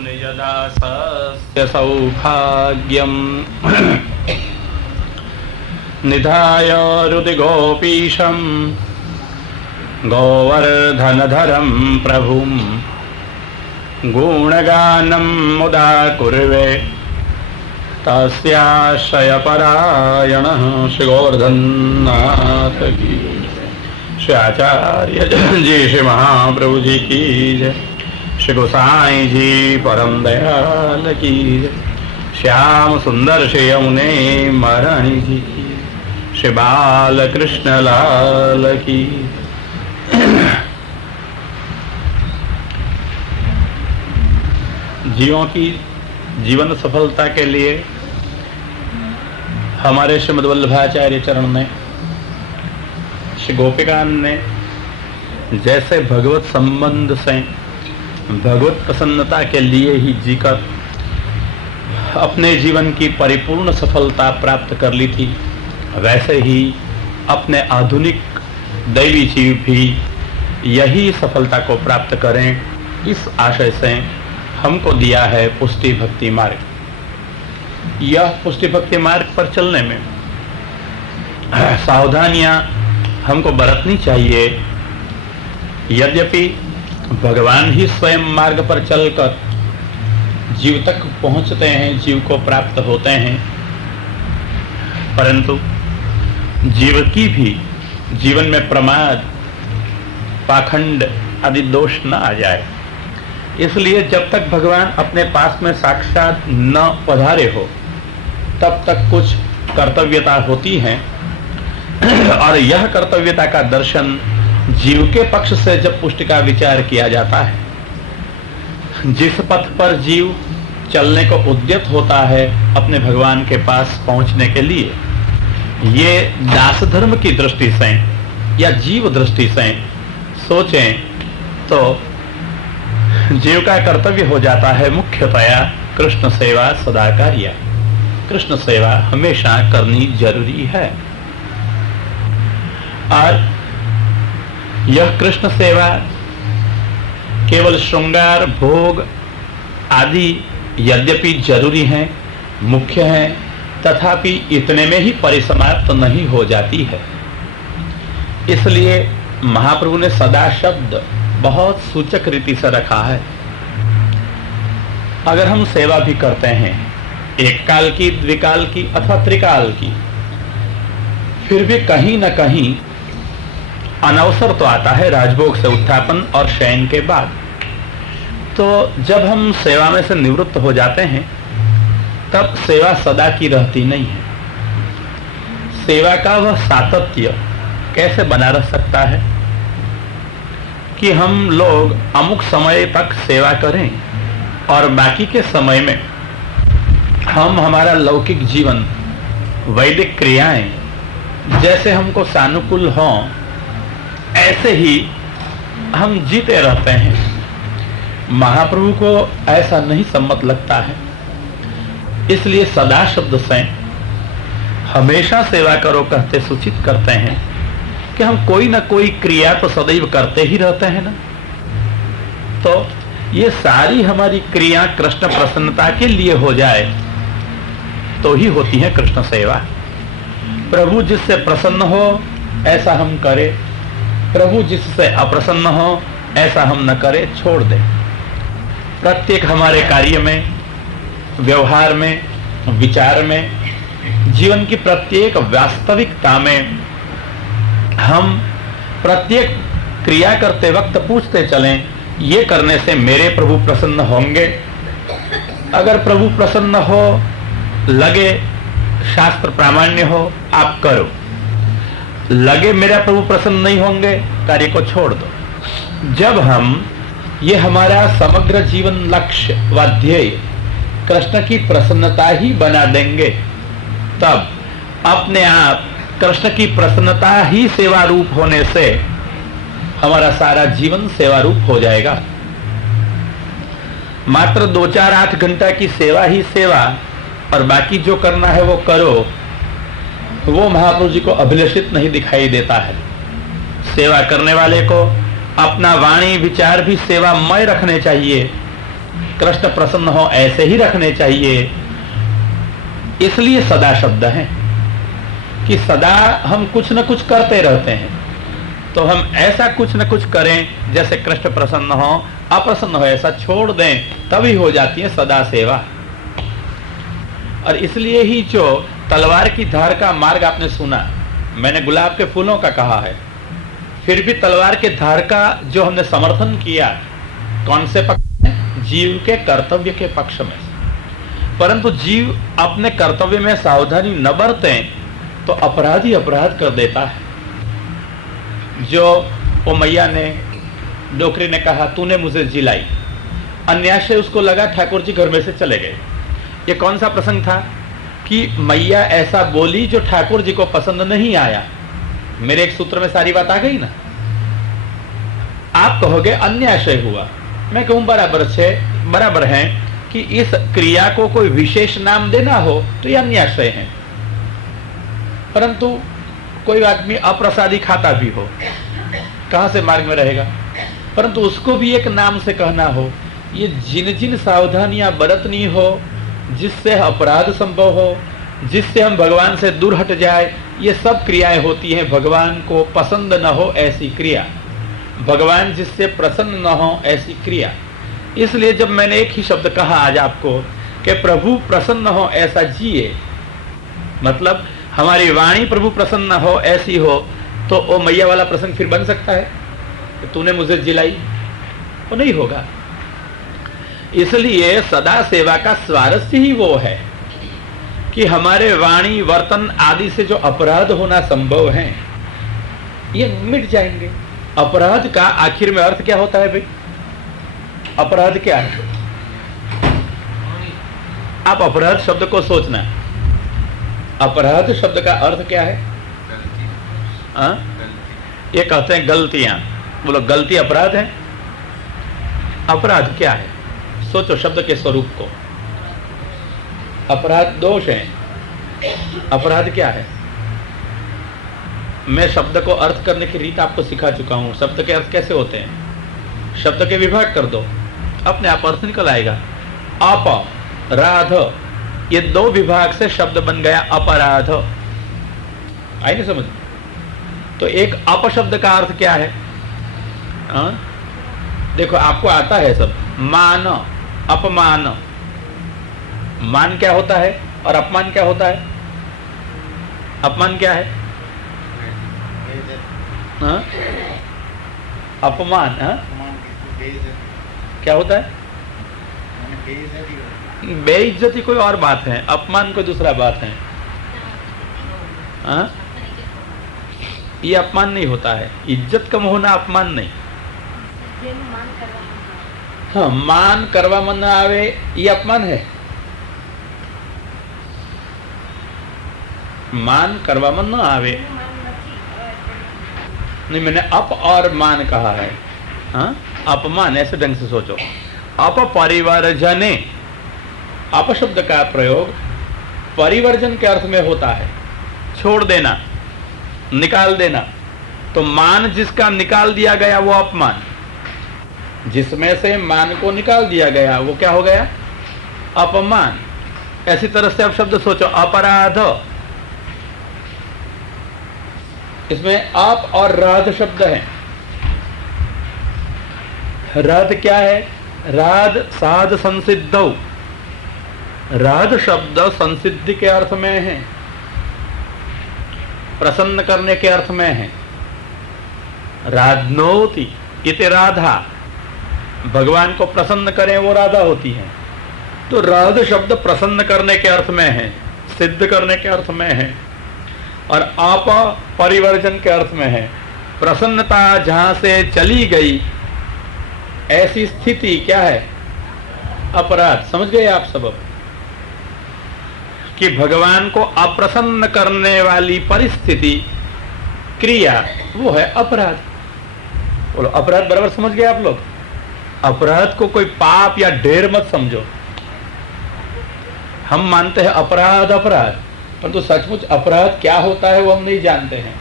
निजदासस्य सौभाग्यम् निधाय हृदिगोपीशं गोवर्धनधरं प्रभुं गुणगानं मुदा कुर्वे तस्याश्रयपरायणः श्री गोवर्धननाथ की, श्री आचार्य जी श्री महाप्रभु जी की जय, श्री गोसाई जी परम दयाल की जय, श्याम सुंदर श्री यमुने महारानी जी की, श्री बाल कृष्ण लाल की। जीवों की जीवन सफलता के लिए हमारे श्रीमद् वल्लभाचार्य चरण में श्री गोपिकान ने जैसे भगवत संबंध से भगवत प्रसन्नता के लिए ही जीकर अपने जीवन की परिपूर्ण सफलता प्राप्त कर ली थी, वैसे ही अपने आधुनिक दैवी जीव भी यही सफलता को प्राप्त करें, इस आशय से हमको दिया है पुष्टि भक्ति मार्ग। यह पुष्टि भक्ति मार्ग पर चलने में सावधानियां हमको बरतनी चाहिए। यद्यपि भगवान ही स्वयं मार्ग पर चलकर जीव तक पहुंचते हैं, जीव को प्राप्त होते हैं, परंतु जीव की भी जीवन में प्रमाद, पाखंड आदि दोष न आ जाए, इसलिए जब तक भगवान अपने पास में साक्षात न पधारे हो तब तक कुछ कर्तव्यता होती है, और यह कर्तव्यता का दर्शन जीव के पक्ष से जब पुष्टि का विचार किया जाता है, जिस पथ पर जीव चलने को उद्यत होता है अपने भगवान के पास पहुंचने के लिए, ये दास धर्म की दृष्टि से या जीव दृष्टि से सोचें तो जीव का कर्तव्य हो जाता है मुख्यतया कृष्ण सेवा सदा कार्य। कृष्ण सेवा हमेशा करनी जरूरी है, और यह कृष्ण सेवा केवल श्रृंगार भोग आदि यद्यपि जरूरी है, मुख्य है, तथापि इतने में ही परिसमाप्त नहीं हो जाती है। इसलिए महाप्रभु ने सदा शब्द बहुत सूचक रीति से रखा है। अगर हम सेवा भी करते हैं, एक काल की, द्विकाल की अथवा त्रिकाल की, फिर भी कहीं न कहीं अनवसर तो आता है राजभोग से उत्थापन और शयन के बाद। तो जब हम सेवा में से निवृत्त हो जाते हैं तब सेवा सदा की रहती नहीं है। सेवा का वह सातत्य कैसे बना रह सकता है कि हम लोग अमुक समय तक सेवा करें और बाकी के समय में हम हमारा लौकिक जीवन, वैदिक क्रियाएं जैसे हमको सानुकूल हों ऐसे ही हम जीते रहते हैं। महाप्रभु को ऐसा नहीं सम्मत लगता है, इसलिए सदा शब्द से हमेशा सेवा करो कहते सूचित करते हैं कि हम कोई ना कोई क्रिया तो सदैव करते ही रहते हैं ना। तो ये सारी हमारी क्रिया कृष्ण प्रसन्नता के लिए हो जाए तो ही होती है कृष्ण सेवा। प्रभु जिससे प्रसन्न हो ऐसा हम करें, प्रभु जिससे अप्रसन्न हो ऐसा हम न करें, छोड़ दें। प्रत्येक हमारे कार्य में, व्यवहार में, विचार में, जीवन की प्रत्येक वास्तविकता में हम प्रत्येक क्रिया करते वक्त पूछते चलें, ये करने से मेरे प्रभु प्रसन्न होंगे? अगर प्रभु प्रसन्न हो, लगे शास्त्र प्रामाण्य हो, आप करो। लगे मेरा प्रभु प्रसन्न नहीं होंगे, कार्य को छोड़ दो। जब हम ये हमारा समग्र जीवन लक्ष्य व ध्येय कृष्ण की प्रसन्नता ही बना देंगे, तब अपने आप कृष्ण की प्रसन्नता ही सेवा रूप होने से हमारा सारा जीवन सेवा रूप हो जाएगा। मात्र 2-4-8 घंटा की सेवा ही सेवा और बाकी जो करना है वो करो, वो महाप्रभु जी को अभिलषित नहीं दिखाई देता है। सेवा करने वाले को अपना वाणी विचार भी सेवामय रखने चाहिए, कृष्ण प्रसन्न हो ऐसे ही रखने चाहिए। इसलिए सदा शब्द है कि सदा हम कुछ न कुछ करते रहते हैं, तो हम ऐसा कुछ न कुछ करें जैसे कृष्ण प्रसन्न हो, अप्रसन्न हो ऐसा छोड़ दें, तभी हो जाती है सदा सेवा। और इसलिए ही जो तलवार की धार का मार्ग आपने सुना, मैंने गुलाब के फूलों का कहा है, फिर भी तलवार के धार का जो हमने समर्थन किया, कौन से पक्ष में? जीव के कर्तव्य के पक्ष में। परंतु जीव अपने कर्तव्य में सावधानी न बरतें तो अपराधी अपराध कर देता है। जो वो मैया ने, डोकरी ने कहा तूने मुझे जिलाई, अन्याय से उसको लगा ठाकुर जी घर में से चले गए। ये कौन सा प्रसंग था कि मैया ऐसा बोली जो ठाकुर जी को पसंद नहीं आया। मेरे एक सूत्र में सारी बात आ गई ना। आप कहोगे अन्याय हुआ, मैं कहूं बराबर है कि इस क्रिया को कोई विशेष नाम देना हो तो यह अन्याय है। परंतु कोई आदमी अप्रसादी खाता भी हो, कहां से मार्ग में रहेगा, परंतु उसको भी एक नाम से कहना हो। ये जिन जिन सावधानियां बरतनी हो, जिससे अपराध संभव हो, जिससे हम भगवान से दूर हट जाए, ये सब क्रियाएं होती हैं भगवान को पसंद न हो ऐसी क्रिया, भगवान जिससे प्रसन्न न हो ऐसी क्रिया। इसलिए जब मैंने एक ही शब्द कहा आज आपको कि प्रभु प्रसन्न हो ऐसा जिए, मतलब हमारी वाणी प्रभु प्रसन्न हो ऐसी हो, तो वो मैया वाला प्रसंग फिर बन सकता है कि तूने मुझे जिलाई? वो नहीं होगा। इसलिए सदा सेवा का स्वारस्य ही वो है कि हमारे वाणी वर्तन आदि से जो अपराध होना संभव है ये मिट जाएंगे। अपराध का आखिर में अर्थ क्या होता है भाई? अपराध क्या है? आप अपराध शब्द को सोचना, अपराध शब्द का अर्थ क्या है? ये कहते हैं गलतियां। बोलो गलती अपराध है? अपराध क्या है? सोचो शब्द के स्वरूप को। अपराध दोष है, अपराध क्या है? मैं शब्द को अर्थ करने की रीत आपको सिखा चुका हूं। शब्द के अर्थ कैसे होते हैं? शब्द के विभाग कर दो, अपने आप अर्थ निकल आएगा। अपराध, ये दो विभाग से शब्द बन गया अपराध। आई नहीं समझ? तो एक अपशब्द का अर्थ क्या है? देखो आपको आता है सब। मान, अपमान। मान क्या होता है और अपमान क्या होता है? अपमान क्या है? अपमान क्या होता है? बेइज्जती कोई और बात है, अपमान कोई दूसरा बात है। ये अपमान नहीं होता है। इज्जत कम होना अपमान नहीं। हाँ, मान करवा मन ना आवे ये अपमान है। मान करवा मन ना आवे नहीं, मैंने अप और मान कहा है। हाँ, अपमान ऐसे ढंग से सोचो। अपरिवर्जने, अपशब्द का प्रयोग परिवर्जन के अर्थ में होता है, छोड़ देना, निकाल देना। तो मान जिसका निकाल दिया गया वो अपमान, जिसमें से मान को निकाल दिया गया वो क्या हो गया? अपमान। ऐसी तरह से अब शब्द सोचो अपराध, इसमें आप और राध शब्द है। राध क्या है? राध साध संसिद्धौ। राध शब्द संसिद्धि के अर्थ में है, प्रसन्न करने के अर्थ में है। राधनोति इति राधा, भगवान को प्रसन्न करें वो राधा होती है। तो राध शब्द प्रसन्न करने के अर्थ में है, सिद्ध करने के अर्थ में है, और आप परिवर्जन के अर्थ में है। प्रसन्नता जहां से चली गई ऐसी स्थिति क्या है? अपराध। समझ गए आप सब कि भगवान को अप्रसन्न करने वाली परिस्थिति, क्रिया, वो है अपराध। बोलो अपराध बराबर समझ गए आप लोग? अपराध को कोई पाप या ढेर मत समझो। हम मानते हैं अपराध अपराध, परंतु सचमुच अपराध क्या होता है वो हम नहीं जानते हैं।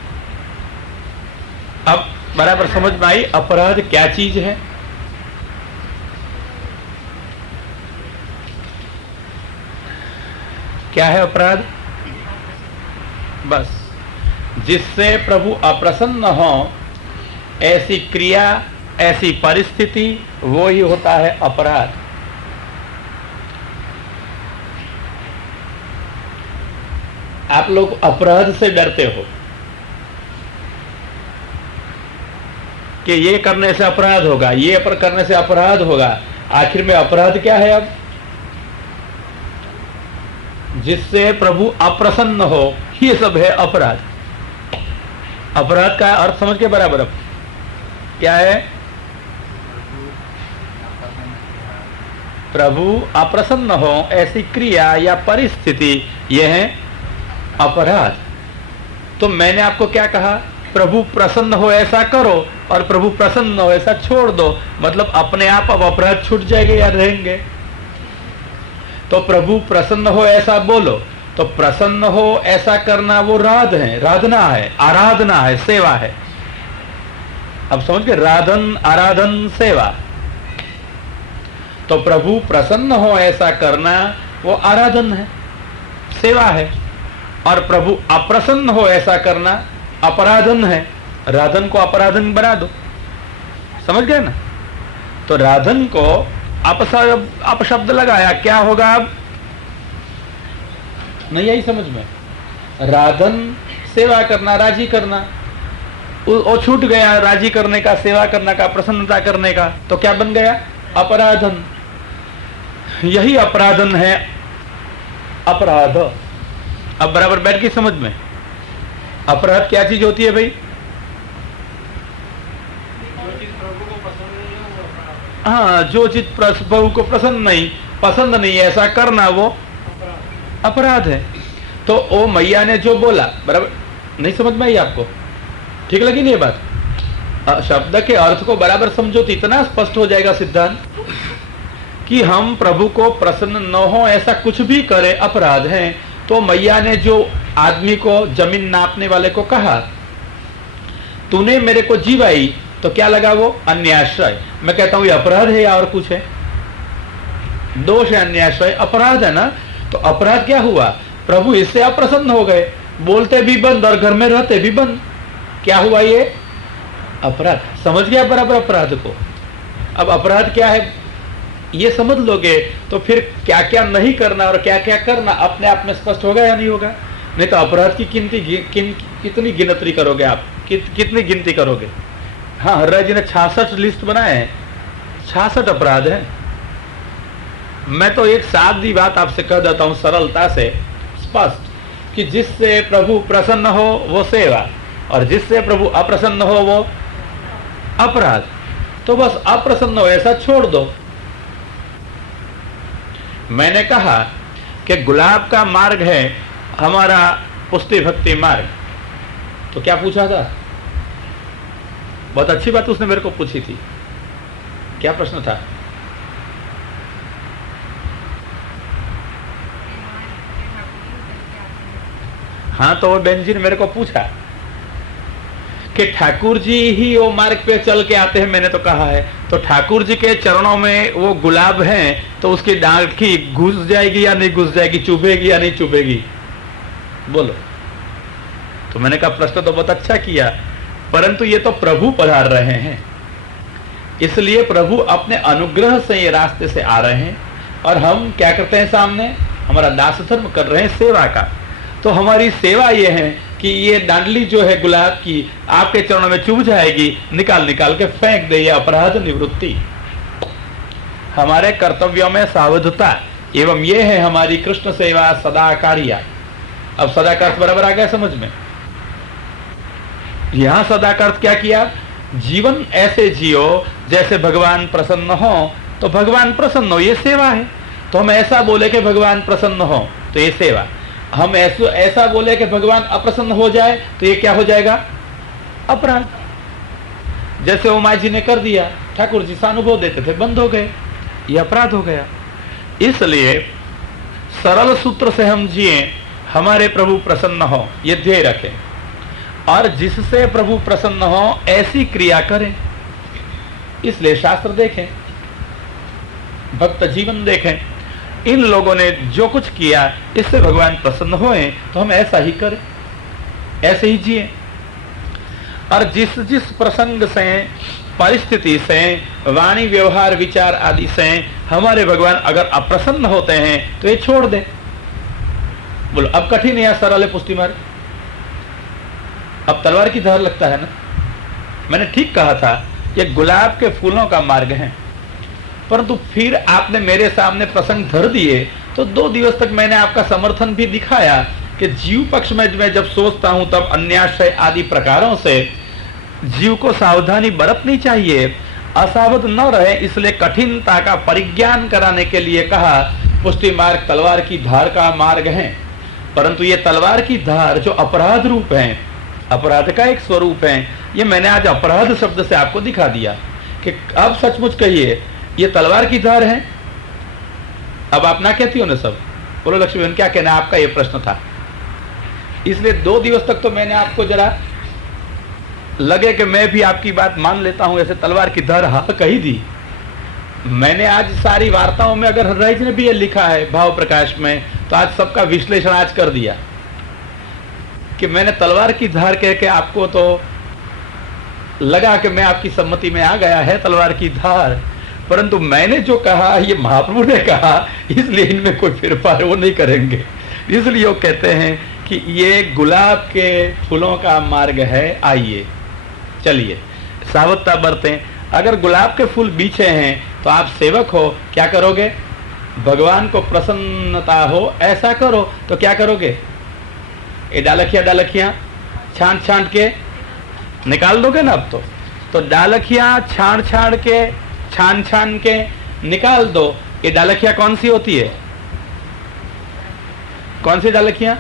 अब बराबर समझ में आई अपराध क्या चीज है? क्या है अपराध? बस जिससे प्रभु अप्रसन्न हो ऐसी क्रिया, ऐसी परिस्थिति, वो ही होता है अपराध। आप लोग अपराध से डरते हो कि ये करने से अपराध होगा, ये पर करने से अपराध होगा। आखिर में अपराध क्या है? अब जिससे प्रभु अप्रसन्न हो, ये सब है अपराध। अपराध का अर्थ समझ के बराबर। अब क्या है? प्रभु अप्रसन्न हो ऐसी क्रिया या परिस्थिति, यह है अपराध। तो मैंने आपको क्या कहा? प्रभु प्रसन्न हो ऐसा करो और प्रभु प्रसन्न हो ऐसा छोड़ दो। मतलब अपने आप अब अपराध छूट जाएंगे या रहेंगे? तो प्रभु प्रसन्न हो ऐसा बोलो, तो प्रसन्न हो ऐसा करना वो राध है, राधना है, आराधना है, सेवा है। अब समझ के, राधन, आराधन, सेवा। तो प्रभु प्रसन्न हो ऐसा करना वो आराधन है, सेवा है। और प्रभु अप्रसन्न हो ऐसा करना अपराधन है। राधन को अपराधन बना दो। समझ गए ना? तो राधन को अपशब्द लगाया, क्या होगा? अब नहीं आई समझ में? राधन सेवा करना, राजी करना, वो छूट गया राजी करने का, सेवा करने का, प्रसन्नता करने का, तो क्या बन गया? अपराधन। यही अपराधन है, अपराध। अब बराबर बैठ की समझ में? अपराध क्या चीज होती है भाई? हाँ, जो चीज प्रभु को पसंद नहीं ऐसा करना, वो अपराध है। तो ओ मैया ने जो बोला, बराबर नहीं समझ में आई आपको? ठीक लगी नहीं ये बात? शब्द के अर्थ को बराबर समझो तो इतना स्पष्ट हो जाएगा सिद्धांत कि हम प्रभु को प्रसन्न न हो ऐसा कुछ भी करे अपराध है। तो मैया ने जो आदमी को, जमीन नापने वाले को कहा, तूने मेरे को जीवाई, तो क्या लगा? वो अन्याश्रय। मैं कहता हूं ये अपराध है या और कुछ है? दोष है, अन्याश्रय अपराध है ना? तो अपराध क्या हुआ? प्रभु इससे अप्रसन्न हो गए, बोलते भी बंद और घर में रहते भी बंद। क्या हुआ? ये अपराध। समझ गया बराबर अपराध को? अब अपराध क्या है ये समझ लोगे तो फिर क्या क्या नहीं करना और क्या क्या करना अपने आप में स्पष्ट होगा या नहीं होगा? नहीं तो अपराध की कितनी गिनती करोगे आप? कितनी गिनती करोगे? हाँ, हर्रा जी ने 66 लिस्ट बनाए हैं, 66 अपराध है। मैं तो एक सादी बात आपसे कह देता हूं सरलता से स्पष्ट, कि जिससे प्रभु प्रसन्न हो वो सेवा, और जिससे प्रभु अप्रसन्न हो वो अपराध। तो बस अप्रसन्न हो ऐसा छोड़ दो। मैंने कहा कि गुलाब का मार्ग है हमारा पुष्टि भक्ति मार्ग। तो क्या पूछा था? बहुत अच्छी बात उसने मेरे को पूछी थी। क्या प्रश्न था? हाँ, तो वो बेंजी ने मेरे को पूछा कि ठाकुर जी ही वो मार्ग पे चल के आते हैं। मैंने तो कहा है, तो ठाकुर जी के चरणों में वो गुलाब है, तो उसकी डांठी घुस जाएगी या नहीं घुस जाएगी, चुभेगी या नहीं चुभेगी? बोलो। तो मैंने कहा प्रश्न तो बहुत अच्छा किया, परंतु ये तो प्रभु पधार रहे हैं, इसलिए प्रभु अपने अनुग्रह से ये रास्ते से आ रहे हैं, और हम क्या करते हैं? सामने हमारा दास धर्म कर रहे हैं, सेवा का। तो हमारी सेवा ये है कि ये डांडली जो है गुलाब की आपके चरणों में चुभ जाएगी, निकाल निकाल के फेंक दे। ये अपराध निवृत्ति। हमारे कर्तव्यों में सावधता, एवं ये है हमारी कृष्ण सेवा सदा कार्या। अब सदा का अर्थ बराबर आ गया समझ में? यहां सदा का अर्थ क्या किया? जीवन ऐसे जियो जैसे भगवान प्रसन्न हो। तो भगवान प्रसन्न हो, ये सेवा है। तो हम ऐसा बोले कि भगवान प्रसन्न हो, तो ये सेवा। हम ऐसा बोले कि भगवान अप्रसन्न हो जाए, तो ये क्या हो जाएगा? अपराध। जैसे उमा जी ने कर दिया, ठाकुर जी सानुभव देते थे, बंद हो गए, ये अपराध हो गया। इसलिए सरल सूत्र से हम जिए, हमारे प्रभु प्रसन्न हो, ये ध्येय रखें, और जिससे प्रभु प्रसन्न हो ऐसी क्रिया करें। इसलिए शास्त्र देखें, भक्त जीवन देखें। इन लोगों ने जो कुछ किया इससे भगवान प्रसन्न हुए, तो हम ऐसा ही करें, ऐसे ही जिए। और जिस जिस प्रसंग से, परिस्थिति से, वाणी व्यवहार विचार आदि से हमारे भगवान अगर अप्रसन्न होते हैं तो ये छोड़ दें। बोलो अब कठिन है या सरल है पुष्टि मार्ग? अब तलवार की धार लगता है ना। मैंने ठीक कहा था, ये गुलाब के फूलों का मार्ग है, परंतु फिर आपने मेरे सामने प्रसंग धर दिए तो 2 दिवस तक मैंने आपका समर्थन भी दिखाया कि जीव पक्ष में मैं जब सोचता हूं तब अन्याश्रय आदि प्रकारों से जीव को सावधानी बरतनी चाहिए, असावध न रहे, इसलिए कठिनता का परिज्ञान कराने के लिए कहा पुष्टि मार्ग तलवार की धार का मार्ग है। परंतु ये तलवार की धार जो अपराध रूप है, अपराध का एक स्वरूप है, ये मैंने आज अपराध शब्द से आपको दिखा दिया कि अब सचमुच कहिए ये तलवार की धार है। अब आप ना कहती हो ना सब? बोलो लक्ष्मी बहन क्या कहना, आपका ये प्रश्न था। इसलिए 2 दिवस तक तो मैंने आपको जरा लगे कि मैं भी आपकी बात मान लेता हूं, ऐसे तलवार की धार हाँ कही दी। मैंने आज सारी वार्ताओं में अगर हरराज ने भी ये लिखा है भाव प्रकाश में, तो आज सबका विश्लेषण आज कर दिया कि मैंने तलवार की धार कह के आपको तो लगा कि मैं आपकी सम्मति में आ गया है तलवार की धार, परंतु मैंने जो कहा ये महाप्रभु ने कहा, इसलिए इनमें कोई फेरफार वो नहीं करेंगे। इसलिए वो कहते हैं कि ये गुलाब के फूलों का मार्ग है, आइए चलिए सावधता बरतें। अगर गुलाब के फूल बीछे हैं तो आप सेवक हो, क्या करोगे? भगवान को प्रसन्नता हो ऐसा करो, तो क्या करोगे? ये डालखियां छांट छांट के निकाल दोगे ना। अब तो डालखियां छान छान के निकाल दो। ये डालखियां कौन सी होती है? कौन सी डालखियां?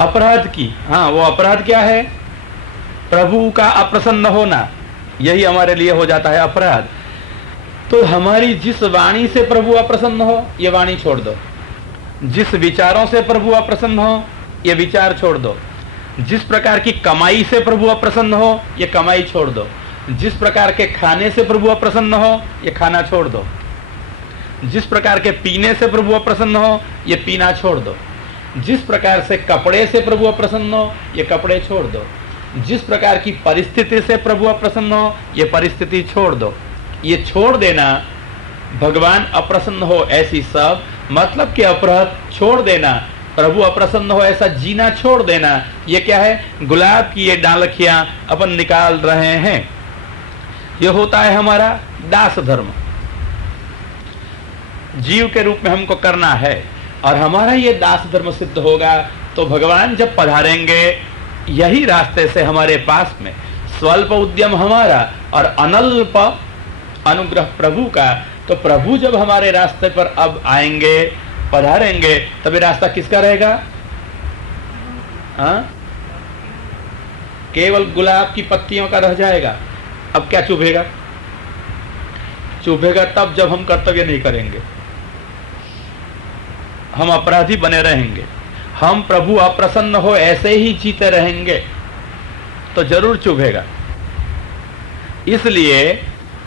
अपराध की। हाँ, वो अपराध क्या है? प्रभु का अप्रसन्न होना, यही हमारे लिए हो जाता है अपराध। तो हमारी जिस वाणी से प्रभु अप्रसन्न हो, ये वाणी छोड़ दो। जिस विचारों से प्रभु अप्रसन्न हो, ये विचार छोड़ दो। जिस प्रकार की कमाई से प्रभु अप्रसन्न हो, ये कमाई छोड़ दो। जिस प्रकार के खाने से प्रभु अप्रसन्न हो, ये खाना छोड़ दो। जिस प्रकार के पीने से प्रभु अप्रसन्न हो, ये पीना छोड़ दो। जिस प्रकार से कपड़े से प्रभु अप्रसन्न हो, ये कपड़े छोड़ दो। जिस प्रकार की परिस्थिति से प्रभु अप्रसन्न हो, ये परिस्थिति छोड़ दो। ये छोड़ देना, भगवान अप्रसन्न हो ऐसी सब, मतलब कि अपराध छोड़ देना, प्रभु अप्रसन्न हो ऐसा जीना छोड़ देना, ये क्या है? गुलाब की ये डालखियां अपन निकाल रहे हैं। ये होता है हमारा दास धर्म, जीव के रूप में हमको करना है। और हमारा ये दास धर्म सिद्ध होगा तो भगवान जब पधारेंगे यही रास्ते से हमारे पास में, स्वल्प उद्यम हमारा और अनल्प अनुग्रह प्रभु का, तो प्रभु जब हमारे रास्ते पर अब आएंगे, पधारेंगे, तब ये रास्ता किसका रहेगा? हाँ, केवल गुलाब की पत्तियों का रह जाएगा। अब क्या चुभेगा? चुभेगा तब जब हम कर्तव्य नहीं करेंगे, हम अपराधी बने रहेंगे, हम प्रभु अप्रसन्न हो ऐसे ही जीते रहेंगे, तो जरूर चुभेगा। इसलिए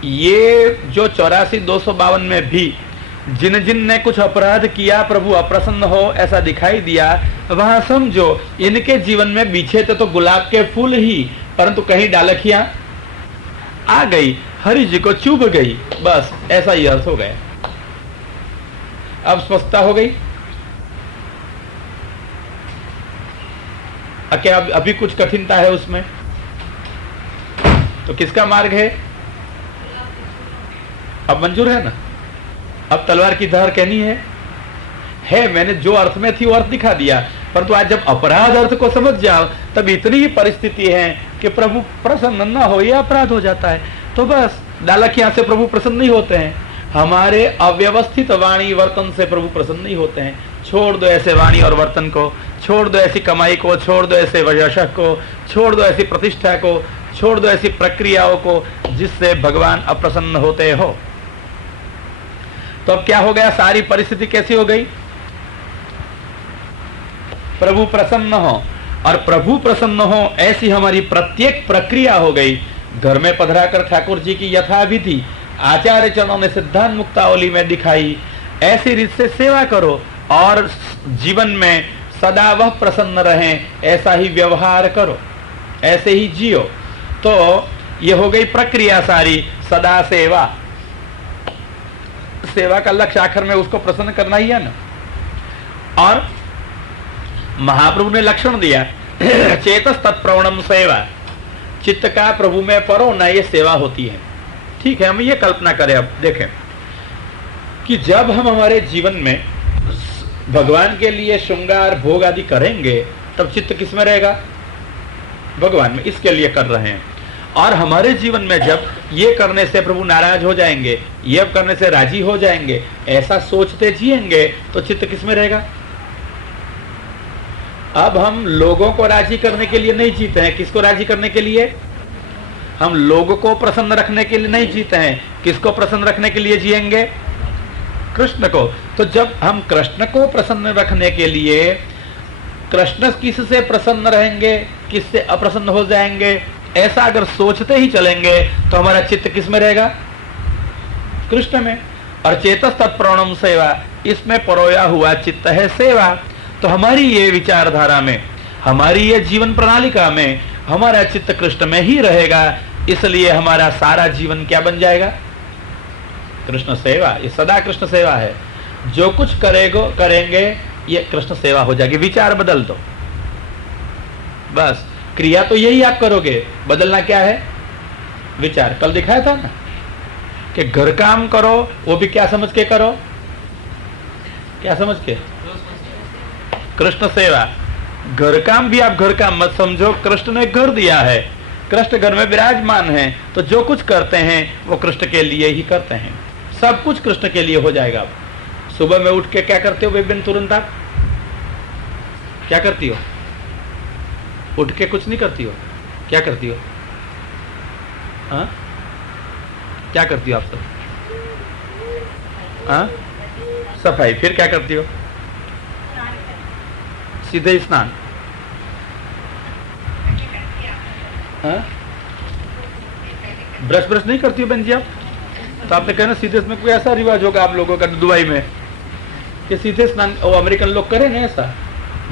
ये जो 84-252 में भी जिन जिन ने कुछ अपराध किया, प्रभु अप्रसन्न हो ऐसा दिखाई दिया, वहां समझो इनके जीवन में बीछे थे तो गुलाब के फूल ही, परंतु कहीं डालखियां आ गई, हरि जी को चुभ गई, बस ऐसा ही अर्थ हो गया। अब स्पष्टता हो गई? क्या अभी कुछ कठिनता है उसमें? तो किसका मार्ग है? अब मंजूर है ना? अब तलवार की धार कहनी है। मैंने जो अर्थ में थी वो अर्थ दिखा दिया, परंतु आज जब अपराध अर्थ को समझ जाओ तब इतनी ही परिस्थिति है कि प्रभु प्रसन्न न हो, यह अपराध हो जाता है। तो बस डालखियां से प्रभु प्रसन्न नहीं होते हैं, हमारे अव्यवस्थित वाणी वर्तन से प्रभु प्रसन्न नहीं होते हैं। छोड़ दो ऐसे वाणी और वर्तन को, छोड़ दो ऐसी कमाई को, छोड़ दो ऐसे यश को, छोड़ दो ऐसी प्रतिष्ठा को, छोड़ दो ऐसी प्रक्रियाओं को जिससे भगवान अप्रसन्न होते हो। तो अब क्या हो गया? सारी परिस्थिति कैसी हो गई? प्रभु प्रसन्न हो, और प्रभु प्रसन्न हो ऐसी हमारी प्रत्येक प्रक्रिया हो गई। घर में पधराकर ठाकुर जी की यथाविधि आचार्य चरणों ने सिद्धांत मुक्तावली में दिखाई, ऐसी रीत से सेवा करो और जीवन में सदा वह प्रसन्न रहें, ऐसा ही व्यवहार करो, ऐसे ही जियो। तो ये हो गई प्रक्रिया सारी, सदा सेवा। सेवा का लक्ष्य आखिर में उसको प्रसन्न करना ही है ना। और महाप्रभु ने लक्षण दिया, चेतस तत्प्रवणम सेवा, चित्त का प्रभु में परो ना, ये सेवा होती है। ठीक है, हम ये कल्पना करें, अब देखें कि जब हम हमारे जीवन में भगवान के लिए श्रृंगार भोग आदि करेंगे, तब चित्त किस में रहेगा? भगवान में, इसके लिए कर रहे हैं। और हमारे जीवन में जब ये करने से प्रभु नाराज हो जाएंगे, ये करने से राजी हो जाएंगे, ऐसा सोचते जिएंगे, तो चित्त किस में रहेगा? अब हम लोगों को राजी करने के लिए नहीं जीते हैं। किसको राजी करने के लिए? हम लोगों को प्रसन्न रखने के लिए नहीं जीते हैं। किसको प्रसन्न रखने के लिए जिएंगे? कृष्ण को। तो जब हम कृष्ण को प्रसन्न रखने के लिए, कृष्ण किससे प्रसन्न रहेंगे, किससे अप्रसन्न हो जाएंगे, ऐसा अगर सोचते ही चलेंगे, तो हमारा चित्त किस में रहेगा? कृष्ण में। और चेतस तत्प्रवणम सेवा, इसमें परोया हुआ चित्त है सेवा। तो हमारी ये विचारधारा में, हमारी ये जीवन प्रणालिका में हमारा चित्त कृष्ण में ही रहेगा। इसलिए हमारा सारा जीवन क्या बन जाएगा? कृष्ण सेवा। ये सदा कृष्ण सेवा है। जो कुछ करेंगे ये कृष्ण सेवा हो जाएगी। विचार बदल दो बस। क्रिया तो यही आप करोगे, बदलना क्या है? विचार। कल दिखाया था ना कि घर काम करो, वो भी क्या समझ के करो? क्या समझ के? कृष्ण सेवा। घर काम भी आप घर काम मत समझो, कृष्ण ने घर दिया है, कृष्ण घर में विराजमान है, तो जो कुछ करते हैं वो कृष्ण के लिए ही करते हैं। सब कुछ कृष्ण के लिए हो जाएगा। सुबह में उठ के क्या करते हो बेबिन? तुरंत आप क्या करती हो? उठ के कुछ नहीं करती हो? क्या करती हो? हाँ, क्या करती हो आप सब? हाँ, सफाई। फिर क्या करती हो? सीधे स्नान। हाँ, ब्रश नहीं करती हो बहन जी आप? तो आपने कहना सीधे इसमें कोई ऐसा रिवाज होगा आप लोगों का दुबई में कि सीधे स्नान? वो अमेरिकन लोग करें ना ऐसा,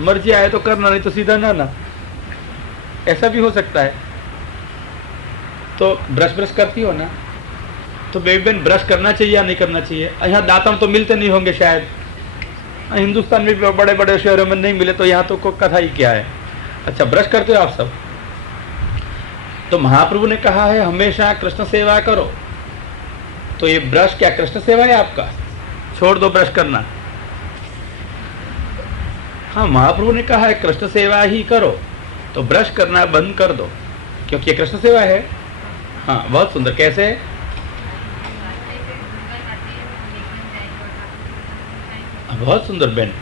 मर्जी आए तो करना, नहीं तो सीधा ना। ऐसा भी हो सकता है। तो ब्रश करती हो ना? तो बेबी बहन ब्रश करना चाहिए या नहीं करना चाहिए? यहाँ दांतन तो मिलते नहीं होंगे शायद, हिंदुस्तान में भी बड़े बड़े शहरों में नहीं मिले, तो यहाँ तो कोई कथा ही क्या है। अच्छा, ब्रश करते हो आप सब? तो महाप्रभु ने कहा है हमेशा कृष्ण सेवा करो। तो ये ब्रश क्या कृष्ण सेवा है आपका? छोड़ दो ब्रश करना। हाँ, महाप्रभु ने कहा है कृष्ण सेवा ही करो, तो ब्रश करना बंद कर दो, क्योंकि ये कृष्ण सेवा है। हाँ, बहुत सुंदर। कैसे? बहुत सुंदर बहन।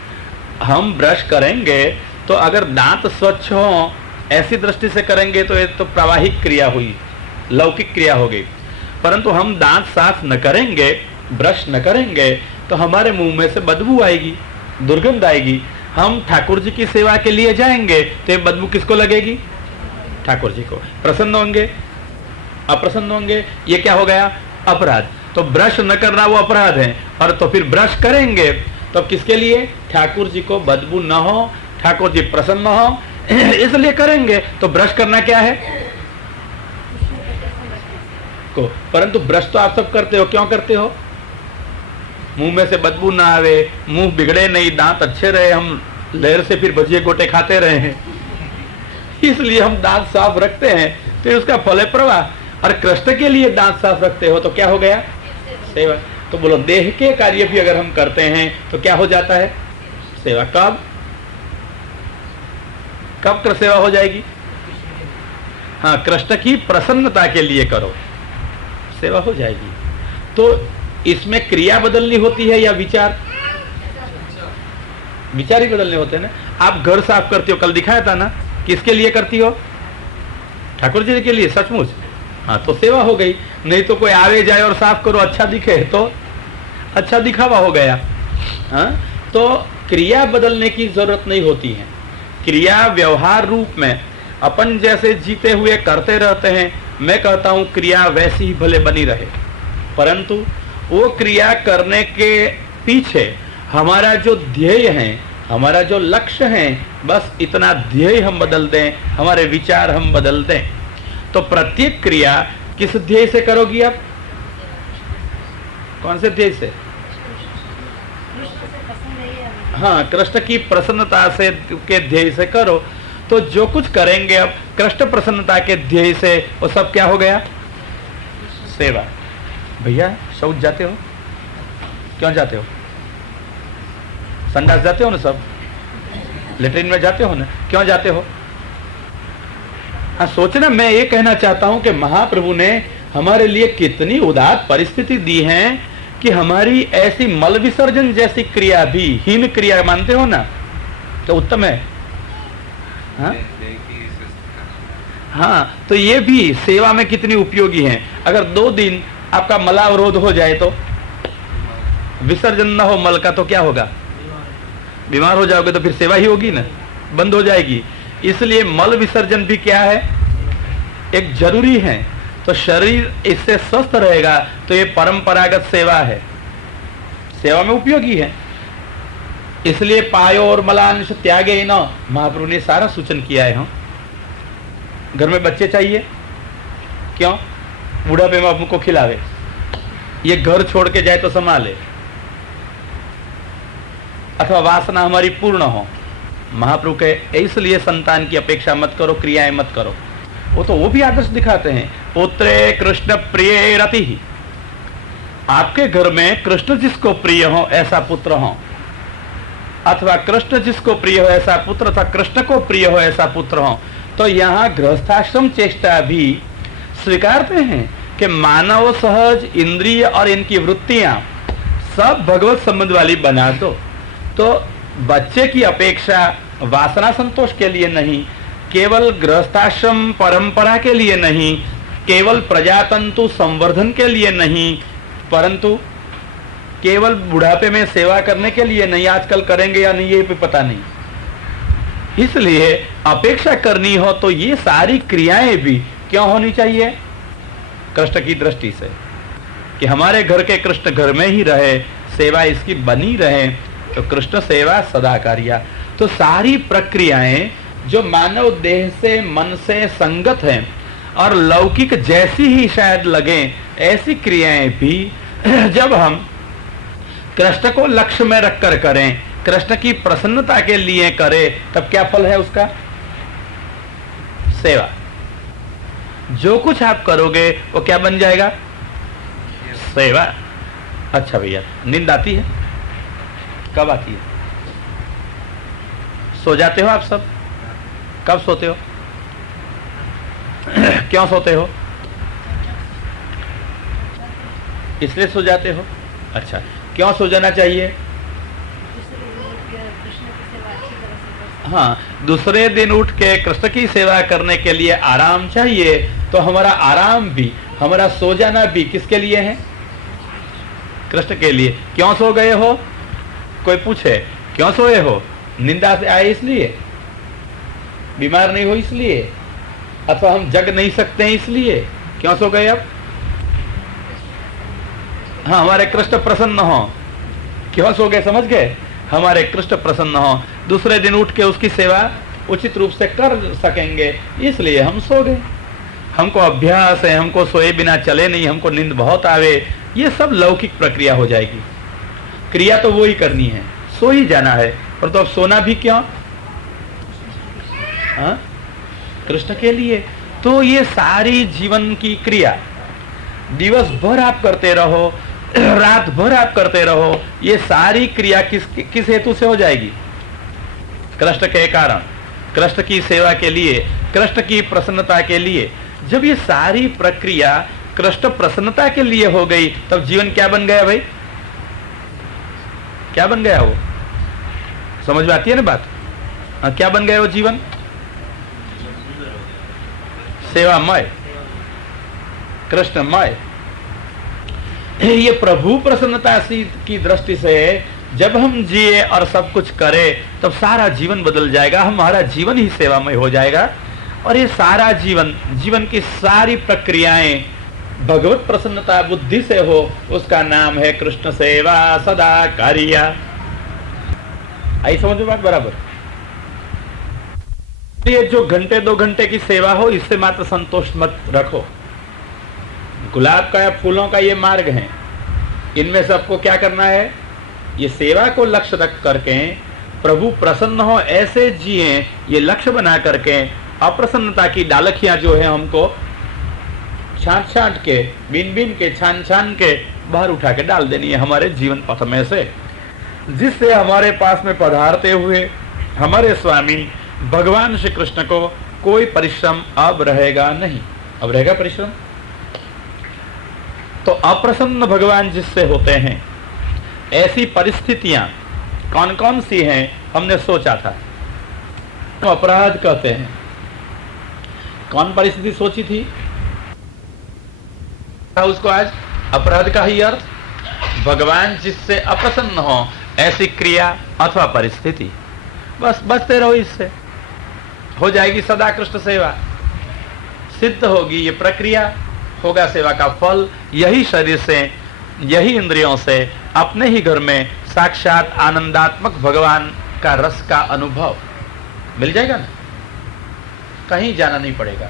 हम ब्रश करेंगे तो अगर दांत स्वच्छ हो, ऐसी दृष्टि से करेंगे तो ये तो प्रवाहिक क्रिया हुई, लौकिक क्रिया हो गई। परंतु हम दांत साफ न करेंगे, ब्रश न करेंगे, तो हमारे मुंह में से बदबू आएगी, दुर्गंध आएगी। हम ठाकुर जी की सेवा के लिए जाएंगे तो ये बदबू किसको लगेगी? ठाकुर जी को। प्रसन्न होंगे, अप्रसन्न होंगे, ये क्या हो गया? अपराध। तो ब्रश न करना वो अपराध है। और तो फिर ब्रश करेंगे तो किसके लिए? ठाकुर जी को बदबू न हो, ठाकुर जी प्रसन्न हो, इसलिए करेंगे। तो ब्रश करना क्या है? को। परंतु ब्रश तो आप सब करते हो, क्यों करते हो? मुंह में से बदबू ना आवे, मुंह बिगड़े नहीं, दांत अच्छे रहे, हम लहर से फिर भजिए गोटे खाते रहे हैं, इसलिए हम दांत साफ रखते हैं। तो उसका फल है प्रवाह। और कृष्ण के लिए दांत साफ रखते हो तो क्या हो गया? सेवा। तो बोलो, देह के कार्य भी अगर हम करते हैं तो क्या हो जाता है? सेवा। कब कर सेवा हो जाएगी? हाँ, कृष्ण की प्रसन्नता के लिए करो, सेवा हो जाएगी। तो इसमें क्रिया बदलनी होती है या विचार? विचार ही बदलने होते हैं ना। आप घर साफ करते हो, कल दिखाया था ना, किसके लिए करती हो? ठाकुर जी के लिए। सचमुच? हाँ, तो सेवा हो गई। नहीं तो कोई आवे जाए और साफ करो, अच्छा दिखे तो अच्छा दिखावा हो गया। हाँ, तो क्रिया बदलने की जरूरत नहीं होती है। क्रिया व्यवहार रूप में अपन जैसे जीते हुए करते रहते हैं। मैं कहता हूं क्रिया वैसी ही भले बनी रहे, परंतु वो क्रिया करने के पीछे हमारा जो ध्येय है, हमारा जो लक्ष्य है, बस इतना ध्येय हम बदल दें, हमारे विचार हम बदल दें, तो प्रत्येक क्रिया किस ध्येय से करोगी आप? कौन से ध्येय से? हाँ, कृष्ण की प्रसन्नता से के ध्येय से करो, तो जो कुछ करेंगे अब कृष्ण प्रसन्नता के ध्येय से, वो सब क्या हो गया? सेवा। भैया शौच जाते हो? क्यों जाते हो? संडास जाते हो ना? सब लेटरिन में जाते हो ना? क्यों जाते हो? हाँ, सोचना, मैं ये कहना चाहता हूं कि महाप्रभु ने हमारे लिए कितनी उदार परिस्थिति दी है कि हमारी ऐसी मल विसर्जन जैसी क्रिया भी हीन क्रिया मानते हो ना, तो उत्तम है। हाँ? हाँ, तो ये भी सेवा में कितनी उपयोगी है। अगर 2 दिन आपका मलावरोध हो जाए तो विसर्जन न हो मल का, तो क्या होगा? बीमार हो जाओगे, तो फिर सेवा ही होगी ना, बंद हो जाएगी। इसलिए मल विसर्जन भी क्या है? एक जरूरी है। तो शरीर इससे स्वस्थ रहेगा, तो ये परंपरागत सेवा है, सेवा में उपयोगी है। इसलिए पायो और मलांश त्यागे न, महाप्रभु ने सारा सूचन किया है। घर में बच्चे चाहिए, क्यों? बुढ़ापे में हमको खिलावे, ये घर छोड़ के जाए तो संभाले, अथवा वासना हमारी पूर्ण हो। महाप्रभु के इसलिए संतान की अपेक्षा मत करो, क्रियाएं मत करो। वो भी आदर्श दिखाते हैं। पुत्रे कृष्ण प्रिय रति ही, आपके घर में कृष्ण जिसको प्रिय हो ऐसा पुत्र हो, अथवा कृष्ण जिसको प्रिय हो ऐसा पुत्र, अथवा कृष्ण को प्रिय हो ऐसा पुत्र हो। तो यहाँ गृहस्थाश्रम चेष्टा भी स्वीकारते हैं कि मानव सहज इंद्रिय और इनकी वृत्तियां सब भगवत संबंध वाली बना दो। तो बच्चे की अपेक्षा वासना संतोष के लिए नहीं, केवल गृहस्थाश्रम परंपरा के लिए नहीं, केवल प्रजातंतु संवर्धन के लिए नहीं, परंतु केवल बुढ़ापे में सेवा करने के लिए नहीं। आजकल करेंगे या नहीं ये भी पता नहीं। इसलिए अपेक्षा करनी हो तो ये सारी क्रियाएं भी क्यों होनी चाहिए? कृष्ण की दृष्टि से, कि हमारे घर के कृष्ण घर में ही रहे, सेवा इसकी बनी रहे, तो कृष्ण सेवा सदा कार्या। तो सारी प्रक्रियाएं जो मानव देह से मन से संगत हैं और लौकिक जैसी ही शायद लगे, ऐसी क्रियाएं भी जब हम कृष्ण को लक्ष्य में रखकर करें, कृष्ण की प्रसन्नता के लिए करें, तब क्या फल है उसका? सेवा। जो कुछ आप करोगे वो क्या बन जाएगा? सेवा। अच्छा भैया, नींद आती है? कब आती है? सो जाते हो आप सब? कब सोते हो? क्यों सोते हो? इसलिए सो जाते हो? अच्छा, क्यों सो जाना चाहिए? हाँ, दूसरे दिन उठ के कृष्ण की सेवा करने के लिए आराम चाहिए। तो हमारा आराम भी, हमारा सो जाना भी किसके लिए है? कृष्ण के लिए। क्यों सो गए हो? कोई पूछे क्यों सोए हो? निंदा से आए इसलिए? बीमार नहीं हो इसलिए? अथवा हम जग नहीं सकते हैं इसलिए? क्यों सो गए अब? हाँ, हमारे कृष्ण प्रसन्न हो। क्यों सो गए? समझ गए? हमारे कृष्ण प्रसन्न हो, दूसरे दिन उठ के उसकी सेवा उचित रूप से कर सकेंगे, इसलिए हम सो गए। हमको अभ्यास है, हमको सोए बिना चले नहीं, हमको नींद बहुत आवे, ये सब लौकिक प्रक्रिया हो जाएगी। क्रिया तो वो ही करनी है, सो ही जाना है। पर तो अब सोना भी क्यों? हाँ, कृष्ण के लिए। तो ये सारी जीवन की क्रिया दिवस भर आप करते रहो, रात भर आप करते रहो, ये सारी क्रिया किस हेतु से हो जाएगी? कृष्ण के कारण, कृष्ण की सेवा के लिए, कृष्ण की प्रसन्नता के लिए। जब ये सारी प्रक्रिया कृष्ण प्रसन्नता के लिए हो गई, तब जीवन क्या बन गया भाई? क्या बन गया वो? समझ में आती है ना बात? हाँ, क्या बन गया वो जीवन? सेवामय, कृष्णमय। ये प्रभु प्रसन्नता की दृष्टि से जब हम जिए और सब कुछ करें, तब सारा जीवन बदल जाएगा, हमारा जीवन ही सेवामय हो जाएगा। और ये सारा जीवन, जीवन की सारी प्रक्रियाएं भगवत प्रसन्नता बुद्धि से हो, उसका नाम है कृष्ण सेवा सदा कार्या। आई समझो बात बराबर। ये जो घंटे 2 घंटे की सेवा हो, इससे मात्र संतोष मत रखो। गुलाब का या फूलों का ये मार्ग है, इनमें से आपको क्या करना है, ये सेवा को लक्ष्य रख करके प्रभु प्रसन्न हो ऐसे जिए, ये लक्ष्य बना करके अप्रसन्नता की डालखियां जो है हमको छांट छांट के, बीन बीन के, छान छान के बाहर उठा के डाल देनी है हमारे जीवन पथ में से, जिससे हमारे पास में पधारते हुए हमारे स्वामी भगवान श्री कृष्ण को कोई परिश्रम अब रहेगा नहीं। अब रहेगा परिश्रम? तो अप्रसन्न भगवान जिससे होते हैं, ऐसी परिस्थितियां कौन कौन सी हैं हमने सोचा था। तो अपराध कहते हैं। कौन परिस्थिति सोची थी उसको? आज अपराध का ही अर्थ भगवान जिससे अप्रसन्न हो ऐसी क्रिया अथवा परिस्थिति। बस बचते रहो, इससे हो जाएगी सदा कृष्ण सेवा, सिद्ध होगी ये प्रक्रिया, होगा सेवा का फल। यही शरीर से, यही इंद्रियों से अपने ही घर में साक्षात आनंदात्मक भगवान का रस का अनुभव मिल जाएगा ना, कहीं जाना नहीं पड़ेगा।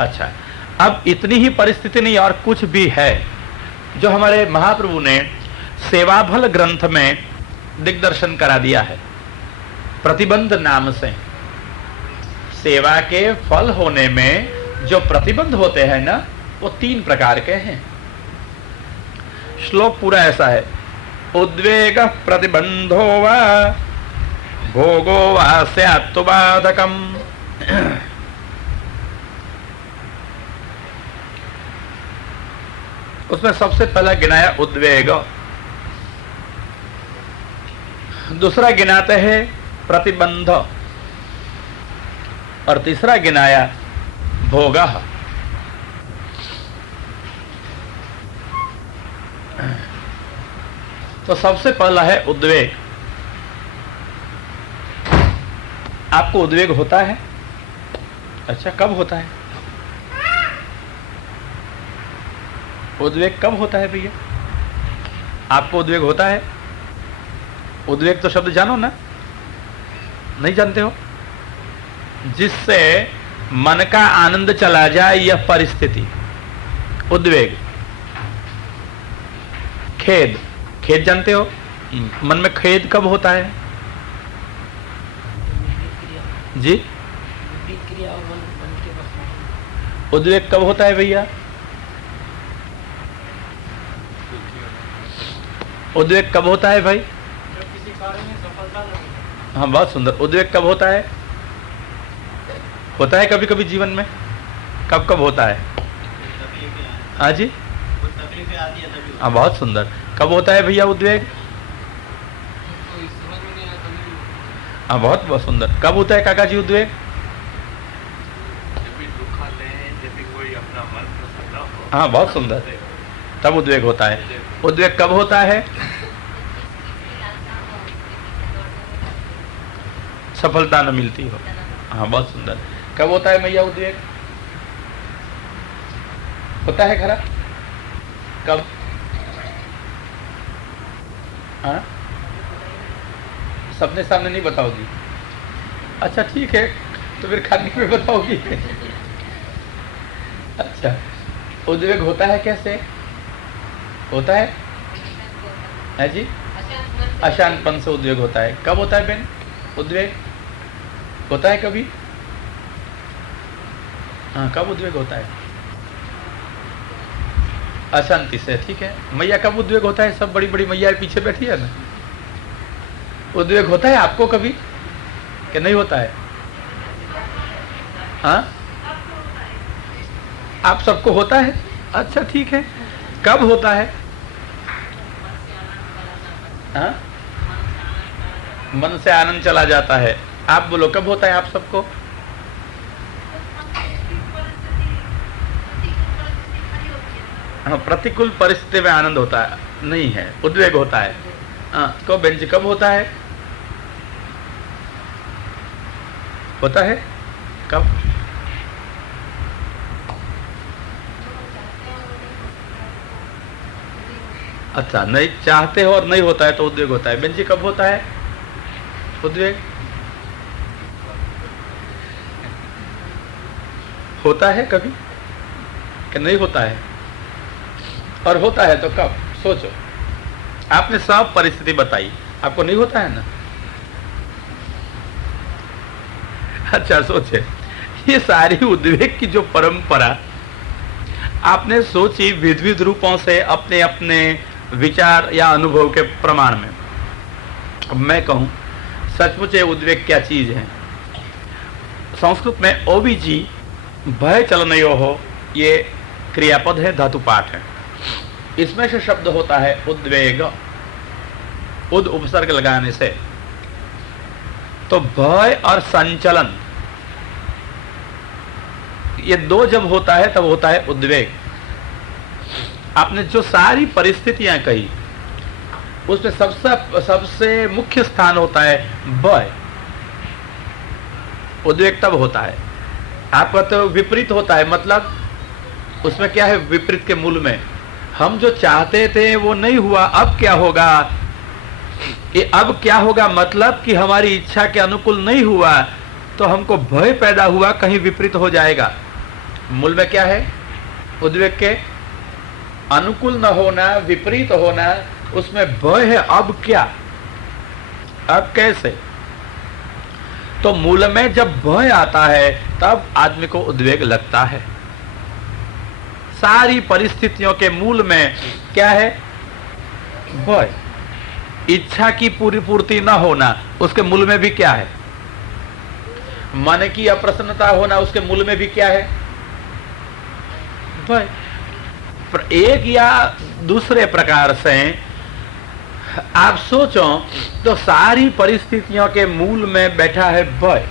अच्छा, अब इतनी ही परिस्थिति नहीं और कुछ भी है जो हमारे महाप्रभु ने सेवाफल ग्रंथ में दिग्दर्शन करा दिया है। प्रतिबंध नाम से सेवा के फल होने में जो प्रतिबंध होते हैं ना, वो 3 प्रकार के हैं। श्लोक पूरा ऐसा है, उद्वेग प्रतिबंधो वा भोगो वा स्यात्तु बाधकम। उसमें सबसे पहला गिनाया उद्वेग, दूसरा गिनाते हैं प्रतिबंध, और तीसरा गिनाया भोग। तो सबसे पहला है उद्वेग। आपको उद्वेग होता है? अच्छा, कब होता है उद्वेग? कब होता है भैया? आपको उद्वेग होता है? उद्वेग तो शब्द जानो ना? नहीं जानते हो? जिससे मन का आनंद चला जाए, यह परिस्थिति उद्वेग। खेद, खेद जानते हो? मन में खेद कब होता है जी? उद्वेग कब होता है भैया? उद्वेग कब होता है भाई? किसी कार्य में सफलता नहीं। हाँ, बहुत सुंदर। उद्वेग कब होता है? होता है कभी कभी जीवन में। कब कब होता है? हाँ जी, हाँ, बहुत सुंदर। कब होता है भैया उद्वेग? हाँ, बहुत बहुत सुंदर। कब होता है काका जी उद्वेग? हाँ, बहुत सुंदर, तब उद्वेग होता है। उद्वेग कब होता है? सफलता न मिलती हो। हाँ, बहुत सुंदर। कब होता है भैया उद्वेग? होता है खरा? कब? हाँ, सबने सामने नहीं बताओगी? अच्छा, ठीक है, तो फिर खाने में बताओगी। अच्छा, उद्वेग होता है कैसे? होता है जी? अशांतपन से उद्वेग होता है। कब होता है बहन उद्वेग? होता है कभी? हाँ, कब उद्वेग होता है? अशांति से। ठीक है, मैया कब उद्वेग होता है? सब बड़ी बड़ी मैया पीछे बैठी है ना। उद्वेग होता है आपको कभी कि नहीं होता है? हाँ, आप सबको होता है? अच्छा, ठीक है। कब होता है? हाँ, मन से आनंद चला जाता है। आप बोलो, कब होता है आप सबको? हाँ, प्रतिकूल परिस्थिति में आनंद होता है, नहीं है, उद्वेग होता है। हाँ, कब बेंच कब होता है? होता है कब? अच्छा, नहीं चाहते हो और नहीं होता है तो उद्वेग होता है। बेंजी कब होता है उद्वेग? होता है कभी कि नहीं होता है? और होता है तो कब? सोचो, आपने सब परिस्थिति बताई, आपको नहीं होता है ना? अच्छा सोचे, ये सारी उद्वेग की जो परंपरा आपने सोची विविध रूपों से अपने अपने विचार या अनुभव के प्रमाण में। अब मैं कहूं सचमुच ये उद्वेग क्या चीज है? संस्कृत में ओबीजी भय चलनयो हो, ये क्रियापद है, धातु पाठ है। इसमें से शब्द होता है उद्वेग, उद उपसर्ग लगाने से। तो भय और संचलन ये दो जब होता है तब होता है उद्वेग। आपने जो सारी परिस्थितियां कही उसमें सबसे मुख्य स्थान होता है भय। उद्वेग तब होता है, आपका तो विपरीत होता है, मतलब उसमें क्या है? विपरीत के मूल में हम जो चाहते थे वो नहीं हुआ, अब क्या होगा? ये अब क्या होगा मतलब कि हमारी इच्छा के अनुकूल नहीं हुआ तो हमको भय पैदा हुआ, कहीं विपरीत हो जाएगा। मूल में क्या है? उद्वेग के अनुकूल न होना, विपरीत होना, उसमें भय है। अब क्या, अब कैसे? तो मूल में जब भय आता है तब आदमी को उद्वेग लगता है। सारी परिस्थितियों के मूल में क्या है? भय। इच्छा की पूर्ति न होना, उसके मूल में भी क्या है? मन की अप्रसन्नता होना, उसके मूल में भी क्या है? भय। एक या दूसरे प्रकार से आप सोचो तो सारी परिस्थितियों के मूल में बैठा है भय।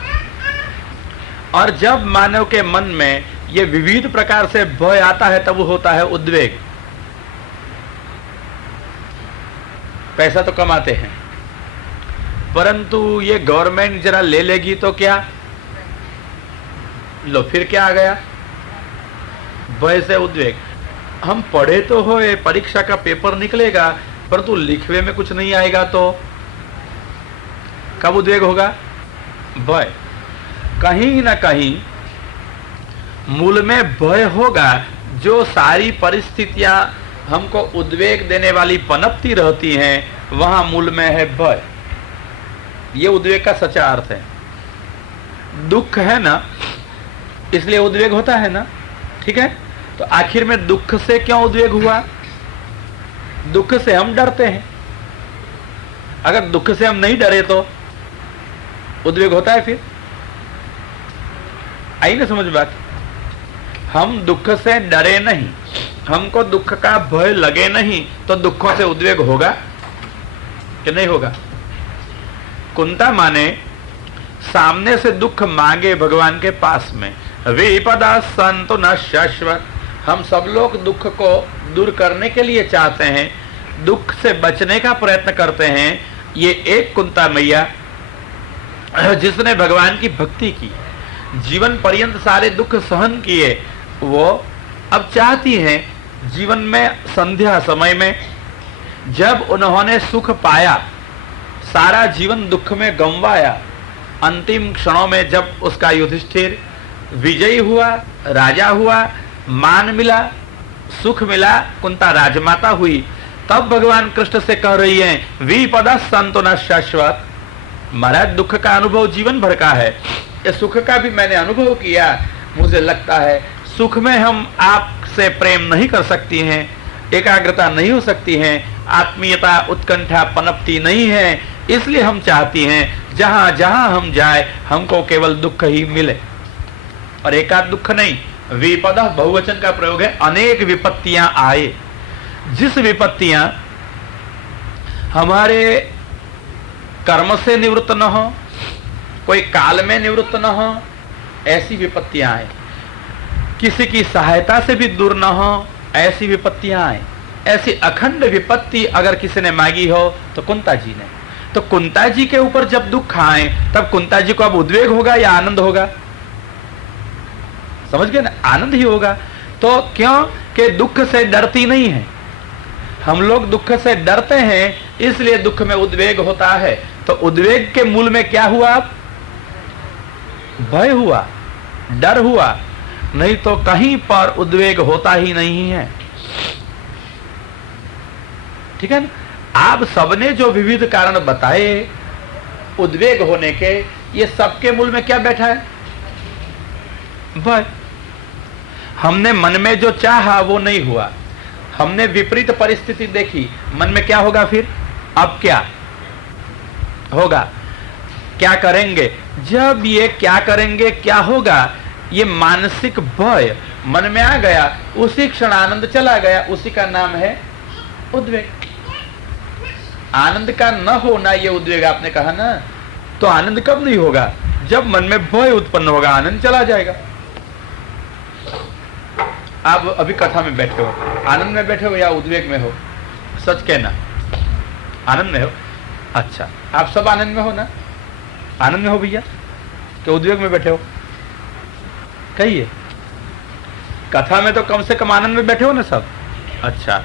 और जब मानव के मन में ये विविध प्रकार से भय आता है तब होता है उद्वेग। पैसा तो कमाते हैं, परंतु ये गवर्नमेंट जरा ले लेगी तो क्या? लो फिर क्या आ गया? भय से उद्वेग। हम पढ़े तो हो, परीक्षा का पेपर निकलेगा, परंतु लिखवे में कुछ नहीं आएगा तो कब उद्वेग होगा? भय। कहीं ना कहीं मूल में भय होगा। जो सारी परिस्थितियां हमको उद्वेग देने वाली पनपती रहती हैं, वहां मूल में है भय। ये उद्वेग का सच्चा अर्थ है। दुख है ना, इसलिए उद्वेग होता है ना, ठीक है? तो आखिर में दुख से क्यों उद्वेग हुआ? दुख से हम डरते हैं। अगर दुख से हम नहीं डरे तो उद्वेग होता है? फिर आई ना समझ बात? हम दुख से डरे नहीं, हमको दुख का भय लगे नहीं, तो दुखों से उद्वेग होगा कि नहीं होगा? कुंता माने सामने से दुख मांगे भगवान के पास में, विपदा संतो न शाश्वत। हम सब लोग दुख को दूर करने के लिए चाहते हैं, दुख से बचने का प्रयत्न करते हैं। ये एक कुंता मैया जिसने भगवान की भक्ति की, जीवन पर्यंत सारे दुख सहन किए, वो अब चाहती हैं जीवन में संध्या समय में जब उन्होंने सुख पाया, सारा जीवन दुख में गंवाया, अंतिम क्षणों में जब उसका युधिष्ठिर विजयी हुआ, राजा हुआ, मान मिला, सुख मिला, कुंता राजमाता हुई, तब भगवान कृष्ण से कह रही हैं विपदा संतो न शाश्वत। महाराज दुख का अनुभव जीवन भर का है, ये सुख का भी मैंने अनुभव किया। मुझे लगता है सुख में हम आपसे प्रेम नहीं कर सकती हैं, एकाग्रता नहीं हो सकती है, आत्मीयता उत्कंठा पनपती नहीं है, इसलिए हम चाहती हैं जहां जहां हम जाए हमको केवल दुख ही मिले। और एकाध दुख नहीं, विपदा बहुवचन का प्रयोग है, अनेक विपत्तियां आए। जिस विपत्तियां हमारे कर्म से निवृत्त न हो, कोई काल में निवृत्त न हो, ऐसी विपत्तियां आए। किसी की सहायता से भी दूर न हो, ऐसी विपत्तियां आए। ऐसी अखंड विपत्ति अगर किसी ने मांगी हो तो कुंता जी ने, तो कुंता जी के ऊपर जब दुख आए तब कुंता जी को अब उद्वेग होगा या आनंद होगा? समझ गए ना? आनंद ही होगा। तो क्यों? कि दुख से डरती नहीं है। हम लोग दुख से डरते हैं, इसलिए दुख में उद्वेग होता है। तो उद्वेग के मूल में क्या हुआ? भय हुआ, डर हुआ, नहीं तो कहीं पर उद्वेग होता ही नहीं है। ठीक है ना? आप सबने जो विविध कारण बताए उद्वेग होने के, ये सबके मूल में क्या बैठा है? भय। हमने मन में जो चाहा वो नहीं हुआ, हमने विपरीत परिस्थिति देखी, मन में क्या होगा फिर? अब क्या होगा? क्या करेंगे? जब ये क्या करेंगे, क्या होगा, ये मानसिक भय मन में आ गया, उसी क्षण आनंद चला गया, उसी का नाम है उद्वेग। आनंद का न होना ये उद्वेग, आपने कहा ना। तो आनंद कब नहीं होगा? जब मन में भय उत्पन्न होगा, आनंद चला जाएगा। आप अभी कथा में बैठे हो, आनंद में बैठे हो या उद्वेग में हो? सच कहना, आनंद में हो? अच्छा, आप सब आनंद में हो ना? आनंद में हो भैया कि उद्वेग में बैठे हो? कहिए। कथा में तो कम से कम आनंद में बैठे हो ना सब? अच्छा,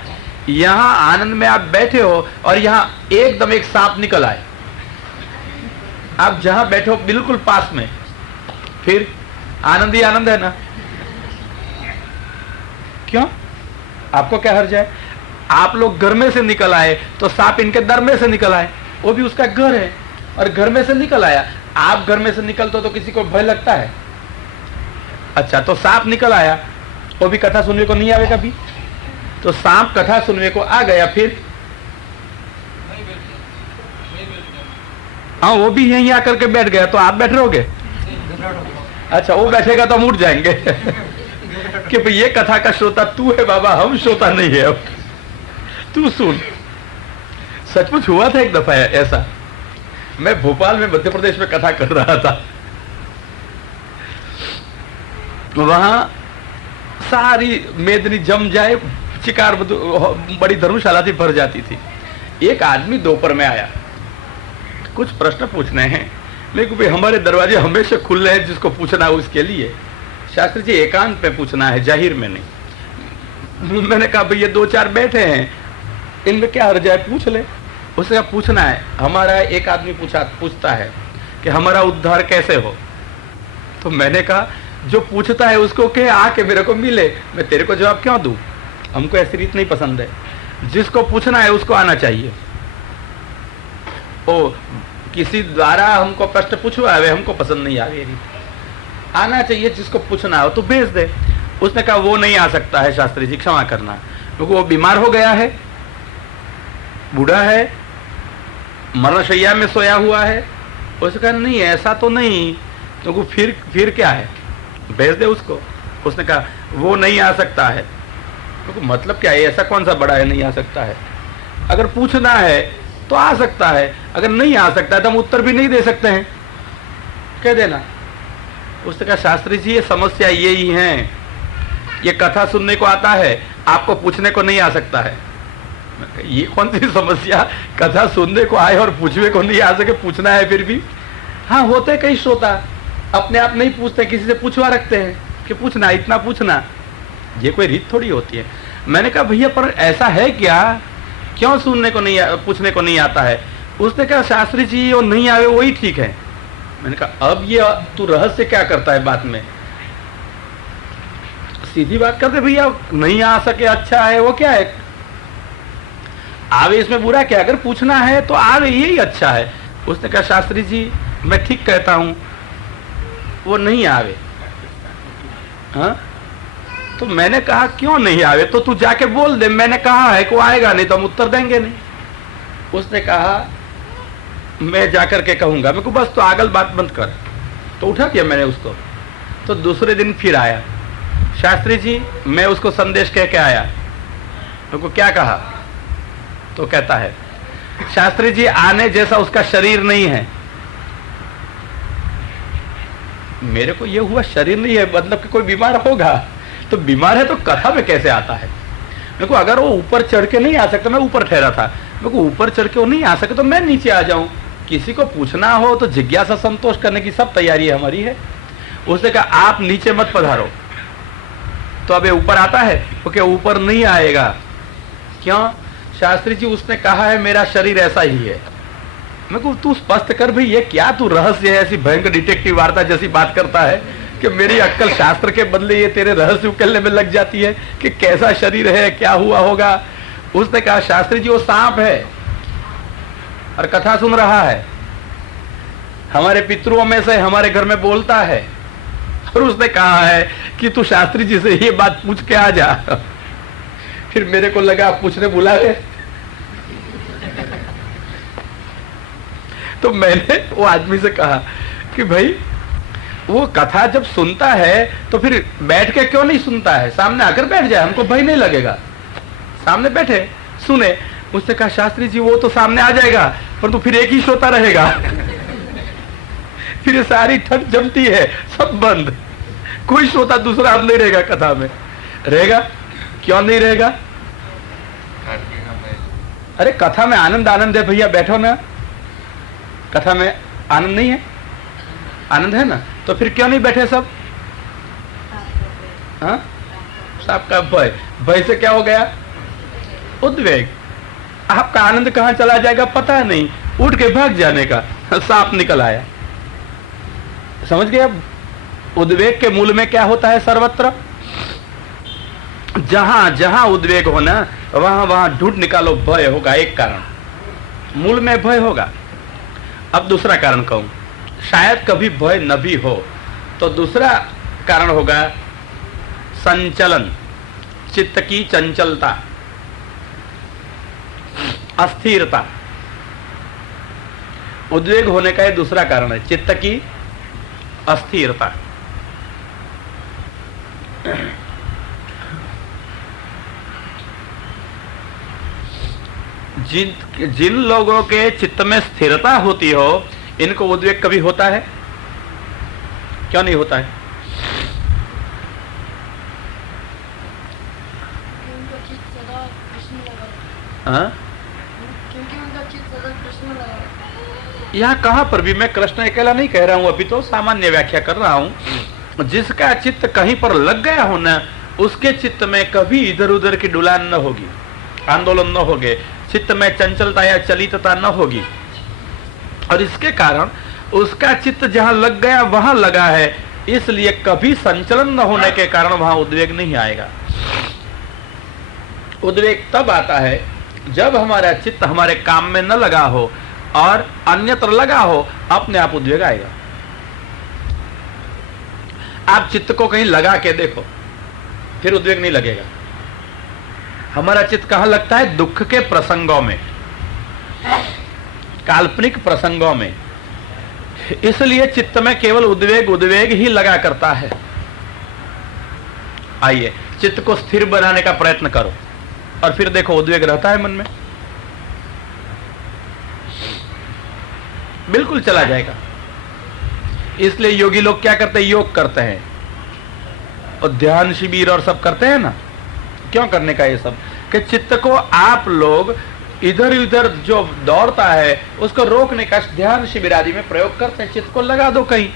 यहां आनंद में आप बैठे हो और यहां एकदम एक सांप निकल आए, आप जहां बैठे हो बिल्कुल पास में, फिर आनंद ही आनंद है ना? क्यों? आपको क्या हर्ज है? आप लोग घर में से निकल आए तो सांप इनके दर में से निकल आए, वो भी उसका घर है और घर में से निकल आया। आप घर में से निकलते हो तो किसी को भय लगता है? अच्छा, तो सांप निकल आया, वो भी कथा सुनने को नहीं आवे कभी? तो सांप कथा सुनने को आ गया, फिर हाँ, वो भी यहीं आकर के बैठ गया, तो आप बैठ रहोगे? अच्छा, वो बैठेगा तो हम उठ जाएंगे कि भाई ये कथा का श्रोता तू है बाबा, हम श्रोता नहीं है, अब तू सुन। सचमुच हुआ था एक दफा ऐसा। मैं भोपाल में मध्य प्रदेश में कथा कर रहा था, वहां सारी मेदनी जम जाए, शिकार बड़ी धर्मशाला थी, भर जाती थी। एक आदमी दोपहर में आया, कुछ प्रश्न पूछने हैं, लेकिन भाई हमारे दरवाजे हमेशा खुले हैं, जिसको पूछना है उसके लिए। शास्त्री जी एकांत में पूछना है, जाहिर में नहीं। मैंने कहा भाई ये दो चार बैठे हैं, इनमें क्या हर्ज है, पूछ ले। उसने कहा पूछना है। हमारा एक आदमी पूछता है कि हमारा उद्धार कैसे हो। तो मैंने कहा जो पूछता है उसको कहे आके मेरे को मिले, मैं तेरे को जवाब क्यों दूं? हमको ऐसी रीत नहीं पसंद है। जिसको पूछना है उसको आना चाहिए। ओ किसी द्वारा हमको प्रश्न पूछवा है, हमको पसंद नहीं आवे रीत। आना चाहिए, जिसको पूछना हो तो भेज दे। उसने कहा वो नहीं आ सकता है शास्त्री जी, क्षमा करना, क्योंकि वो बीमार हो गया है, बूढ़ा है, मरणशैया में सोया हुआ है। उसने कहा नहीं ऐसा तो नहीं, क्योंकि फिर क्या है, भेज दे उसको। उसने कहा वो नहीं आ सकता है। क्योंकि मतलब क्या है, ऐसा कौन सा बड़ा है नहीं आ सकता है? अगर पूछना है तो आ सकता है, अगर नहीं आ सकता है तो हम उत्तर भी नहीं दे सकते हैं, कह देना। उसने कहा शास्त्री जी ये समस्या यही है, ये कथा सुनने को आता है, आपको पूछने को नहीं आ सकता है। ये कौन सी समस्या, कथा सुनने को आए और पूछने को नहीं आ सके, पूछना है फिर भी? हाँ होते कई श्रोता अपने आप नहीं पूछते, किसी से पूछवा रखते हैं कि पूछना, इतना पूछना। ये कोई रीत थोड़ी होती है। मैंने कहा भैया पर ऐसा है क्या, क्यों सुनने को नहीं पूछने को नहीं आता है? उसने कहा शास्त्री जी वो नहीं आवे वही ठीक है। मैंने कहा अब ये तू रहस्य क्या करता है बात में? सीधी बात करते भैया, नहीं आ सके अच्छा है, वो क्या है, आवे इसमें बुरा क्या? अगर पूछना है तो आवे, यही अच्छा है। उसने कहा शास्त्री जी मैं ठीक कहता हूं, वो नहीं आवे। हाँ तो मैंने कहा क्यों नहीं आवे? तो तू जाके बोल दे, मैंने कहा है कि वो आएगा नहीं तो हम उत्तर देंगे नहीं। उसने कहा मैं जाकर के कहूंगा। मैं को बस तो आगल बात बंद कर। तो उठा दिया मैंने उसको। तो दूसरे दिन फिर आया, शास्त्री जी मैं उसको संदेश कह के आया। मेरे को क्या कहा? तो कहता है शास्त्री जी आने जैसा उसका शरीर नहीं है। मेरे को यह हुआ शरीर नहीं है मतलब कि कोई बीमार होगा, तो बीमार है तो कथा में कैसे आता है? मेरे को अगर वो ऊपर चढ़ के नहीं आ सकता, मैं ऊपर ठहरा था, मेरे को ऊपर चढ़ के वो नहीं आ सके तो मैं नीचे आ जाऊं। किसी को पूछना हो तो जिज्ञासा संतोष करने की सब तैयारी हमारी है। उसने कहा आप नीचे मत पधारो। तो अब ये ऊपर आता है, क्योंकि ऊपर नहीं आएगा। क्यों? शास्त्री जी उसने कहा है मेरा शरीर ऐसा ही है। मैं कहूँ तू स्पष्ट कर भाई, ये क्या तू रहस्य है, ऐसी भयंकर डिटेक्टिव वार्ता जैसी बात करता है कि मेरी अक्कल शास्त्र के बदले ये तेरे रहस्य उकेलने में लग जाती है कि कैसा शरीर है, क्या हुआ होगा। उसने कहा शास्त्री जी वो सांप है और कथा सुन रहा है, हमारे पितरों में से हमारे घर में बोलता है, और उसने कहा है कि तू शास्त्री जी से ये बात पूछ के आ जा। फिर मेरे को लगा आप पूछने बुला गए, तो मैंने वो आदमी से कहा कि भाई वो कथा जब सुनता है तो फिर बैठ के क्यों नहीं सुनता है, सामने आकर बैठ जाए, हमको भय नहीं लगेगा, सामने बैठे सुने। उसने कहा शास्त्री जी वो तो सामने आ जाएगा परंतु फिर एक ही श्रोता रहेगा। फिर ये सारी ठट जमती है, सब बंद, कोई श्रोता दूसरा अब नहीं रहेगा, कथा में रहेगा, क्यों नहीं रहेगा? अरे कथा में आनंद आनंद है भैया, बैठो ना, कथा में आनंद नहीं है? आनंद है ना, तो फिर क्यों नहीं बैठे सब? हाँ, सबका भय, भय से क्या हो गया? उद्वेग। आपका आनंद कहां चला जाएगा पता नहीं, उठ के भाग जाने का, सांप निकल आया। समझ गए? अब उद्वेग के मूल में क्या होता है? सर्वत्र जहां जहां उद्वेग होना वहां वहां ढूंढ निकालो, भय होगा, एक कारण मूल में भय होगा। अब दूसरा कारण कहूं, शायद कभी भय न भी हो तो दूसरा कारण होगा संचलन, चित्त की चंचलता, अस्थिरता। उद्वेग होने का यह दूसरा कारण है, चित्त की अस्थिरता। जिन लोगों के चित्त में स्थिरता होती हो इनको उद्वेग कभी होता है? क्यों नहीं होता है? हाँ? यहाँ कहां पर भी मैं कृष्ण अकेला नहीं कह रहा हूं, अभी तो सामान्य व्याख्या कर रहा हूं। जिसका चित्त कहीं पर लग गया हो ना, उसके चित्त में कभी इधर उधर की डुलान न होगी, आंदोलन न होगे, चित्त में चंचलता या चलितता न होगी, और इसके कारण उसका चित्त जहां लग गया वहां लगा है, इसलिए कभी संचलन न होने के कारण वहां उद्वेग नहीं आएगा। उद्वेग तब आता है जब हमारा चित्त हमारे काम में न लगा हो और अन्यत्र लगा हो, अपने आप उद्वेग आएगा। आप चित्त को कहीं लगा के देखो, फिर उद्वेग नहीं लगेगा। हमारा चित्त कहां लगता है? दुख के प्रसंगों में, काल्पनिक प्रसंगों में, इसलिए चित्त में केवल उद्वेग उद्वेग ही लगा करता है। आइए चित्त को स्थिर बनाने का प्रयत्न करो और फिर देखो उद्वेग रहता है मन में, बिल्कुल चला जाएगा। इसलिए योगी लोग क्या करते हैं? योग करते हैं और ध्यान शिविर और सब करते हैं ना। क्यों करने का ये सब? कि चित्त को आप लोग इधर उधर जो दौड़ता है उसको रोकने का ध्यान शिविर आदि में प्रयोग करते हैं। चित्त को लगा दो कहीं,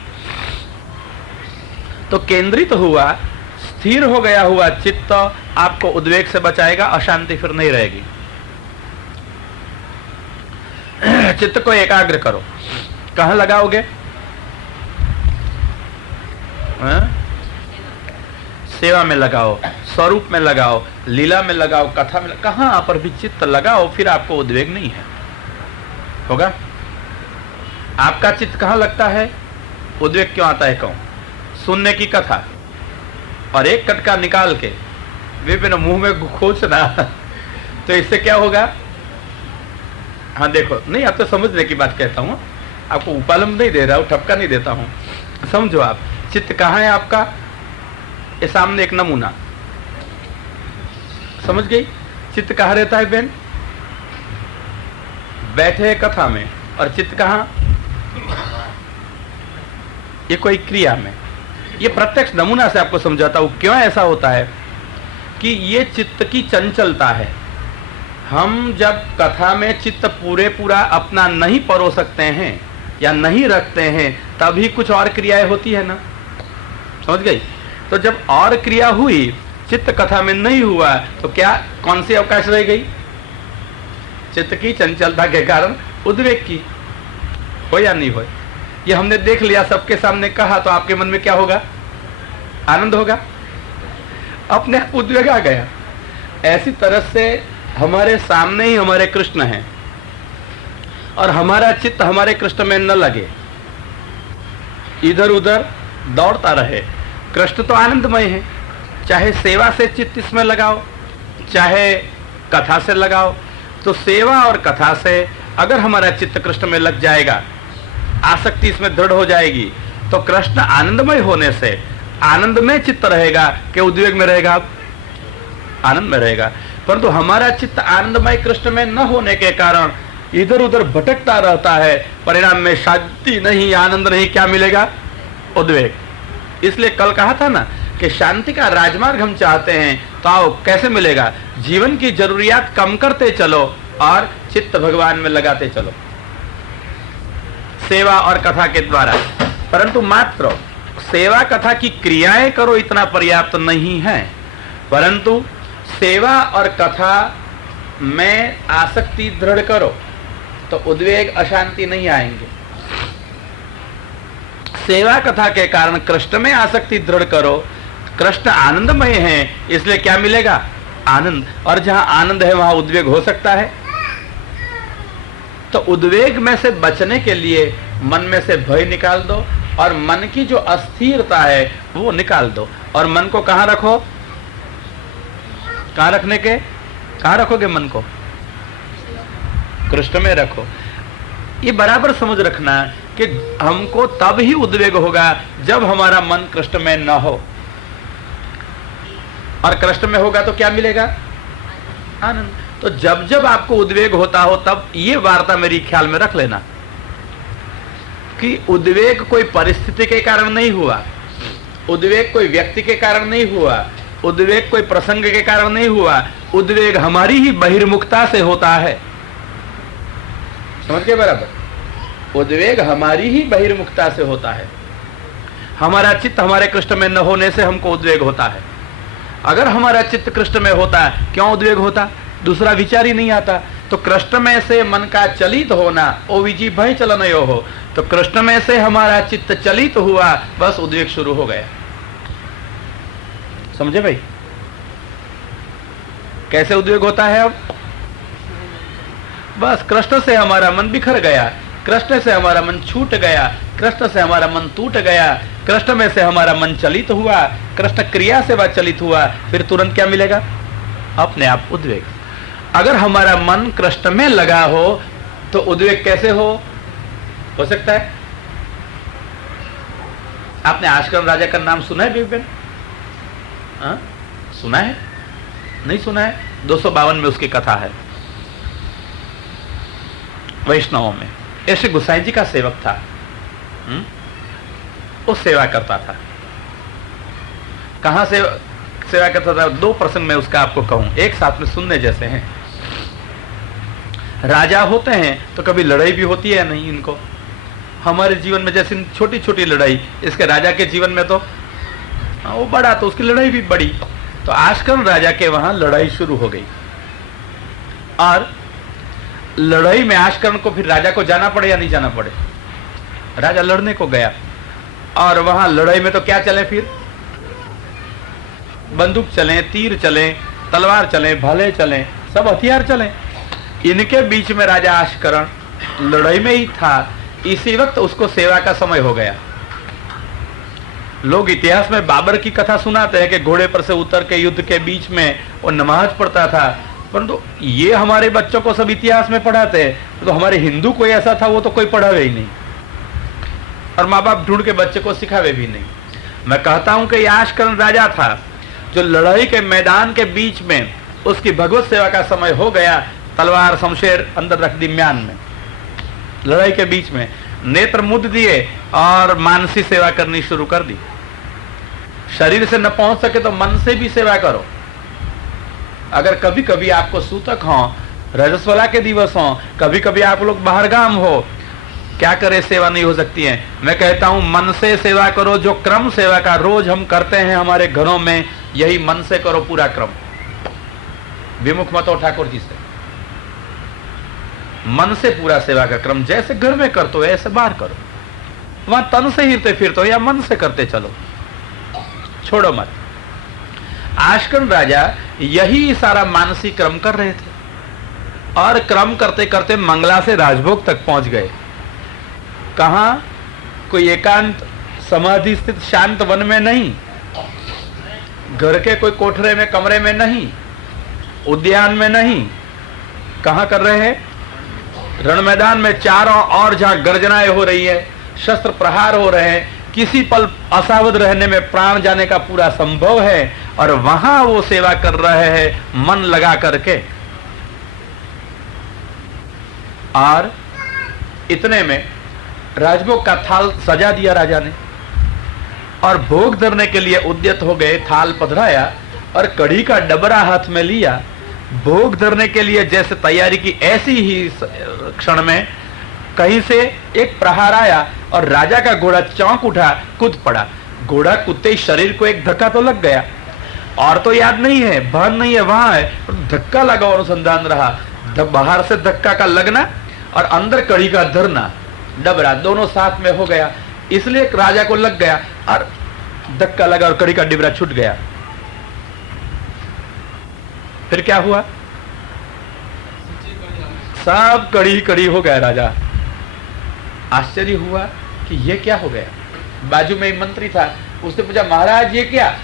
तो केंद्रित हुआ, स्थिर हो गया हुआ चित्त आपको उद्वेग से बचाएगा, अशांति फिर नहीं रहेगी। चित्त को एकाग्र करो। कहां लगाओगे? सेवा में लगाओ, स्वरूप में लगाओ, लीला में लगाओ, कथा में, कहां पर भी चित्त लगाओ, फिर आपको उद्वेग नहीं है होगा। आपका चित्त कहां लगता है? उद्वेग क्यों आता है? कहूं सुनने की कथा और एक कटका निकाल के विभिन्न मुंह में खोचना, तो इससे क्या होगा? हाँ देखो, नहीं आप तो समझने की बात कहता हूं, आपको उपालम नहीं दे रहा हूं, ठपका नहीं देता हूं, समझो आप। चित्त कहां है आपका? ये सामने एक नमूना, समझ गई? चित्त कहां रहता है बहन? बैठे है कथा में, और चित्त कहां? ये कोई क्रिया में। ये प्रत्यक्ष नमूना से आपको समझाता हूं क्यों ऐसा होता है कि ये चित्त की चंचलता है। हम जब कथा में चित्त पूरा अपना नहीं परो सकते हैं या नहीं रखते हैं, तभी कुछ और क्रियाएं होती है ना, समझ गई? तो जब और क्रिया हुई, चित्त कथा में नहीं हुआ, तो क्या कौन सी अवकाश रह गई? चित्त की चंचलता के कारण उद्वेग की। हो या नहीं हो, ये हमने देख लिया, सबके सामने कहा, तो आपके मन में क्या होगा? आनंद होगा, अपने आप उद्वेग आ गया। ऐसी तरह से हमारे सामने ही हमारे कृष्ण हैं और हमारा चित्त हमारे कृष्ण में न लगे, इधर उधर दौड़ता रहे। कृष्ण तो आनंदमय है, चाहे सेवा से चित्त इसमें लगाओ, चाहे कथा से लगाओ। तो सेवा और कथा से अगर हमारा चित्त कृष्ण में लग जाएगा, आसक्ति इसमें दृढ़ हो जाएगी, तो कृष्ण आनंदमय होने से आनंद में चित्त रहेगा कि उद्वेग में रहेगा? आनंद में रहेगा। परंतु हमारा चित्त आनंदमय कृष्ण में न होने के कारण इधर उधर भटकता रहता है, परिणाम में शांति नहीं, आनंद नहीं, क्या मिलेगा? उद्वेग। इसलिए कल कहा था ना कि शांति का राजमार्ग हम चाहते हैं, तो आओ, कैसे मिलेगा? जीवन की जरूरियात कम करते चलो और चित्त भगवान में लगाते चलो, सेवा और कथा के द्वारा। परंतु मात्र सेवा कथा की क्रियाएं करो इतना पर्याप्त नहीं है, परंतु सेवा और कथा में आसक्ति दृढ़ करो तो उद्वेग अशांति नहीं आएंगे। सेवा कथा के कारण कृष्ण में आसक्ति दृढ़ करो, कृष्ण आनंदमय है, इसलिए क्या मिलेगा? आनंद। और जहां आनंद है वहां उद्वेग हो सकता है। तो उद्वेग में से बचने के लिए मन में से भय निकाल दो और मन की जो अस्थिरता है वो निकाल दो। और मन को कहां रखो? कहां रखने के? कहां रखोगे मन को? कृष्ण में रखो। ये बराबर समझ रखना कि हमको तब ही उद्वेग होगा जब हमारा मन कृष्ण में न हो, और कृष्ण में होगा तो क्या मिलेगा? आनंद। तो जब जब आपको उद्वेग होता हो तब ये वार्ता मेरी ख्याल में रख लेना कि उद्वेग कोई परिस्थिति के कारण नहीं हुआ, उद्वेग कोई व्यक्ति के कारण नहीं हुआ, उद्वेग कोई प्रसंग के कारण नहीं हुआ, उद्वेग हमारी ही बहिर्मुखता से होता है। समझ के? बराबर। उद्वेग हमारी ही बहिर्मुखता से होता है। हमारा चित्त हमारे कृष्ण में न होने से हमको उद्वेग होता है। अगर हमारा चित्त कृष्ण में होता, क्यों उद्वेग होता? दूसरा विचार ही नहीं आता। तो कृष्ण में से मन का चलित होना, ओ विजी भय चलन यो हो, तो कृष्ण में से हमारा चित्त चलित हुआ, बस उद्वेग शुरू हो गया। समझे भाई? कैसे उद्वेग होता है? अब बस कृष्ण से हमारा मन बिखर गया, कृष्ण से हमारा मन छूट गया, कृष्ण से हमारा मन टूट गया, कृष्ण में से हमारा मन चलित हुआ, कृष्ण क्रिया से वह चलित हुआ, फिर तुरंत क्या मिलेगा? अपने आप उद्वेग। अगर हमारा मन कृष्ण में लगा हो तो उद्वेग कैसे हो सकता है? आपने आश्कर्म राजा का नाम सुना है विवेक? सुना है? नहीं सुना है? 252 में उसकी कथा है, वैष्णवों में। ऐसे गुसाई जी का सेवक था, वो सेवा करता था। कहां से सेवा करता था? 2 प्रसंग में उसका आपको कहूं, एक साथ में सुनने जैसे हैं। राजा होते हैं तो कभी लड़ाई भी होती है नहीं इनको। हमारे जीवन में जैसे छोटी छोटी लड़ाई, इसके राजा के जीवन में तो वो बड़ा, तो उसकी लड़ाई भी बड़ी। तो आजकल राजा के वहां लड़ाई शुरू हो गई, और लड़ाई में आजकल को फिर राजा को जाना पड़े या नहीं जाना पड़े? राजा लड़ने को गया, और वहां लड़ाई में तो क्या चले? फिर बंदूक चले, तीर चले, तलवार चले, भाले चले, सब हथियार चले। इनके बीच में राजा आशकरण लड़ाई में ही था। इसी वक्त उसको सेवा का समय हो गया। लोग इतिहास में बाबर की कथा सुनाते हैं कि घोड़े पर से उतर के युद्ध के बीच में वो नमाज पढ़ता था, परंतु ये हमारे बच्चों को सब इतिहास में पढ़ाते हैं, तो हमारे हिंदू कोई ऐसा था वो तो कोई पढ़ावे ही नहीं, और माँ बाप ढूंढ के बच्चे को सिखावे भी नहीं। मैं कहता हूं कि यह आशकरण राजा था जो लड़ाई के मैदान के बीच में उसकी भगवत सेवा का समय हो गया, तलवार शमशेर अंदर रख दी म्यान में, लड़ाई के बीच में नेत्र मुद दिए और मानसी सेवा करनी शुरू कर दी। शरीर से न पहुंच सके तो मन से भी सेवा करो। अगर कभी कभी आपको सूतक हो, रजस्वला के दिवस हो, कभी कभी आप लोग बाहर गाम हो, क्या करे, सेवा नहीं हो सकती है। मैं कहता हूं मन से सेवा करो। जो क्रम सेवा का रोज हम करते हैं हमारे घरों में, यही मन से करो पूरा क्रम। विमुख मत हो ठाकुर जी से। मन से पूरा सेवा का क्रम, जैसे घर में करते हो ऐसे बाहर करो, वहां तन से हिरते फिरते हो या मन से करते चलो, छोड़ो मत। आशकन राजा यही सारा मानसिक क्रम कर रहे थे और क्रम करते करते मंगला से राजभोग तक पहुंच गए। कहां? कोई एकांत समाधि स्थित शांत वन में नहीं, घर के कोई कोठरे में कमरे में नहीं, उद्यान में नहीं, कहां कर रहे हैं? रण मैदान में चारों ओर जहां गर्जनाएं हो रही है, शस्त्र प्रहार हो रहे हैं, किसी पल असावध रहने में प्राण जाने का पूरा संभव है, और वहां वो सेवा कर रहे हैं मन लगा करके। और इतने में राजभोग का थाल सजा दिया राजा ने और भोग धरने के लिए उद्यत हो गए। थाल पधराया और कढ़ी का डबरा हाथ में लिया, भोग धरने के लिए जैसे तैयारी की, ऐसी ही क्षण में कहीं से एक प्रहार आया और राजा का घोड़ा चौंक उठा, कूद पड़ा। घोड़ा कूदते ही शरीर को एक धक्का तो लग गया, और तो याद नहीं है, भान नहीं है, वहां है, धक्का लगा और अनुसंधान रहा। बाहर से धक्का का लगना और अंदर कड़ी का धरना, डबरा दोनों साथ में हो गया, इसलिए राजा को लग गया और धक्का लगा और कड़ी का डिबरा छूट गया। फिर क्या हुआ? सब कड़ी कड़ी हो गया। राजा आश्चर्य हुआ कि ये क्या हो गया। बाजू में एक मंत्री था, उसने पूछा महाराज ये क्या?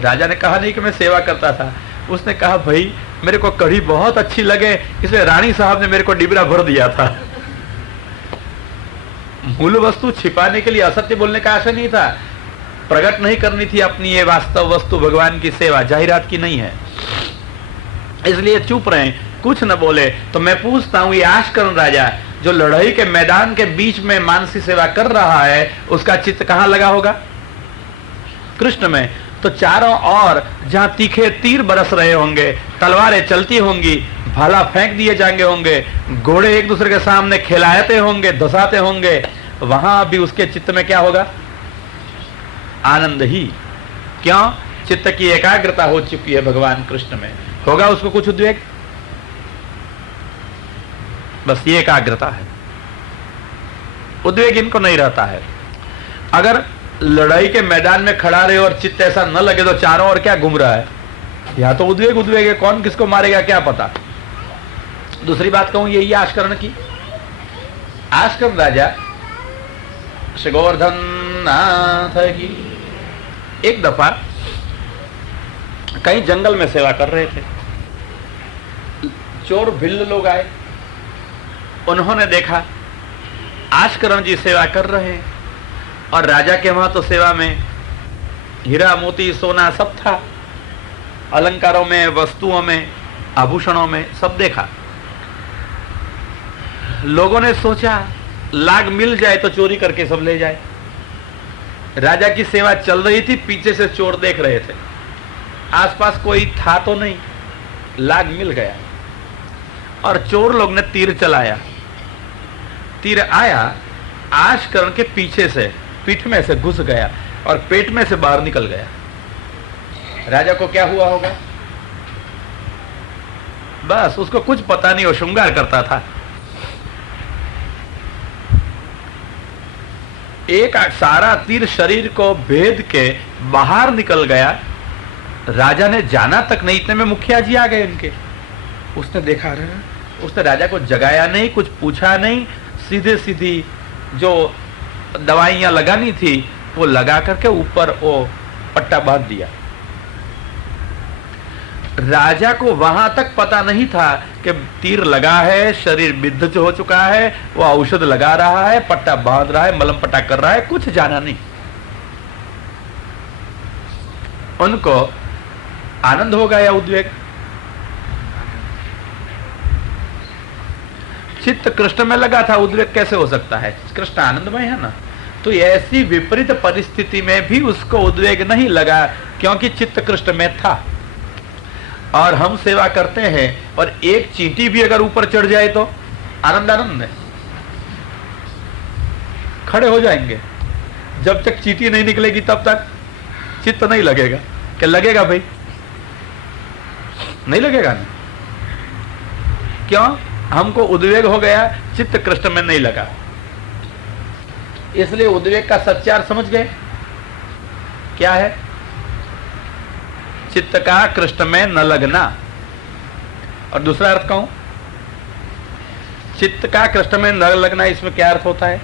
राजा ने कहा नहीं कि मैं सेवा करता था। उसने कहा भाई मेरे को कढ़ी बहुत अच्छी लगे, इसलिए रानी साहब ने मेरे को डिबरा भर दिया था। मूल वस्तु छिपाने के लिए असत्य बोलने का आशय नहीं था, प्रकट नहीं करनी थी अपनी ये वास्तव वस्तु, भगवान की सेवा जाहिरात की नहीं है, इसलिए चुप रहे, कुछ न बोले। तो मैं पूछता हूं, ये आशकर्ण राजा जो लड़ाई के मैदान के बीच में मानसी सेवा कर रहा है, उसका चित्त कहां लगा होगा? कृष्ण में। तो चारों ओर जहां तीखे तीर बरस रहे होंगे, तलवारें चलती होंगी, भाला फेंक दिए जाएंगे होंगे, घोड़े एक दूसरे के सामने खिलाते होंगे, धसाते होंगे, वहां भी उसके चित्त में क्या होगा? आनंद ही। क्यों? चित्त की एकाग्रता हो चुकी है भगवान कृष्ण में। होगा उसको कुछ उद्वेग? बस ये एकाग्रता है, उद्वेग इनको नहीं रहता है। अगर लड़ाई के मैदान में खड़ा रहे और चित्त ऐसा न लगे तो चारों ओर क्या घूम रहा है? या तो उद्वेग उद्वेग है, कौन किसको मारेगा क्या पता। दूसरी बात कहूं यही आशकर्ण की। आशकर्ण राजा श्री गोवर्धन नाथ की एक दफा कहीं जंगल में सेवा कर रहे थे, चोर भिल्ल लोग आए, उन्होंने देखा आशकर्ण जी सेवा कर रहे हैं और राजा के वहां तो सेवा में हीरा मोती सोना सब था, अलंकारों में, वस्तुओं में, आभूषणों में, सब देखा। लोगों ने सोचा लाग मिल जाए तो चोरी करके सब ले जाए। राजा की सेवा चल रही थी, पीछे से चोर देख रहे थे, आसपास कोई था तो नहीं, लाग मिल गया और चोर लोग ने तीर चलाया। तीर आया आशकर्ण के पीछे से, पीठ में से घुस गया और पेट में से बाहर निकल गया। राजा को क्या हुआ होगा? बस उसको कुछ पता नहीं, वो श्रृंगार करता था। एक सारा तीर शरीर को भेद के बाहर निकल गया। राजा ने जाना तक नहीं, इतने में मुखिया जी आ गए इनके। उसने देखा रहा, उसने राजा को जगाया नहीं, कुछ पूछा नहीं, सीधे सीधी जो दवाइयां लगानी थी वो लगा करके ऊपर वो पट्टा बांध दिया। राजा को वहां तक पता नहीं था कि तीर लगा है, शरीर विद्ध हो चुका है, वो औषध लगा रहा है, पट्टा बांध रहा है, मलम पट्टा कर रहा है, कुछ जाना नहीं। उनको आनंद हो गया, उद्वेग। चित्त कृष्ण में लगा था, उद्वेग कैसे हो सकता है? कृष्ण आनंदमय है ना। तो ऐसी विपरीत परिस्थिति में भी उसको उद्वेग नहीं लगा, क्योंकि चित्त कृष्ण में था। और हम सेवा करते हैं और एक चींटी भी अगर ऊपर चढ़ जाए तो आनंद आनंद है, खड़े हो जाएंगे। जब तक चींटी नहीं निकलेगी तब तक चित्त नहीं लगेगा। क्या लगेगा भाई? नहीं लगेगा ना। क्यों? हमको उद्वेग हो गया, चित्त कृष्ण में नहीं लगा, इसलिए उद्वेग का सच्चार समझ गए क्या है? चित्त का कृष्ण में न लगना। और दूसरा अर्थ कहूं, चित्त का कृष्ण में न लगना, इसमें क्या अर्थ होता है?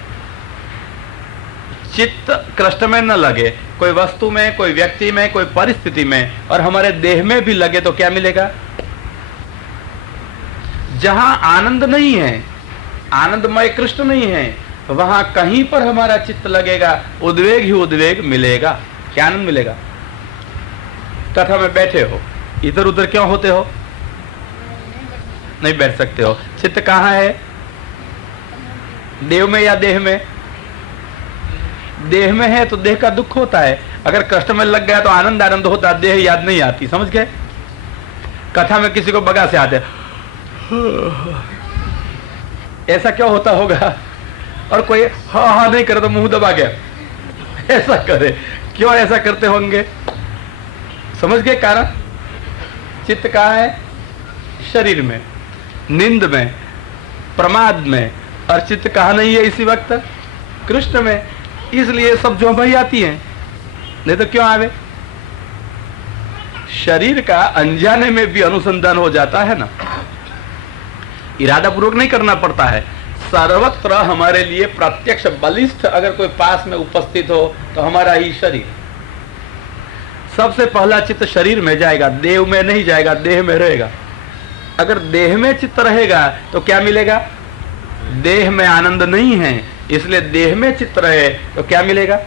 चित्त कृष्ण में न लगे, कोई वस्तु में, कोई व्यक्ति में, कोई परिस्थिति में, और हमारे देह में भी लगे तो क्या मिलेगा? जहां आनंद नहीं है, आनंदमय कृष्ण नहीं है, वहां कहीं पर हमारा चित्त लगेगा, उद्वेग ही उद्वेग मिलेगा। क्या आनंद मिलेगा? कथा में बैठे हो, इधर उधर क्यों होते हो? नहीं बैठ सकते हो। चित्त कहां है? देव में या देह में? देह में है तो देह का दुख होता है, अगर कृष्ण में लग गया तो आनंद आनंद होता, देह याद नहीं आती। समझ गए? कथा में किसी को बगा से आते, ऐसा क्यों होता होगा? और कोई हाँ हाँ नहीं करे तो मुंह दबा गया, ऐसा करे, क्यों ऐसा करते होंगे? समझ गए कारण? चित्त कहाँ है? शरीर में, नींद में, प्रमाद में, और चित्त कहाँ नहीं है इसी वक्त? कृष्ण में। इसलिए सब जो भई आती हैं, नहीं तो क्यों आवे? शरीर का अनजाने में भी अनुसंधान हो जाता है ना, इरादा पूर्वक नहीं करना पड़ता है। सर्वत्र हमारे लिए प्रत्यक्ष बलिष्ठ अगर कोई पास में उपस्थित हो तो हमारा ही शरीर। सबसे पहला चित्त शरीर में जाएगा, देह में नहीं जाएगा, देह में रहेगा। अगर देह में चित्त रहेगा तो क्या मिलेगा? देह में आनंद नहीं है, इसलिए देह में चित्त रहे तो क्या मिलेगा?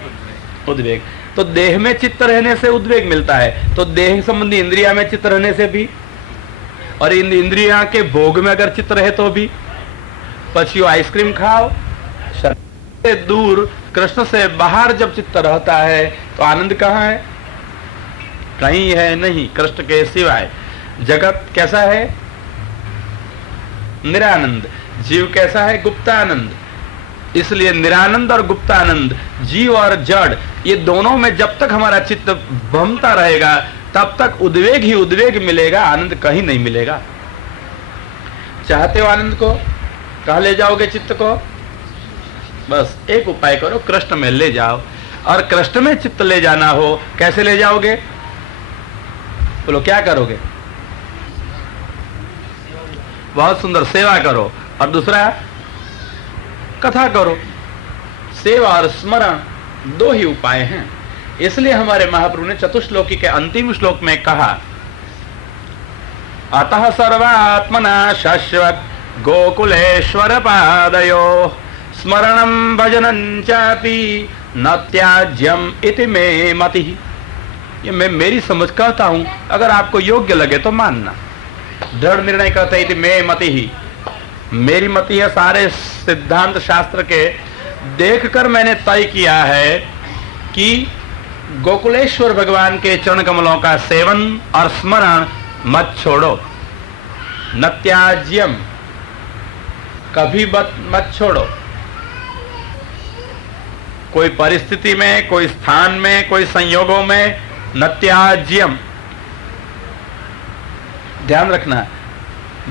उद्वेग। तो देह में चित्त रहने से उद्वेग मिलता है, तो देह संबंधी इंद्रिया में चित्त रहने से भी, और इन इंद्रिया के भोग में अगर चित्त रहे तो भी। पछियो आइसक्रीम खाओ, शरीर से दूर, कृष्ण से बाहर जब चित्त रहता है तो आनंद कहाँ है? कहीं है नहीं कृष्ण के सिवाय। जगत कैसा है? निरानंद। जीव कैसा है? गुप्तानंद। इसलिए निरानंद और गुप्तानंद, जीव और जड़, ये दोनों में जब तक हमारा चित्त भमता रहेगा तब तक उद्वेग ही उद्वेग मिलेगा, आनंद कहीं नहीं मिलेगा। चाहते हो आनंद को? कहां ले जाओगे चित्त को? बस एक उपाय करो, कृष्ण में ले जाओ। और कृष्ण में चित्त ले जाना हो, कैसे ले जाओगे? बोलो क्या करोगे? बहुत सुंदर, सेवा करो। और दूसरा, कथा करो। सेवा और स्मरण दो ही उपाय हैं। इसलिए हमारे महाप्रभु ने चतुश्लोकी के अंतिम श्लोक में कहा, अतः सर्वात्मना शाश्वत गोकुलेश्वर पादयो स्मरणं भजनं चापि न त्याज्यम इति मे मति। ये मैं मेरी समझ कहता हूं, अगर आपको योग्य लगे तो मानना। दृढ़ निर्णय कहते हैं इति मे मति ही, मेरी मति है। सारे सिद्धांत शास्त्र के देखकर मैंने तय किया है कि गोकुलेश्वर भगवान के चरण कमलों का सेवन और स्मरण मत छोड़ो। न त्याज्यम, कभी मत छोड़ो। कोई परिस्थिति में, कोई स्थान में, कोई संयोगों में, न त्याज्यम। ध्यान रखना,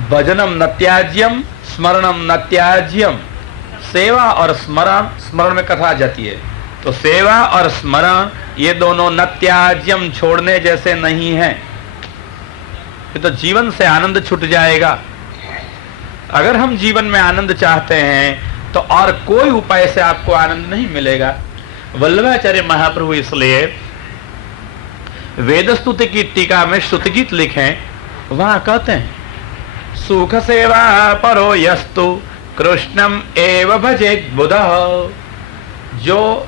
भजनम न त्याज्यम, स्मरणम न त्याज्यम। सेवा और स्मरण, स्मरण में कथा आ जाती है, तो सेवा और स्मरण ये दोनों न त्याज्यम, छोड़ने जैसे नहीं हैं। तो जीवन से आनंद छूट जाएगा। अगर हम जीवन में आनंद चाहते हैं तो और कोई उपाय से आपको आनंद नहीं मिलेगा। वल्लभाचार्य महाप्रभु इसलिए वेद स्तुति की टीका में श्रुति गीत लिखे, वहां कहते हैं, सुख सेवा परो यस्तु कृष्णम एव भजेत बुधः। जो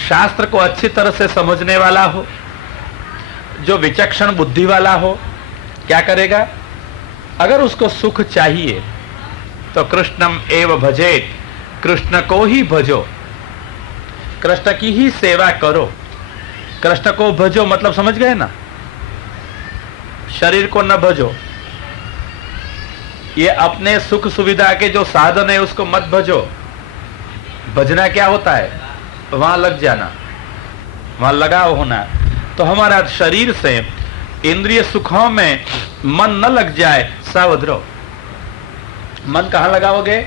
शास्त्र को अच्छी तरह से समझने वाला हो, जो विचक्षण बुद्धि वाला हो, क्या करेगा? अगर उसको सुख चाहिए तो कृष्णम एव भजेत, कृष्ण को ही भजो, कृष्ण की ही सेवा करो। कृष्ण को भजो मतलब समझ गए ना? शरीर को न भजो। ये अपने सुख सुविधा के जो साधन है उसको मत भजो। भजना क्या होता है? वहां लग जाना, वहां लगाव होना। तो हमारा शरीर से इंद्रिय सुखों में मन न लग जाए, सावध रहो। मन कहां लगाओगे?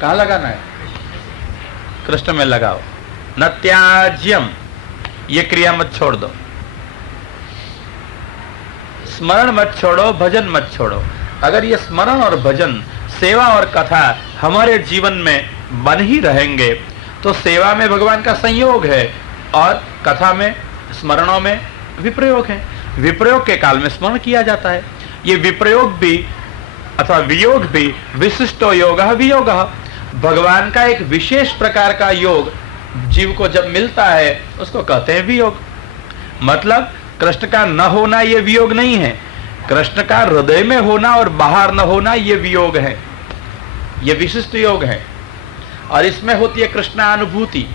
कहां लगाना है? कृष्ण में लगाओ। न त्याज्यम, ये क्रिया मत छोड़ दो। स्मरण मत छोड़ो, भजन मत छोड़ो। अगर ये स्मरण और भजन, सेवा और कथा हमारे जीवन में बन ही रहेंगे तो सेवा में भगवान का संयोग है और कथा में, स्मरणों में विप्रयोग है। विप्रयोग के काल में स्मरण किया जाता है। ये विप्रयोग भी अथवा वियोग भी विशिष्टो योगः वियोगः, भगवान का एक विशेष प्रकार का योग जीव को जब मिलता है उसको कहते हैं वियोग। मतलब कृष्ण का न होना ये वियोग नहीं है, कृष्ण का हृदय में होना और बाहर न होना ये वियोग है, ये विशिष्ट योग है। और इसमें होती है कृष्णानुभूति।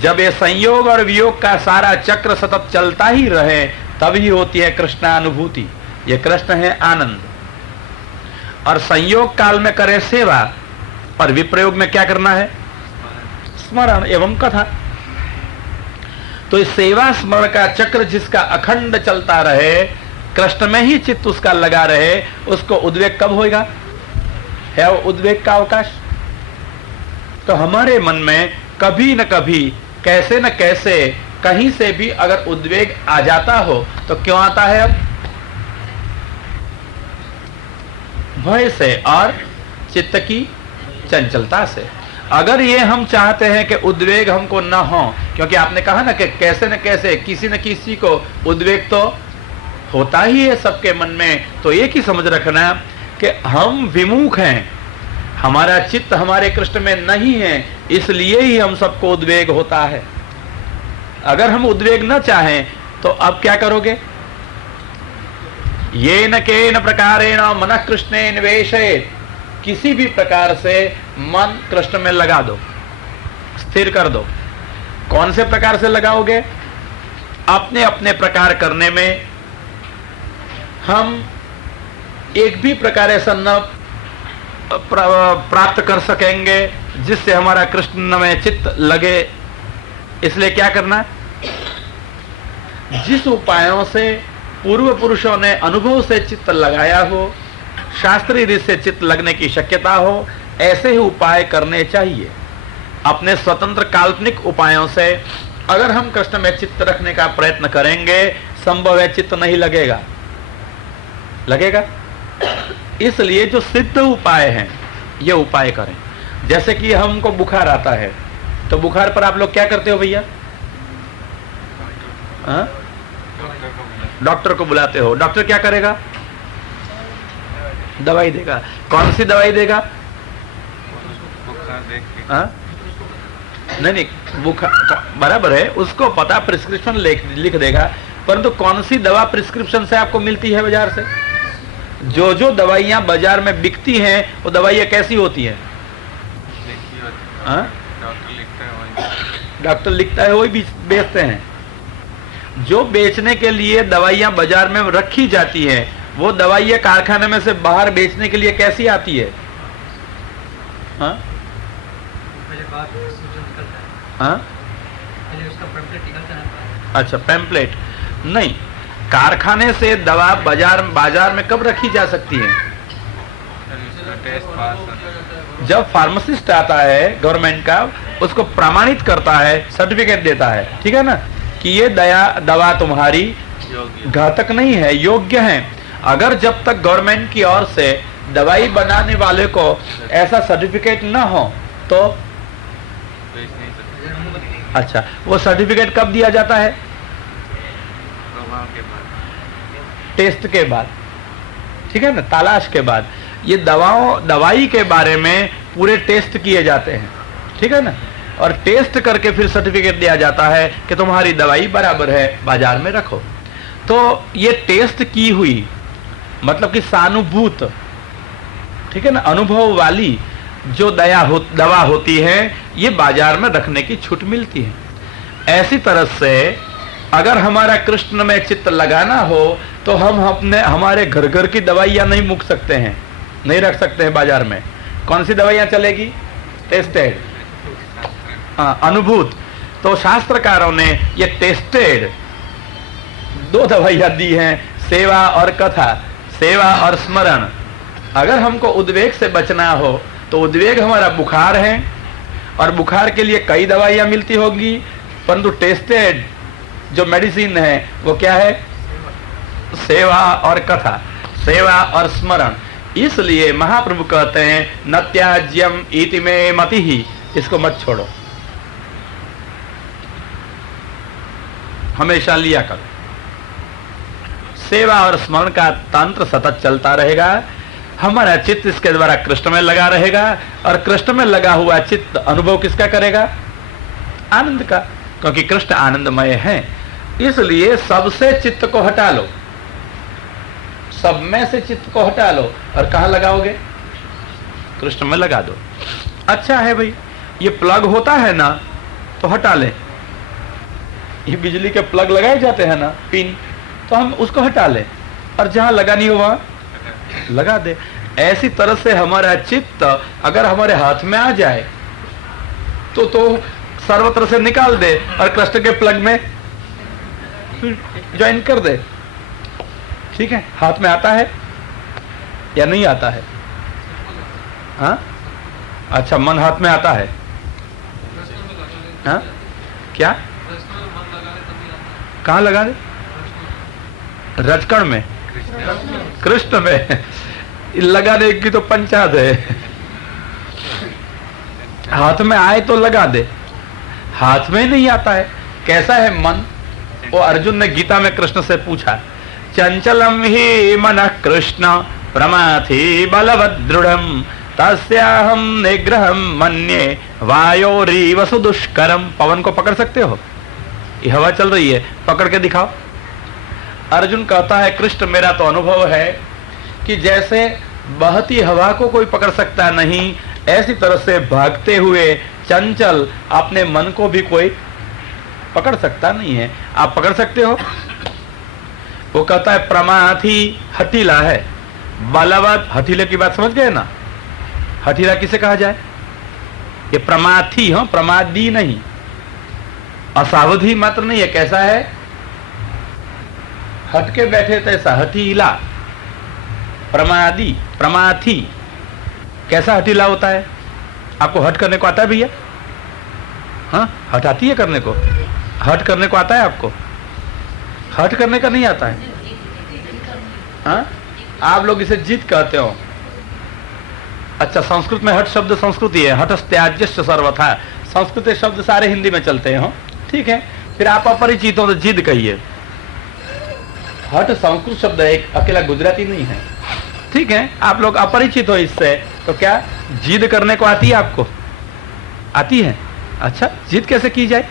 जब ये संयोग और वियोग का सारा चक्र सतत चलता ही रहे तभी होती है कृष्णानुभूति। ये कृष्ण है आनंद। और संयोग काल में करें सेवा और विप्रयोग में क्या करना है? स्मरण एवं कथा। तो इस सेवा स्मरण का चक्र जिसका अखंड चलता रहे, कृष्ण में ही चित्त उसका लगा रहे, उसको उद्वेग कब होगा? है वो उद्वेग का अवकाश? तो हमारे मन में कभी न कभी, कैसे न कैसे, कहीं से भी अगर उद्वेग आ जाता हो तो क्यों आता है? अब भय से और चित्त की चंचलता से। अगर ये हम चाहते हैं कि उद्वेग हमको न हो, क्योंकि आपने कहा ना कि कैसे न कैसे किसी न किसी को उद्वेग तो होता ही है सबके मन में, तो एक ही समझ रखना कि हम विमुख हैं, हमारा चित्त हमारे कृष्ण में नहीं है, इसलिए ही हम सबको उद्वेग होता है। अगर हम उद्वेग न चाहें तो अब क्या करोगे? ये न के न प्रकारेण मन कृष्णे निवेशयेत्, किसी भी प्रकार से मन कृष्ण में लगा दो, स्थिर कर दो। कौन से प्रकार से लगाओगे? अपने अपने प्रकार करने में हम एक भी प्रकार ऐसा न प्राप्त कर सकेंगे जिससे हमारा कृष्ण में चित्त लगे। इसलिए क्या करना है? जिस उपायों से पूर्व पुरुषों ने अनुभव से चित्त लगाया हो, शास्त्रीय रीत से चित्त लगने की शक्यता हो, ऐसे ही उपाय करने चाहिए। अपने स्वतंत्र काल्पनिक उपायों से अगर हम कृष्ण में चित्त रखने का प्रयत्न करेंगे, संभव है चित्त नहीं लगेगा। लगेगा? इसलिए जो सिद्ध उपाय हैं ये उपाय करें। जैसे कि हमको बुखार आता है तो बुखार पर आप लोग क्या करते हो भैया? डॉक्टर को बुलाते हो। डॉक्टर क्या करेगा? दवाई देगा। कौन सी दवाई देगा? नहीं, बुखार बराबर है, उसको पता, प्रिस्क्रिप्शन लिख देगा, परंतु कौन सी दवा प्रिस्क्रिप्शन से आपको मिलती है बाजार से? जो जो दवाइयां बाजार में बिकती हैं वो दवाइयां कैसी होती हैं? डॉक्टर लिखता है वही बेचते हैं। जो बेचने के लिए दवाइयां बाजार में रखी जाती हैं वो दवाइयां कारखाने में से बाहर बेचने के लिए कैसी आती है? हाँ? हाँ? अच्छा, पैम्पलेट नहीं, कारखाने से दवा बाजार में कब रखी जा सकती है? जब फार्मासिस्ट आता है गवर्नमेंट का, उसको प्रमाणित करता है, सर्टिफिकेट देता है, ठीक है ना, कि ये दवा तुम्हारी घातक नहीं है, योग्य है। अगर जब तक गवर्नमेंट की ओर से दवाई बनाने वाले को ऐसा सर्टिफिकेट न हो तो अच्छा, वो सर्टिफिकेट कब दिया जाता है? टेस्ट के बाद, ठीक है ना, तलाश के बाद। ये दवाई के बारे में पूरे टेस्ट किए जाते हैं, ठीक है ना, और टेस्ट करके फिर सर्टिफिकेट दिया जाता है कि तुम्हारी दवाई बराबर है, बाजार में रखो। तो ये टेस्ट की हुई, मतलब कि सानुभूत, ठीक है ना, अनुभव वाली जो दवा होती है ये बाजार में रखने की छूट मिलती है। ऐसी तरह से अगर हमारा कृष्ण में चित्त लगाना हो तो हम हमारे घर घर की दवाइयां नहीं मुक सकते हैं, नहीं रख सकते हैं बाजार में। कौन सी दवाइयां चलेगी? टेस्टेड, अनुभूत। तो शास्त्रकारों ने ये टेस्टेड दो दवाइयां दी हैं, सेवा और कथा, सेवा और स्मरण। अगर हमको उद्वेग से बचना हो तो उद्वेग हमारा बुखार है, और बुखार के लिए कई दवाइयां मिलती होंगी, परंतु टेस्टेड जो मेडिसिन है वो क्या है? सेवा और कथा, सेवा और स्मरण। इसलिए महाप्रभु कहते हैं न त्याज्यम इति में मति ही, इसको मत छोड़ो, हमेशा लिया करो। सेवा और स्मरण का तंत्र सतत चलता रहेगा, हमारा चित्त इसके द्वारा कृष्ण में लगा रहेगा, और कृष्ण में लगा हुआ चित्त अनुभव किसका करेगा? आनंद का, क्योंकि कृष्ण आनंदमय है। इसलिए सबसे चित्त को हटा लो, सब में से चित्त को हटा लो, और कहां लगाओगे? कृष्ण में लगा दो। अच्छा है भाई, ये प्लग होता है ना, तो हटा ले। ये बिजली के प्लग लगाए जाते हैं ना, पिन, तो हम उसको हटा ले, और जहां लगानी हो वहां लगा दे। ऐसी तरह से हमारा चित्त अगर हमारे हाथ में आ जाए तो सर्वत्र से निकाल दे और कृष्ण के प्लग में ज्वाइन कर दे। ठीक है? हाथ में आता है या नहीं आता है? हाँ, अच्छा, मन हाथ में आता है? हाँ, क्या? कहाँ लगा दे? रजकण में, कृष्ण में लगाने की तो पंचायत है। हाथ में आए तो लगा दे, हाथ में नहीं आता है। कैसा है मन? वो अर्जुन ने गीता में कृष्ण से पूछा, चंचलम ही मन कृष्ण प्रमाथि बलवदृढ़म तस्याहम निग्रहम मन्ये वायोरीव सुदुष्करम। पवन को पकड़ सकते हो? ये हवा चल रही है, पकड़ के दिखाओ। अर्जुन कहता है कृष्ण मेरा तो अनुभव है कि जैसे बहती हवा को कोई पकड़ सकता नहीं, ऐसी तरह से भागते हुए चंचल अपने मन को भी कोई पकड़ सकता नहीं है। आप पकड़ सकते हो? वो कहता है प्रमाथि हठीला है, बलवत, हठीले की बात समझ गए ना? हठीला किसे कहा जाए? ये प्रमाथि, हो, प्रमादी नहीं, असावधि मात्र नहीं है। कैसा है? हट के बैठे तैसा हठीला, प्रमादी, प्रमाथि। कैसा हठीला होता है? आपको हट करने को आता है भैया? हाँ, हट आती है करने को? हट करने को आता है आपको? हट करने का नहीं आता है? हाँ, आप लोग इसे जिद कहते हो। अच्छा, संस्कृत में हट शब्द संस्कृति है, हटस्त्याज्यश्च सर्वथा। संस्कृत शब्द सारे हिंदी में चलते हैं। ठीक है, फिर आप अपरिचित हो तो जिद कहिए। हट संस्कृत शब्द है, एक अकेला गुजराती नहीं है। ठीक है, आप लोग अपरिचित हो इससे, तो क्या जिद करने को आती है आपको? आती है? अच्छा, जिद कैसे की जाए?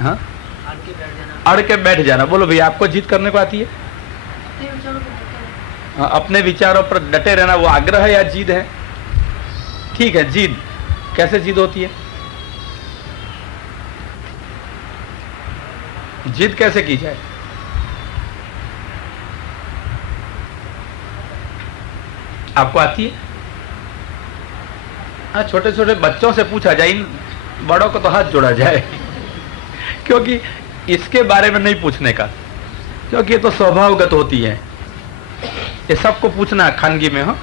हाँ, अड़ के बैठ जाना। बोलो भैया, आपको जिद करने को आती है? हाँ, अपने विचारों पर डटे रहना, वो आग्रह है या जिद है? ठीक है, जिद। कैसे जिद होती है? जिद कैसे की जाए? आपको आती है? हाँ, छोटे छोटे बच्चों से पूछा जाए, इन बड़ों को तो हाथ जोड़ा जाए क्योंकि इसके बारे में नहीं पूछने का, क्योंकि ये तो स्वभावगत होती है। ये सबको पूछना खानगी में, हो,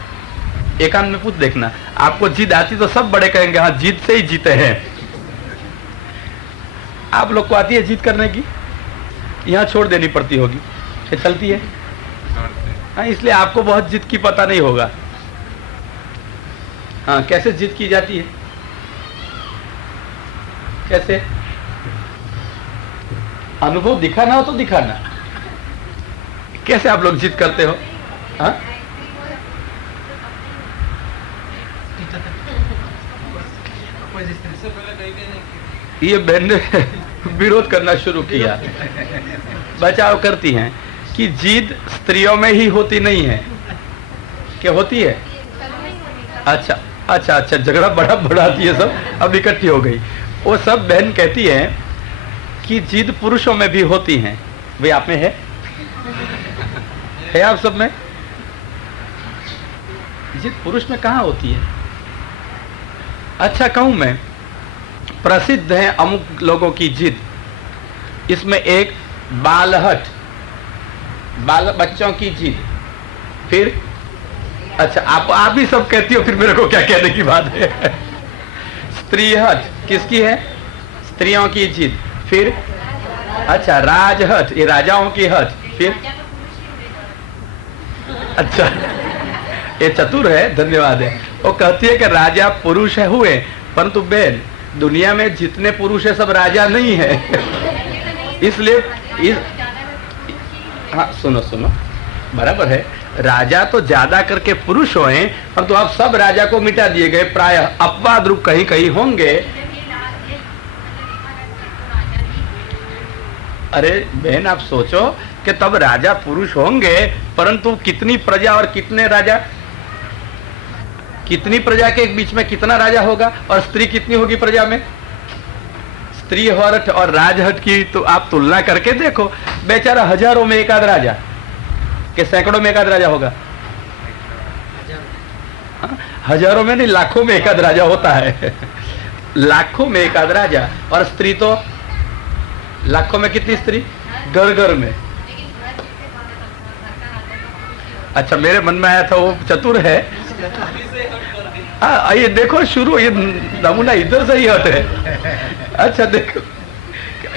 एकांत में पूछ देखना। आपको जिद आती तो सब बड़े कहेंगे हाँ, जिद से ही जीते हैं। आप लोग को आती है जिद करने की? यहाँ छोड़ देनी पड़ती होगी, ये चलती है। हाँ, इसलिए आपको बहुत जिद की पता नहीं होगा। हाँ, कैसे जिद की जाती है? कैसे? अनुभव दिखाना हो तो दिखाना। कैसे आप लोग जिद करते हो? हाँ, ये बहन ने विरोध करना शुरू किया। बचाव करती हैं कि जिद स्त्रियों में ही होती नहीं है। क्या होती है? अच्छा अच्छा अच्छा, झगड़ा बड़ा बढ़ाती है सब, अब इकट्ठी हो गई। वो सब बहन कहती है कि जिद पुरुषों में भी होती हैं। भाई, आप में है आप सब में? जिद पुरुष में कहाँ होती है? अच्छा कहूं मैं, प्रसिद्ध है अमुक लोगों की जिद। इसमें एक बालहट, बाल बच्चों की जिद। फिर अच्छा, आप ही सब कहती हो, फिर मेरे को क्या कहने की बात है। स्त्री हट किसकी है? स्त्रियों की जिद। फिर अच्छा, राजहट, ये राजाओं की हट। फिर अच्छा, ये चतुर है, धन्यवाद है। वो कहती है कि राजा पुरुष है हुए, परंतु बहन दुनिया में जितने पुरुष है सब राजा नहीं है। इसलिए हाँ, सुनो सुनो, बराबर है, राजा तो ज्यादा करके पुरुष होए, परंतु अब सब राजा को मिटा दिए गए। प्रायः अपवाद रूप कहीं कहीं होंगे। अरे बहन, आप सोचो कि तब राजा पुरुष होंगे, परंतु कितनी प्रजा और कितने राजा, कितनी प्रजा के बीच में कितना राजा होगा, और स्त्री कितनी होगी प्रजा में? स्त्री हट और राजहट की तो आप तुलना करके देखो, बेचारा हजारों में एक आध राजा के सैकड़ों में एक आध राजा होगा। हजारों में नहीं, लाखों में एक आध राजा होता है। लाखों में एक आध राजा, और स्त्री तो लाखों में कितनी स्त्री? घर घर में। अच्छा, मेरे मन में आया था वो चतुर है। ये देखो शुरू, ये नमूना इधर से ही हट है। अच्छा देखो,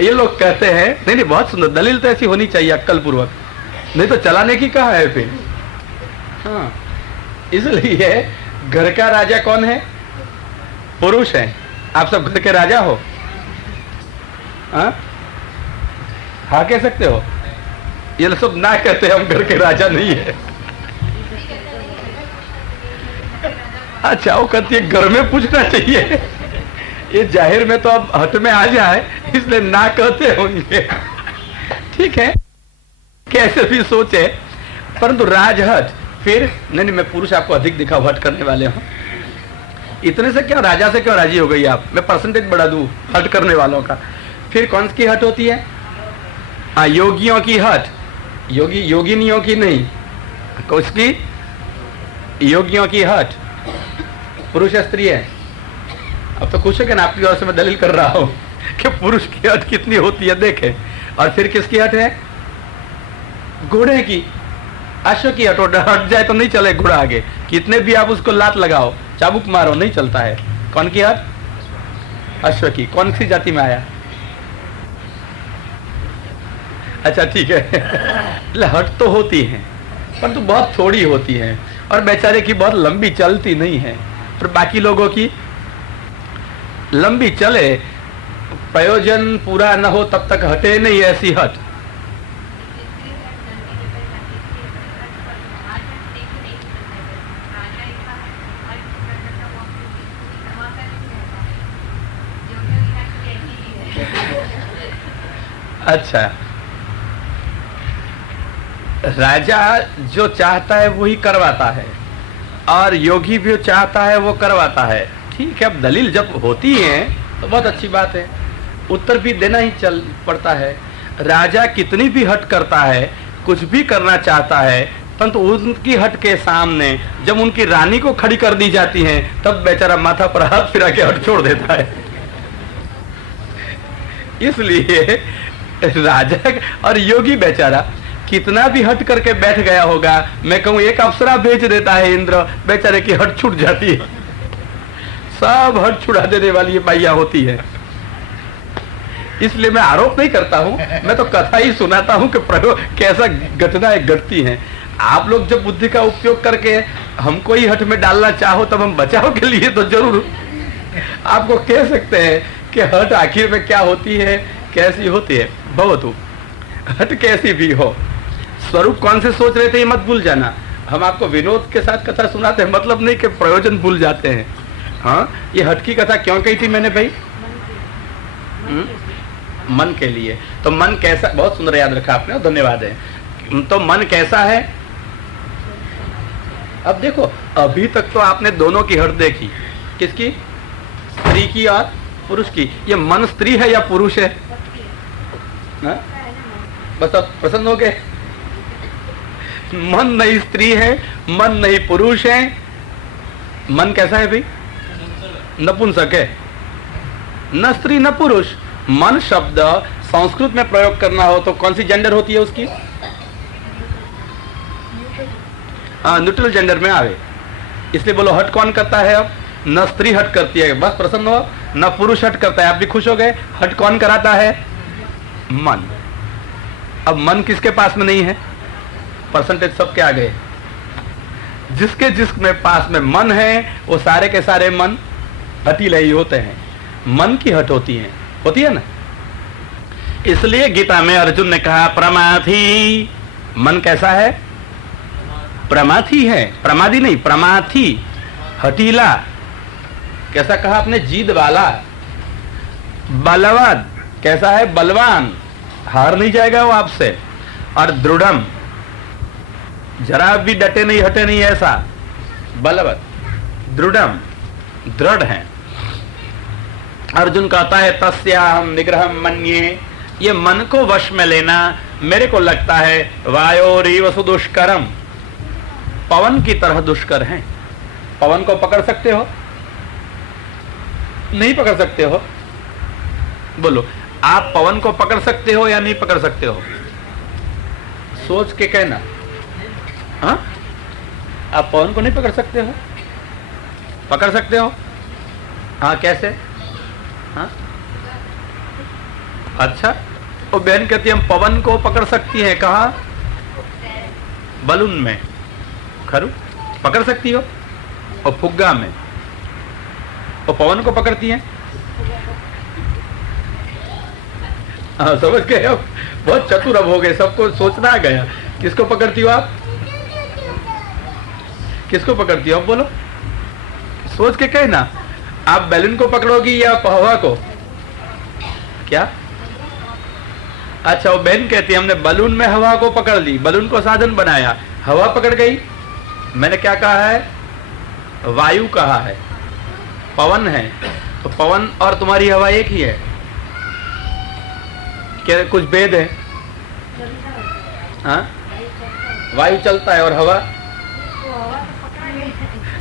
ये लोग कहते हैं, नहीं नहीं, बहुत सुंदर दलील तो ऐसी होनी चाहिए अक्कल पूर्वक, नहीं तो चलाने की कहाँ है फिर। हाँ, इसलिए घर का राजा कौन है? पुरुष है। आप सब घर के राजा हो? हाँ कह सकते हो? ये सब ना कहते, हम घर के राजा नहीं है। अच्छा, वो कहती है घर में पूछना चाहिए, ये जाहिर में तो अब हट में आ जाए, इसलिए ना कहते होंगे। ठीक है, कैसे भी सोचे, परंतु राजहट। फिर नहीं, मैं पुरुष आपको अधिक दिखाओ, हट करने वाले हूं। इतने से क्या, राजा से क्यों राजी हो गई आप? मैं परसेंटेज बढ़ा दूं हट करने वालों का। फिर कौन सी हट होती है? योगियों की हट। योगी, योगिनियों की नहीं, उसकी योगियों की हट। पुरुष या स्त्री है? अब तो खुश है कि ना, आपकी ओर से मैं दलील कर रहा हूं कि पुरुष की हट कितनी होती है, देखे। और फिर किसकी हट है? घोड़े की, अश्व की हट। हट जाए तो नहीं चले घोड़ा आगे, कितने भी आप उसको लात लगाओ, चाबुक मारो, नहीं चलता है। कौन की हट? अश्व की। कौन सी जाति में आया? अच्छा ठीक है। हट तो होती है, परंतु बहुत थोड़ी होती है, और बेचारे की बहुत लंबी चलती नहीं है। और बाकी लोगों की लंबी चले, प्रयोजन पूरा न हो तब तक हटे नहीं, ऐसी हट। अच्छा, राजा जो चाहता है वही करवाता है, और योगी भी चाहता है वो करवाता है। ठीक है, अब दलील जब होती है तो बहुत अच्छी बात है, उत्तर भी देना ही चल पड़ता है। राजा कितनी भी हट करता है, कुछ भी करना चाहता है, परंतु उनकी हट के सामने जब उनकी रानी को खड़ी कर दी जाती है, तब बेचारा माथा पर हाथ फिरा के हट छोड़ देता है। इसलिए राजा और योगी बेचारा कितना भी हट करके बैठ गया होगा, मैं कहूं एक अप्सरा भेज देता है इंद्र, बेचारे की हट छूट जाती है। सब हट छुड़ा देने वाली ये बाइया होती है। इसलिए मैं आरोप नहीं करता हूं, मैं तो कथा ही सुनाता हूं कि प्रयोग कैसा घटनाएं घटती हैं। आप लोग जब बुद्धि का उपयोग करके हमको ही हट में डालना चाहो, तब हम बचाव के लिए तो जरूर आपको कह सकते हैं कि हट आखिर में क्या होती है, कैसी होती है। बहुत हट कैसी भी हो, स्वरूप कौन से सोच रहे थे ये मत भूल जाना। हम आपको विनोद के साथ कथा सुनाते हैं, मतलब नहीं कि प्रयोजन भूल जाते हैं। हाँ, ये हट की कथा क्यों कही थी मैंने भाई? मन के लिए। तो मन कैसा, बहुत सुंदर याद रखा आपने, धन्यवाद है। तो मन कैसा है? अब देखो, अभी तक तो आपने दोनों की हट देखी, किसकी? स्त्री की और पुरुष की। ये मन स्त्री है या पुरुष है? हा? बस अब प्रसन्न हो गए। मन नहीं स्त्री है, मन नहीं पुरुष है। मन कैसा है भाई? नपुंसक है, न स्त्री न पुरुष। मन शब्द संस्कृत में प्रयोग करना हो तो कौन सी जेंडर होती है उसकी? न्यूट्रल जेंडर में आवे। इसलिए बोलो हट कौन करता है? अब न स्त्री हट करती है, बस प्रसन्न हो, न पुरुष हट करता है, आप भी खुश हो गए। हट कौन कराता है? मन। अब मन किसके पास में नहीं है? परसेंटेज सबके आ गए। जिसके पास में मन है वो सारे के सारे मन हटीले ही होते हैं। मन की हट होती है ना। इसलिए गीता में अर्जुन ने कहा प्रमाथी। मन कैसा है? प्रमाथी है, प्रमादी नहीं, प्रमाथी, हटीला। कैसा कहा आपने? जीद वाला। बलवान, कैसा है? बलवान, हार नहीं जाएगा वो आपसे। और दृढ़म, जरा भी डटे नहीं हटे नहीं, ऐसा बलवत। दृढ़म, दृढ़ है। अर्जुन कहता है तस्याहम निग्रहम मन्ये। ये मन को वश में लेना मेरे को लगता है वायोरीव सुदुष्करम, पवन की तरह दुष्कर है। पवन को पकड़ सकते हो? नहीं पकड़ सकते हो? बोलो, आप पवन को पकड़ सकते हो या नहीं पकड़ सकते हो? सोच के कहना। हाँ, आप पवन को नहीं पकड़ सकते हो? पकड़ सकते हो? हाँ, कैसे? हाँ, अच्छा। वो बहन कहती है हम पवन को पकड़ सकती हैं। कहा? बलून में। खरू पकड़ सकती हो? और फुग्गा में। और पवन को पकड़ती हैं? हाँ, समझ गए अब। बहुत चतुर अब हो गए, सबको सोचना आ गया। किसको पकड़ती हो आप? किसको पकड़ती हो? अब बोलो, सोच के कहना। आप बैलून को पकड़ोगी या हवा को? क्या? अच्छा, वो बहन कहती है हमने बलून में हवा को पकड़ ली, बलून को साधन बनाया, हवा पकड़ गई। मैंने क्या कहा है? वायु कहा है। पवन है तो पवन और तुम्हारी हवा एक ही है क्या? कुछ भेद है? हाँ, वायु चलता है और हवा?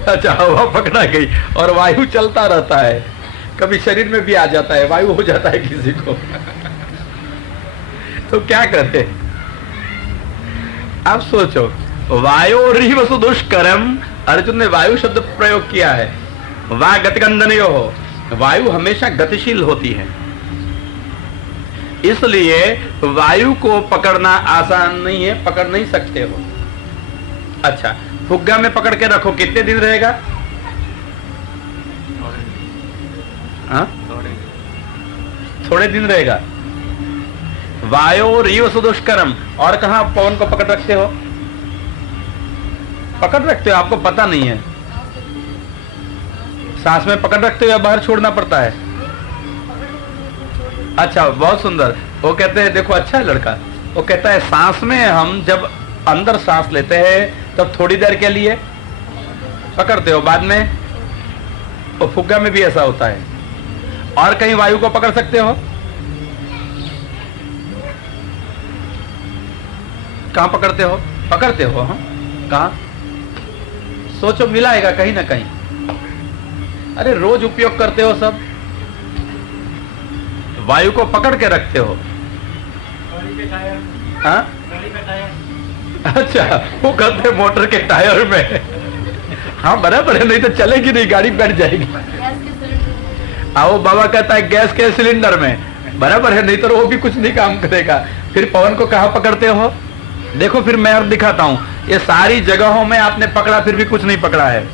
अच्छा, हवा पकड़ा गई और वायु चलता रहता है। कभी शरीर में भी आ जाता है, वायु हो जाता है किसी को। तो क्या करते? अब सोचो, वायोरीव सुदुष्करम, अर्जुन ने वायु शब्द प्रयोग किया है। वा गतिगंधनयो हो, वायु हमेशा गतिशील होती है, इसलिए वायु को पकड़ना आसान नहीं है, पकड़ नहीं सकते हो। अच्छा, फुग्गा में पकड़ के रखो, कितने दिन रहेगा? हाँ, थोड़े दिन रहेगा। वायोरीव सुदुष्करम। और कहां पवन को पकड़ रखते हो? पकड़ रखते हो, आपको पता नहीं है। सांस में पकड़ रखते हो या बाहर छोड़ना पड़ता है? अच्छा, बहुत सुंदर। वो कहते हैं, देखो अच्छा है लड़का, वो कहता है सांस में हम जब अंदर सांस लेते हैं तब थोड़ी देर के लिए पकड़ते हो, बाद में वो फुग्गा में भी ऐसा होता है। और कहीं वायु को पकड़ सकते हो? कहां पकड़ते हो? पकड़ते हो? हाँ, कहां? सोचो, मिलाएगा कहीं ना कहीं। अरे रोज उपयोग करते हो सब, वायु को पकड़ के रखते हो। हाँ, अच्छा, वो कहते हैं मोटर के टायर में। हाँ, बराबर है, नहीं तो चलेगी नहीं, गाड़ी बैठ जाएगी। आओ, बाबा कहता है गैस के सिलेंडर में, बराबर है, नहीं तो वो भी कुछ नहीं काम करेगा। फिर पवन को कहां पकड़ते हो? देखो, फिर मैं और दिखाता हूं। ये सारी जगहों में आपने पकड़ा, फिर भी कुछ नहीं पकड़ा है।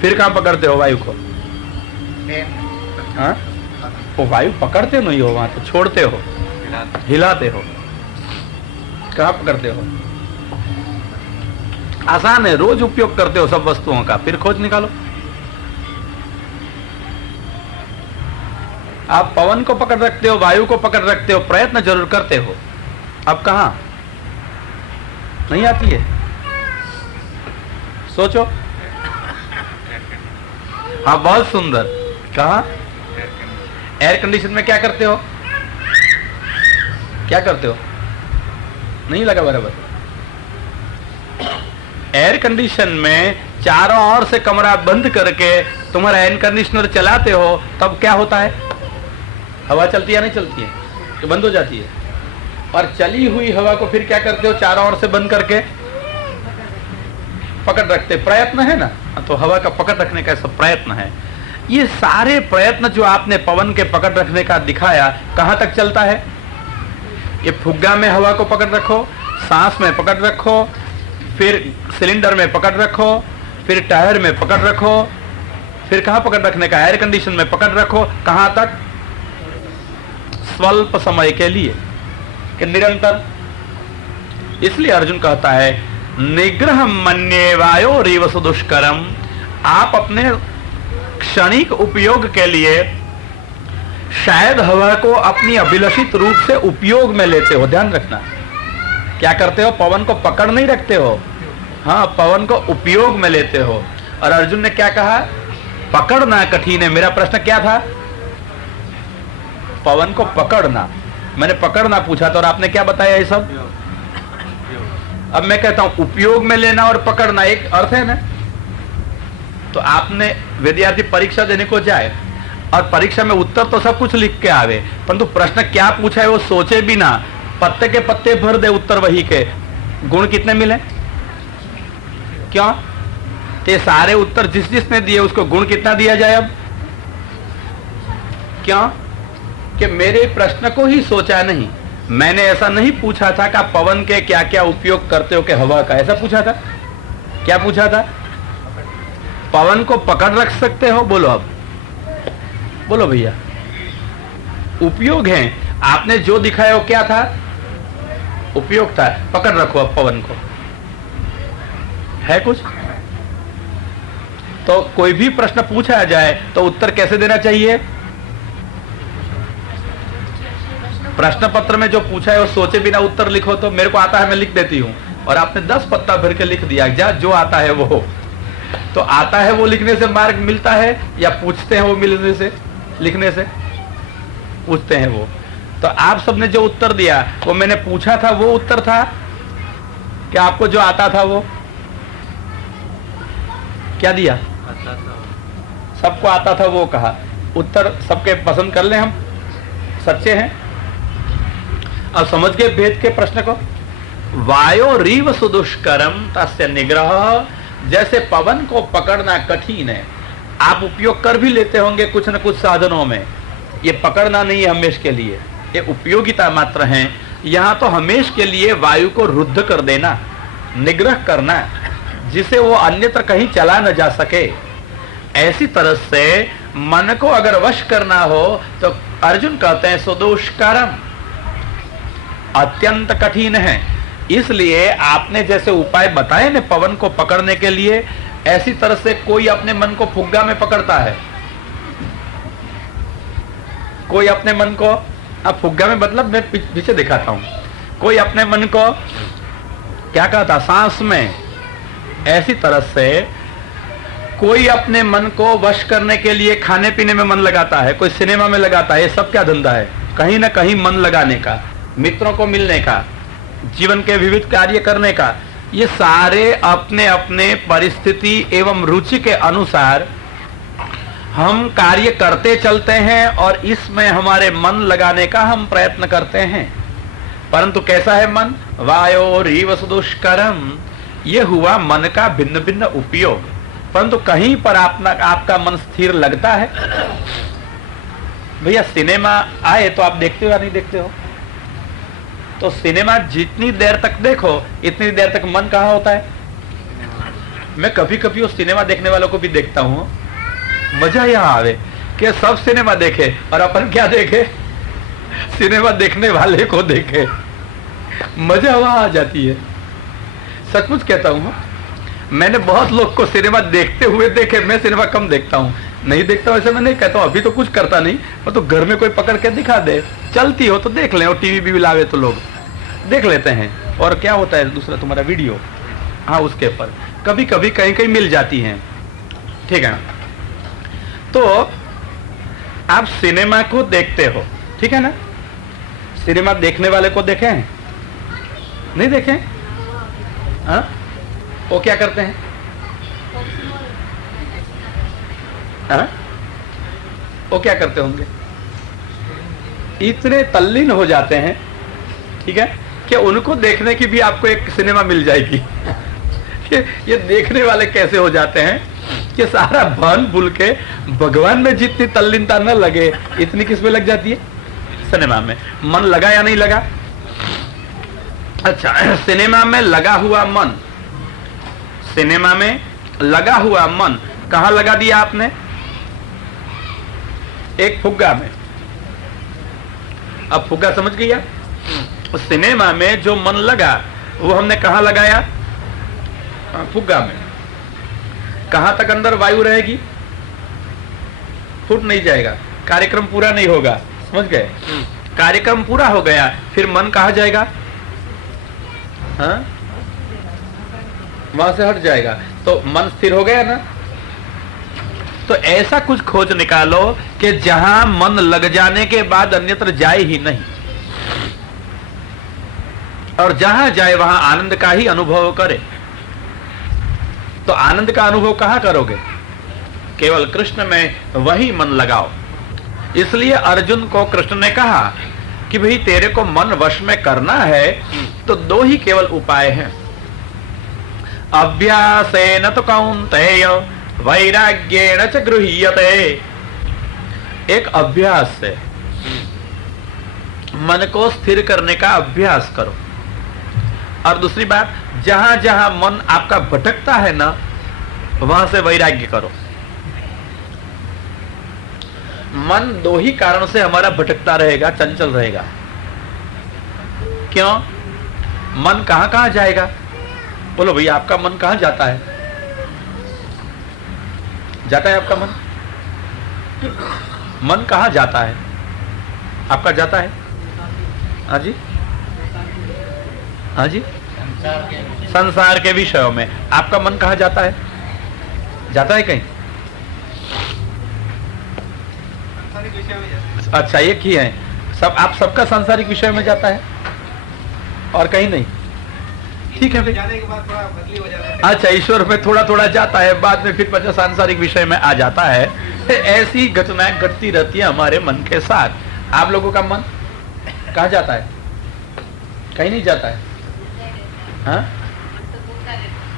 फिर कहां पकड़ते हो वायु को? हाँ, वो वायु पकड़ते नहीं हो, वहां तो छोड़ते हो, हिलाते हो। कहां पकड़ते हो? आसान है, रोज उपयोग करते हो सब वस्तुओं का। फिर खोज निकालो। आप पवन को पकड़ रखते हो, वायु को पकड़ रखते हो, प्रयत्न जरूर करते हो। अब कहां? नहीं आती है? सोचो। हाँ, बहुत सुंदर। कहां? एयर कंडीशन में क्या करते हो? क्या करते हो? नहीं लगा बराबर। एयर कंडीशन में चारों ओर से कमरा बंद करके तुम्हारा एयर कंडीशनर चलाते हो, तब क्या होता है? हवा चलती है, नहीं चलती है? तो बंद हो जाती है। और चली हुई हवा को फिर क्या करते हो? चारों ओर से बंद करके पकड़ रखते, प्रयत्न है ना, तो हवा का पकड़ रखने का सब प्रयत्न है। ये सारे प्रयत्न जो आपने पवन के पकड़ रखने का दिखाया, कहां तक चलता है? ये फुग्गा में हवा को पकड़ रखो, सांस में पकड़ रखो, फिर सिलेंडर में पकड़ रखो, फिर टायर में पकड़ रखो, फिर कहां पकड़ रखने का? एयर कंडीशन में पकड़ रखो। कहां तक? स्वल्प समय के लिए कि निरंतर। इसलिए अर्जुन कहता है निग्रह मन्ये वायो रीव सुदुष्करम। आप अपने क्षणिक उपयोग के लिए शायद हवा को अपनी अभिलषित रूप से उपयोग में लेते हो। ध्यान रखना, क्या करते हो? पवन को पकड़ नहीं रखते हो, हाँ, पवन को उपयोग में लेते हो। और अर्जुन ने क्या कहा? पकड़ना कठिन है। मेरा प्रश्न क्या था? पवन को पकड़ना। मैंने पकड़ना पूछा था और आपने क्या बताया? ये सब। अब मैं कहता हूं उपयोग में लेना और पकड़ना एक अर्थ है ना। तो आपने, विद्यार्थी परीक्षा देने को जाए और परीक्षा में उत्तर तो सब कुछ लिख के आवे, परंतु प्रश्न क्या पूछा है वो सोचे भी ना, पत्ते के पत्ते भर दे उत्तर वही के, गुण कितने मिले? क्यों? ते सारे उत्तर जिस जिसने दिए उसको गुण कितना दिया जाए? अब क्यों? कि मेरे प्रश्न को ही सोचा नहीं। मैंने ऐसा नहीं पूछा था कि पवन के क्या क्या उपयोग करते हो, कि हवा का, ऐसा पूछा था? क्या पूछा था? पवन को पकड़ रख सकते हो? बोलो, अब बोलो भैया। उपयोग है। आपने जो दिखाया वो क्या था? उपयोग था। पकड़ रखो अब पवन को। है कुछ? तो कोई भी प्रश्न पूछा जाए तो उत्तर कैसे देना चाहिए? प्रश्न पत्र में जो पूछा है वो सोचे बिना उत्तर लिखो। तो मेरे को आता है, मैं लिख देती हूं, और आपने 10 पत्ता भर के लिख दिया। जो आता है वो, तो आता है वो लिखने से मार्क मिलता है या पूछते हैं वो मिलने से, लिखने से? पूछते हैं वो। तो आप सबने जो उत्तर दिया वो मैंने पूछा था वो उत्तर था कि आपको जो आता था वो क्या दिया? सबको आता था वो कहा। उत्तर सबके पसंद कर ले, हम सच्चे हैं। अब समझ गए भेद के प्रश्न को? वायो रीव सुदुष्करम तस्य निग्रह। जैसे पवन को पकड़ना कठिन है, आप उपयोग कर भी लेते होंगे कुछ न कुछ साधनों में। ये पकड़ना नहीं है हमेश के लिए, ये उपयोगिता मात्र है। यहां तो हमेश के लिए वायु को रुद्ध कर देना, निग्रह करना, जिसे वो अन्यत्र कहीं चला न जा सके। ऐसी तरह से मन को अगर वश करना हो तो अर्जुन कहते हैं सुदुष्करम, अत्यंत कठिन है। इसलिए आपने जैसे उपाय बताए ना पवन को पकड़ने के लिए, ऐसी तरह से कोई अपने मन को फुग्गा में पकड़ता है, कोई अपने मन को, अब फुग्गा में मतलब मैं पीछे दिखाता हूं, कोई अपने मन को क्या कहता, सांस में। ऐसी तरह से कोई अपने मन को वश करने के लिए खाने पीने में मन लगाता है, कोई सिनेमा में लगाता है। ये सब क्या धंधा है? कहीं ना कहीं मन लगाने का, मित्रों को मिलने का, जीवन के विविध कार्य करने का। ये सारे अपने अपने परिस्थिति एवं रुचि के अनुसार हम कार्य करते चलते हैं और इसमें हमारे मन लगाने का हम प्रयत्न करते हैं। परंतु कैसा है मन? वायोरीव सुदुष्करम। ये हुआ मन का भिन्न भिन्न उपयोग। परंतु कहीं पर आपका मन स्थिर लगता है? भैया सिनेमा आए तो आप देखते हो या नहीं देखते हो? तो सिनेमा जितनी देर तक देखो इतनी देर तक मन कहाँ होता है? मैं कभी कभी उस सिनेमा देखने वालों को भी देखता हूँ, मजा यहाँ आवे कि सब सिनेमा देखे और अपन क्या देखे? सिनेमा देखने वाले को देखे, मजा वहां आ जाती है। सचमुच कहता हूँ, मैंने बहुत लोग को सिनेमा देखते हुए देखे। मैं सिनेमा कम देखता हूँ, नहीं देखता हूँ ऐसे मैं नहीं कहता हूँ, अभी तो कुछ करता नहीं, पर तो घर में कोई पकड़ के दिखा दे, चलती हो तो देख लें, और टीवी भी लावे तो लोग देख लेते हैं। और क्या होता है दूसरा तुम्हारा वीडियो, हाँ उसके पर कभी कभी कहीं कहीं मिल जाती हैं, ठीक है ना। तो आप सिनेमा को देखते हो, ठीक है ना। सिनेमा देखने वाले को देखे हैं? नहीं देखे? हाँ, वो क्या करते हैं? हाँ? वो क्या करते होंगे? इतने तल्लीन हो जाते हैं, ठीक है, कि उनको देखने की भी आपको एक सिनेमा मिल जाएगी ये देखने वाले कैसे हो जाते हैं कि सारा भान भूल के भगवान में जितनी तल्लीनता न लगे इतनी किसमें लग जाती है? सिनेमा में। मन लगा या नहीं लगा? अच्छा, सिनेमा में लगा हुआ मन, सिनेमा में लगा हुआ मन कहां लगा दिया आपने? एक फुग्गा में। अब फुग्गा समझ गया? सिनेमा में जो मन लगा वो हमने कहां लगाया? फुग्गा में। कहां तक अंदर वायु रहेगी? फूट नहीं जाएगा, कार्यक्रम पूरा नहीं होगा। समझ गए? कार्यक्रम पूरा हो गया, फिर मन कहां जाएगा? हाँ, वहां से हट जाएगा। तो मन स्थिर हो गया ना? तो ऐसा कुछ खोज निकालो कि जहां मन लग जाने के बाद अन्यत्र जाए ही नहीं, और जहां जाए वहां आनंद का ही अनुभव करे। तो आनंद का अनुभव कहां करोगे? केवल कृष्ण में वही मन लगाओ। इसलिए अर्जुन को कृष्ण ने कहा कि भाई तेरे को मन वश में करना है तो दो ही केवल उपाय हैं, अभ्यासेन तो कौन्तेय वैराग्येण च गृह्यते। एक अभ्यास से मन को स्थिर करने का अभ्यास करो, और दूसरी बात, जहां जहां मन आपका भटकता है ना वहां से वैराग्य करो। मन दो ही कारण से हमारा भटकता रहेगा, चंचल रहेगा। क्यों? मन कहां कहां जाएगा? बोलो भैया, आपका मन कहां जाता है? जाता है आपका मन? मन कहां जाता है आपका? जाता है? हाँ जी, हाँ जी, संसार के विषयों में आपका मन कहां जाता है? जाता है कहीं? अच्छा, एक ही है सब, आप सबका सांसारिक विषय में जाता है और कहीं नहीं? ठीक है, जाने के बाद थोड़ा बदली हो जाता है। अच्छा, ईश्वर में थोड़ा थोड़ा जाता है, बाद में फिर पचा सांसारिक विषय में आ जाता है। ऐसी घटनाएं घटती रहती है हमारे मन के साथ। आप लोगों का मन कहाँ जाता है? कहीं नहीं जाता है, हाँ,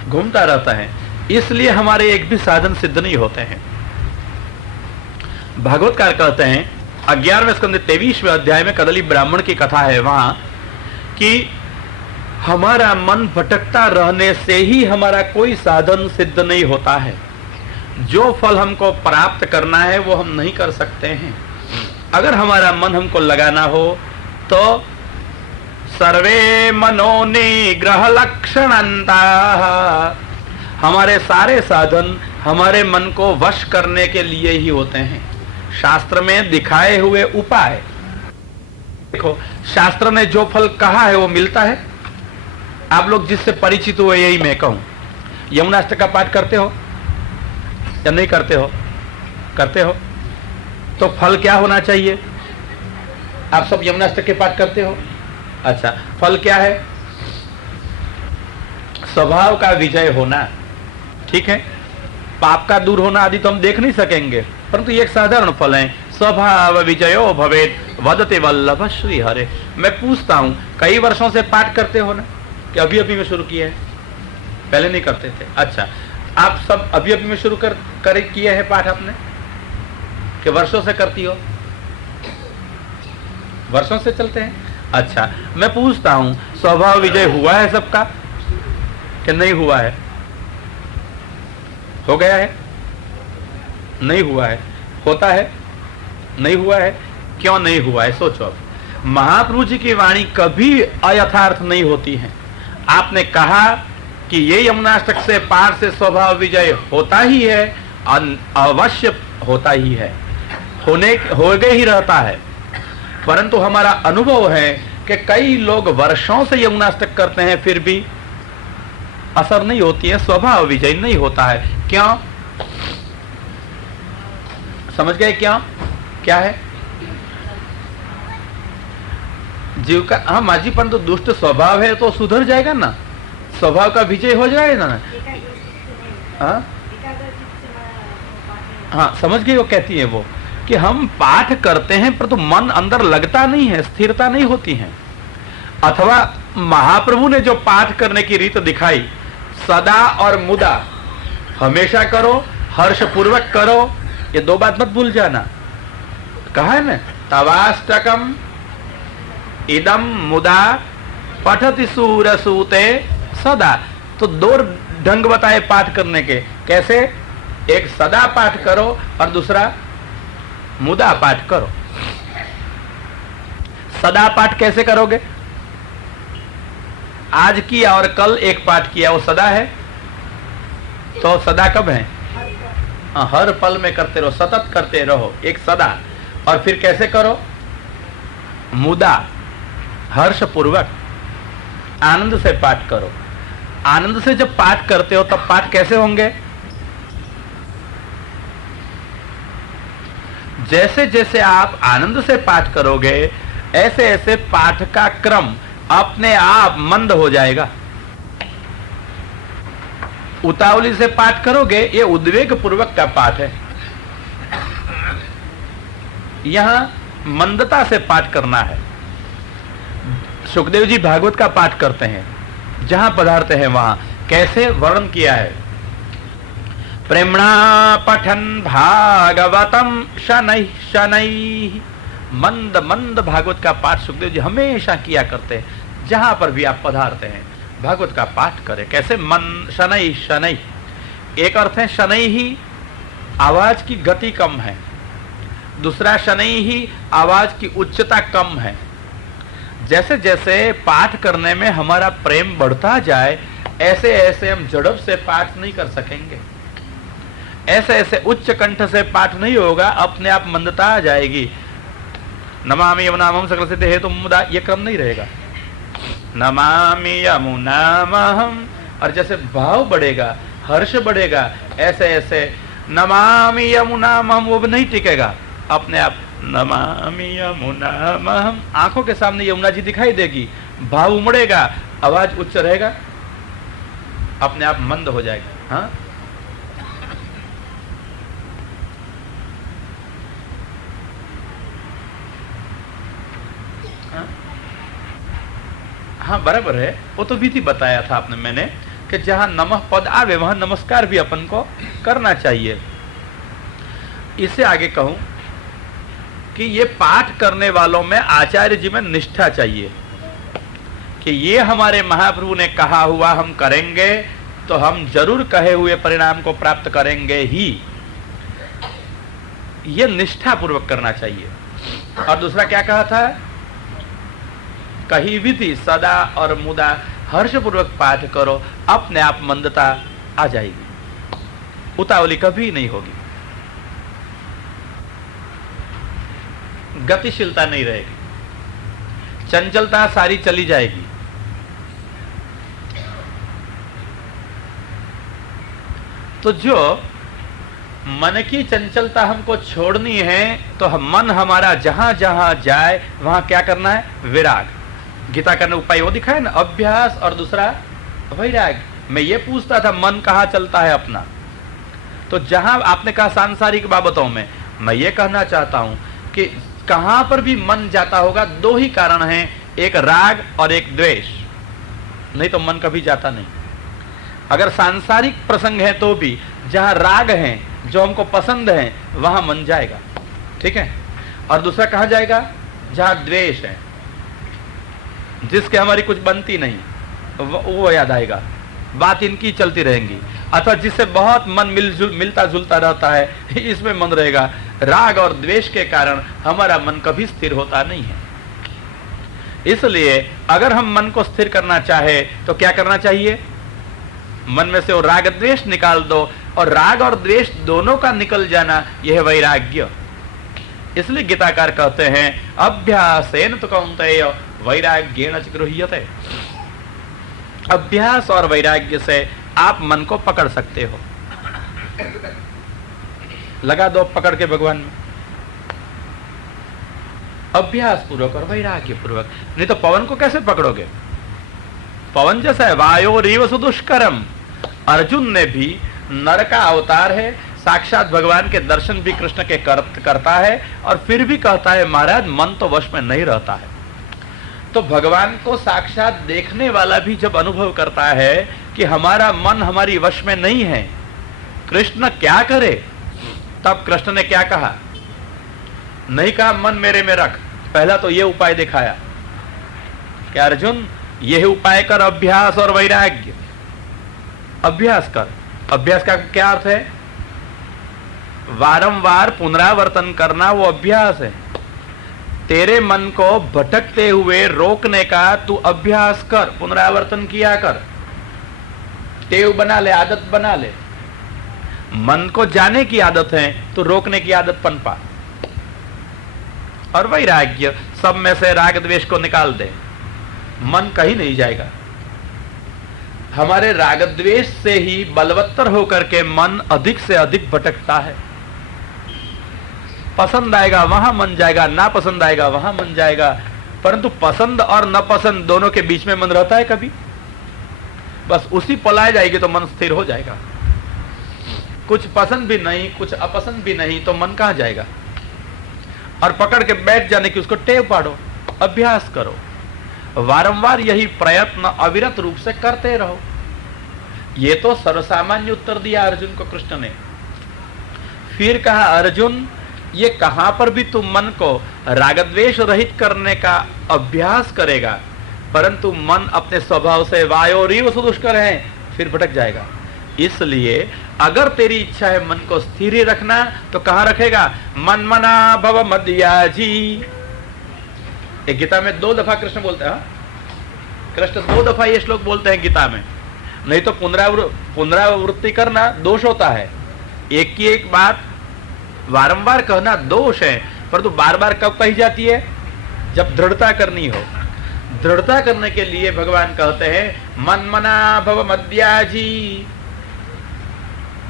घूमता रहता है। इसलिए हमारे एक भी साधन सिद्ध नहीं होते हैं। भागवतकार कहते हैं 11वें स्कंद 23वें अध्याय में कदली ब्राह्मण की कथा है वहां कि हमारा मन भटकता रहने से ही हमारा कोई साधन सिद्ध नहीं होता है। जो फल हमको प्राप्त करना है वो हम नहीं कर सकते हैं। अगर हमारा मन हमको लगाना हो तो सर्वे मनोनिग्रह लक्षणंता, हमारे सारे साधन हमारे मन को वश करने के लिए ही होते हैं। शास्त्र में दिखाए हुए उपाय देखो, शास्त्र ने जो फल कहा है वो मिलता है। आप लोग जिससे परिचित हुए, यही मैं कहूं, यमुनाष्टक का पाठ करते हो या नहीं करते हो? करते हो। तो फल क्या होना चाहिए? आप सब यमुनाष्टक के पाठ करते हो? अच्छा, फल क्या है? स्वभाव का विजय होना। ठीक है, पाप का दूर होना आदि तो हम देख नहीं सकेंगे, परंतु ये एक साधारण फल है। स्वभाव विजयो भवेत वदते वल्लभ श्री हरे। मैं पूछता हूं, कई वर्षों से पाठ करते हो ना, कि अभी अभी में शुरू किया है? पहले नहीं करते थे? अच्छा, आप सब अभी अभी में शुरू कर किए हैं पाठ आपने, कि वर्षों से करती हो? वर्षों से चलते हैं। अच्छा, मैं पूछता हूं, स्वभाव विजय हुआ है सबका कि नहीं हुआ है? हो गया है? नहीं हुआ है? होता है? नहीं हुआ है? क्यों नहीं हुआ है? सोचो। अब महाप्रभु जी की वाणी कभी अयथार्थ नहीं होती है। आपने कहा कि ये यमुनाष्टक से पार से स्वभाव विजय होता ही है, अवश्य होता ही है, हो गए ही रहता है। परंतु हमारा अनुभव है कि कई लोग वर्षों से यमुनाष्टक करते हैं फिर भी असर नहीं होती है, स्वभाव विजय नहीं होता है। क्यों? समझ गए क्यों? क्या है? जीव का, हाँ माजी, परंतु दुष्ट स्वभाव है तो सुधर जाएगा ना, स्वभाव का विजय हो जाएगा ना। हाँ हाँ, समझ गए। वो कहती है वो कि हम पाठ करते हैं परंतु मन अंदर लगता नहीं है, स्थिरता नहीं होती है। अथवा महाप्रभु ने जो पाठ करने की रीत दिखाई, सदा और मुदा हमेशा करो, हर्षपूर्वक करो, ये दो बात मत भूल जाना। कहा है ना, तवाष्टकम इदम मुदा पठति सूरसूते सदा। तो दो ढंग बताए पाठ करने के, कैसे? एक सदा पाठ करो और दूसरा मुदा पाठ करो। सदा पाठ कैसे करोगे? आज किया और कल एक पाठ किया, वो सदा है? तो सदा कब है? हर पल में करते रहो, सतत करते रहो, एक सदा। और फिर कैसे करो? मुदा, हर्षपूर्वक, आनंद से पाठ करो। आनंद से जब पाठ करते हो तब पाठ कैसे होंगे? जैसे जैसे आप आनंद से पाठ करोगे ऐसे ऐसे पाठ का क्रम अपने आप मंद हो जाएगा। उतावली से पाठ करोगे, ये उद्वेग पूर्वक का पाठ है। यहां मंदता से पाठ करना है। सुखदेव जी भागवत का पाठ करते हैं, जहां पधारते हैं वहां कैसे वर्णन किया है। प्रेमणा पठन भागवतम शनै शनै, मंद मंद भागवत का पाठ सुखदेव जी हमेशा किया करते हैं। जहां पर भी आप पधारते हैं भागवत का पाठ करें। कैसे? मन शनै शनै। एक अर्थ है शनै ही, आवाज की गति कम है। दूसरा शनै ही, आवाज की उच्चता कम है। जैसे जैसे पाठ करने में हमारा प्रेम बढ़ता जाए ऐसे ऐसे हम झड़प से पाठ नहीं कर सकेंगे। ऐसे ऐसे उच्च कंठ से पाठ नहीं होगा, अपने आप मंदता आ जाएगी। नमामि यमुनामहं सकल सिद्धि हेतु मुदा, ये क्रम नहीं रहेगा। नमामि यमुनामहं, और जैसे भाव बढ़ेगा, हर्ष बढ़ेगा, ऐसे ऐसे नमामि यमुनामहं वो भी नहीं टिकेगा। अपने आप नमामि यमुनामहं, आंखों के सामने यमुना जी दिखाई देगी, भाव उमड़ेगा, आवाज उच्च रहेगा, अपने आप मंद हो जाएगा। हाँ, हाँ बराबर है। वो तो विधि बताया था आपने मैंने कि जहां नमः पद आवे वहां नमस्कार भी अपन को करना चाहिए। इससे आगे कहूं कि ये पाठ करने वालों में आचार्य जी में निष्ठा चाहिए कि ये हमारे महाप्रभु ने कहा हुआ हम करेंगे तो हम जरूर कहे हुए परिणाम को प्राप्त करेंगे ही। ये निष्ठा पूर्वक करना चाहिए। और दूसरा क्या कहा था? कही विधि सदा और मुदा हर्षपूर्वक पाठ करो, अपने आप मंदता आ जाएगी, उतावली कभी नहीं होगी, गतिशीलता नहीं रहेगी, चंचलता सारी चली जाएगी। तो जो मन की चंचलता हमको छोड़नी है तो मन हमारा जहां जहां जाए वहां क्या करना है? विराग। गीता का उपाय वो दिखाए ना, अभ्यास और दूसरा वैराग। मैं ये पूछता था मन कहाँ चलता है अपना, तो जहां आपने कहा सांसारिक बाबतों में, मैं ये कहना चाहता हूं कि कहां पर भी मन जाता होगा दो ही कारण हैं, एक राग और एक द्वेष, नहीं तो मन कभी जाता नहीं। अगर सांसारिक प्रसंग है तो भी जहां राग है, जो हमको पसंद है, वहां मन जाएगा, ठीक है। और दूसरा कहां जाएगा? जहां द्वेष है, जिसके हमारी कुछ बनती नहीं, वो याद आएगा, बात इनकी चलती रहेंगी। अथवा जिससे बहुत मन मिलता जुलता रहता है, इसमें मन रहेगा। राग और द्वेष के कारण हमारा मन कभी स्थिर होता नहीं है। इसलिए अगर हम मन को स्थिर करना चाहे तो क्या करना चाहिए? मन में से वो राग द्वेष निकाल दो, और राग और द्वेष दोनों का निकल जाना यह वैराग्य। इसलिए गीताकार कहते हैं अभ्यासेन तु कौन्तेय वैराग्येन च गृह्यते। अभ्यास और वैराग्य से आप मन को पकड़ सकते हो। लगा दो पकड़ के भगवान में, अभ्यास पूर्वक और वैराग्य पूर्वक। नहीं तो पवन को कैसे पकड़ोगे? पवन जैसा है, वायोरीव सुदुष्करम। अर्जुन ने भी नर का अवतार है, साक्षात भगवान के दर्शन भी कृष्ण के करता है, और फिर भी कहता है महाराज मन तो वश में नहीं रहता है। तो भगवान को साक्षात देखने वाला भी जब अनुभव करता है कि हमारा मन हमारी वश में नहीं है, कृष्ण क्या करे? तब कृष्ण ने क्या कहा? नहीं कहा मन मेरे में रख, पहला तो ये उपाय दिखाया कि अर्जुन यह उपाय कर, अभ्यास और वैराग्य। अभ्यास कर। अभ्यास का क्या अर्थ है? वारंवार पुनरावर्तन करना, वो अभ्यास है। तेरे मन को भटकते हुए रोकने का तू अभ्यास कर, पुनरावर्तन किया कर, टेव बना ले, आदत बना ले। मन को जाने की आदत है तो रोकने की आदत पनपा। और वैराग्य, सब में से राग द्वेष को निकाल दे, मन कहीं नहीं जाएगा। हमारे राग द्वेष से ही बलवत्तर होकर के मन अधिक से अधिक भटकता है। पसंद आएगा वहां मन जाएगा, ना पसंद आएगा वहां मन जाएगा, परंतु पसंद और न पसंद दोनों के बीच में मन रहता है कभी? बस उसी पलाए जाएगी तो मन स्थिर हो जाएगा। कुछ पसंद भी नहीं, कुछ अपसंद भी नहीं, तो मन कहां जाएगा? और पकड़ के बैठ जाने की उसको टेव पाड़ो, अभ्यास करो, वारंवार यही प्रयत्न अविरत रूप से करते रहो। ये तो सर्वसामान्य उत्तर दिया अर्जुन को कृष्ण ने। फिर कहा अर्जुन, ये कहां पर भी तुम मन को रागद्वेष रहित करने का अभ्यास करेगा, परंतु मन अपने स्वभाव से वायोरीव सुदुष्कर है, फिर भटक जाएगा। इसलिए अगर तेरी इच्छा है मन को स्थिर ही रखना, तो कहां रखेगा? मन मना भव मद्याजी। एक गीता में 2 दफा कृष्ण बोलते हैं। कृष्ण 2 दफा ये श्लोक बोलते हैं गीता में, नहीं तो पुनरावृत्ति करना दोष होता है। एक की एक बात वारंवार कहना दोष है, परंतु बार बार कब कही जाती है? जब दृढ़ता करनी हो। दृढ़ता करने के लिए भगवान कहते हैं मन मना भव मद्याजी।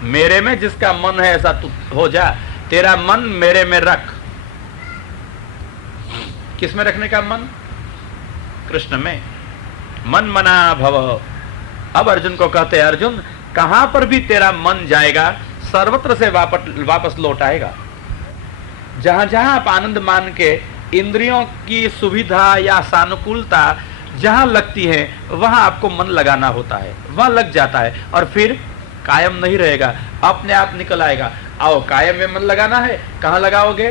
मेरे में जिसका मन है ऐसा तू हो जा, तेरा मन मेरे में रख। किस में रखने का मन? कृष्ण में। मन मना भव। अब अर्जुन को कहते हैं अर्जुन, कहां पर भी तेरा मन जाएगा सर्वत्र से वापस लौट आएगा। जहां जहां आप आनंद मान के इंद्रियों की सुविधा या सानुकूलता जहां लगती है वहां आपको मन लगाना होता है, वहां लग जाता है और फिर कायम नहीं रहेगा, अपने आप निकल आएगा। आओ कायम में मन लगाना है, कहां लगाओगे?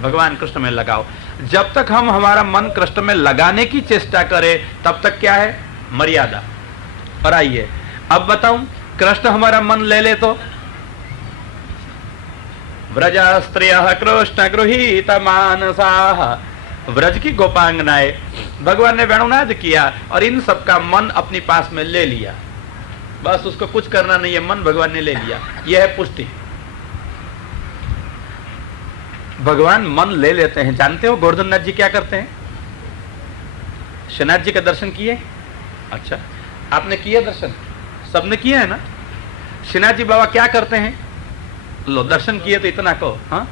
भगवान कृष्ण में लगाओ। जब तक हम हमारा मन कृष्ण में लगाने की चेष्टा करें तब तक क्या है? मर्यादा। और आइए अब बताऊं, कृष्ण हमारा मन ले ले तो व्रज स्त्रियः कृष्ण गृहीत मानसाः, व्रज की गोपांगनाएं भगवान ने वेणुनाद किया और इन सबका मन अपनी पास में ले लिया। बस उसको कुछ करना नहीं है, मन भगवान ने ले लिया। यह है पुष्टि। भगवान मन ले लेते हैं। जानते हो गोवर्धन नाथ जी क्या करते हैं? श्रीनाथ जी का दर्शन किए? अच्छा, आपने किए दर्शन? सबने किए है ना? श्रीनाथ जी बाबा क्या करते हैं? लो दर्शन किए तो इतना कहो। हाँ,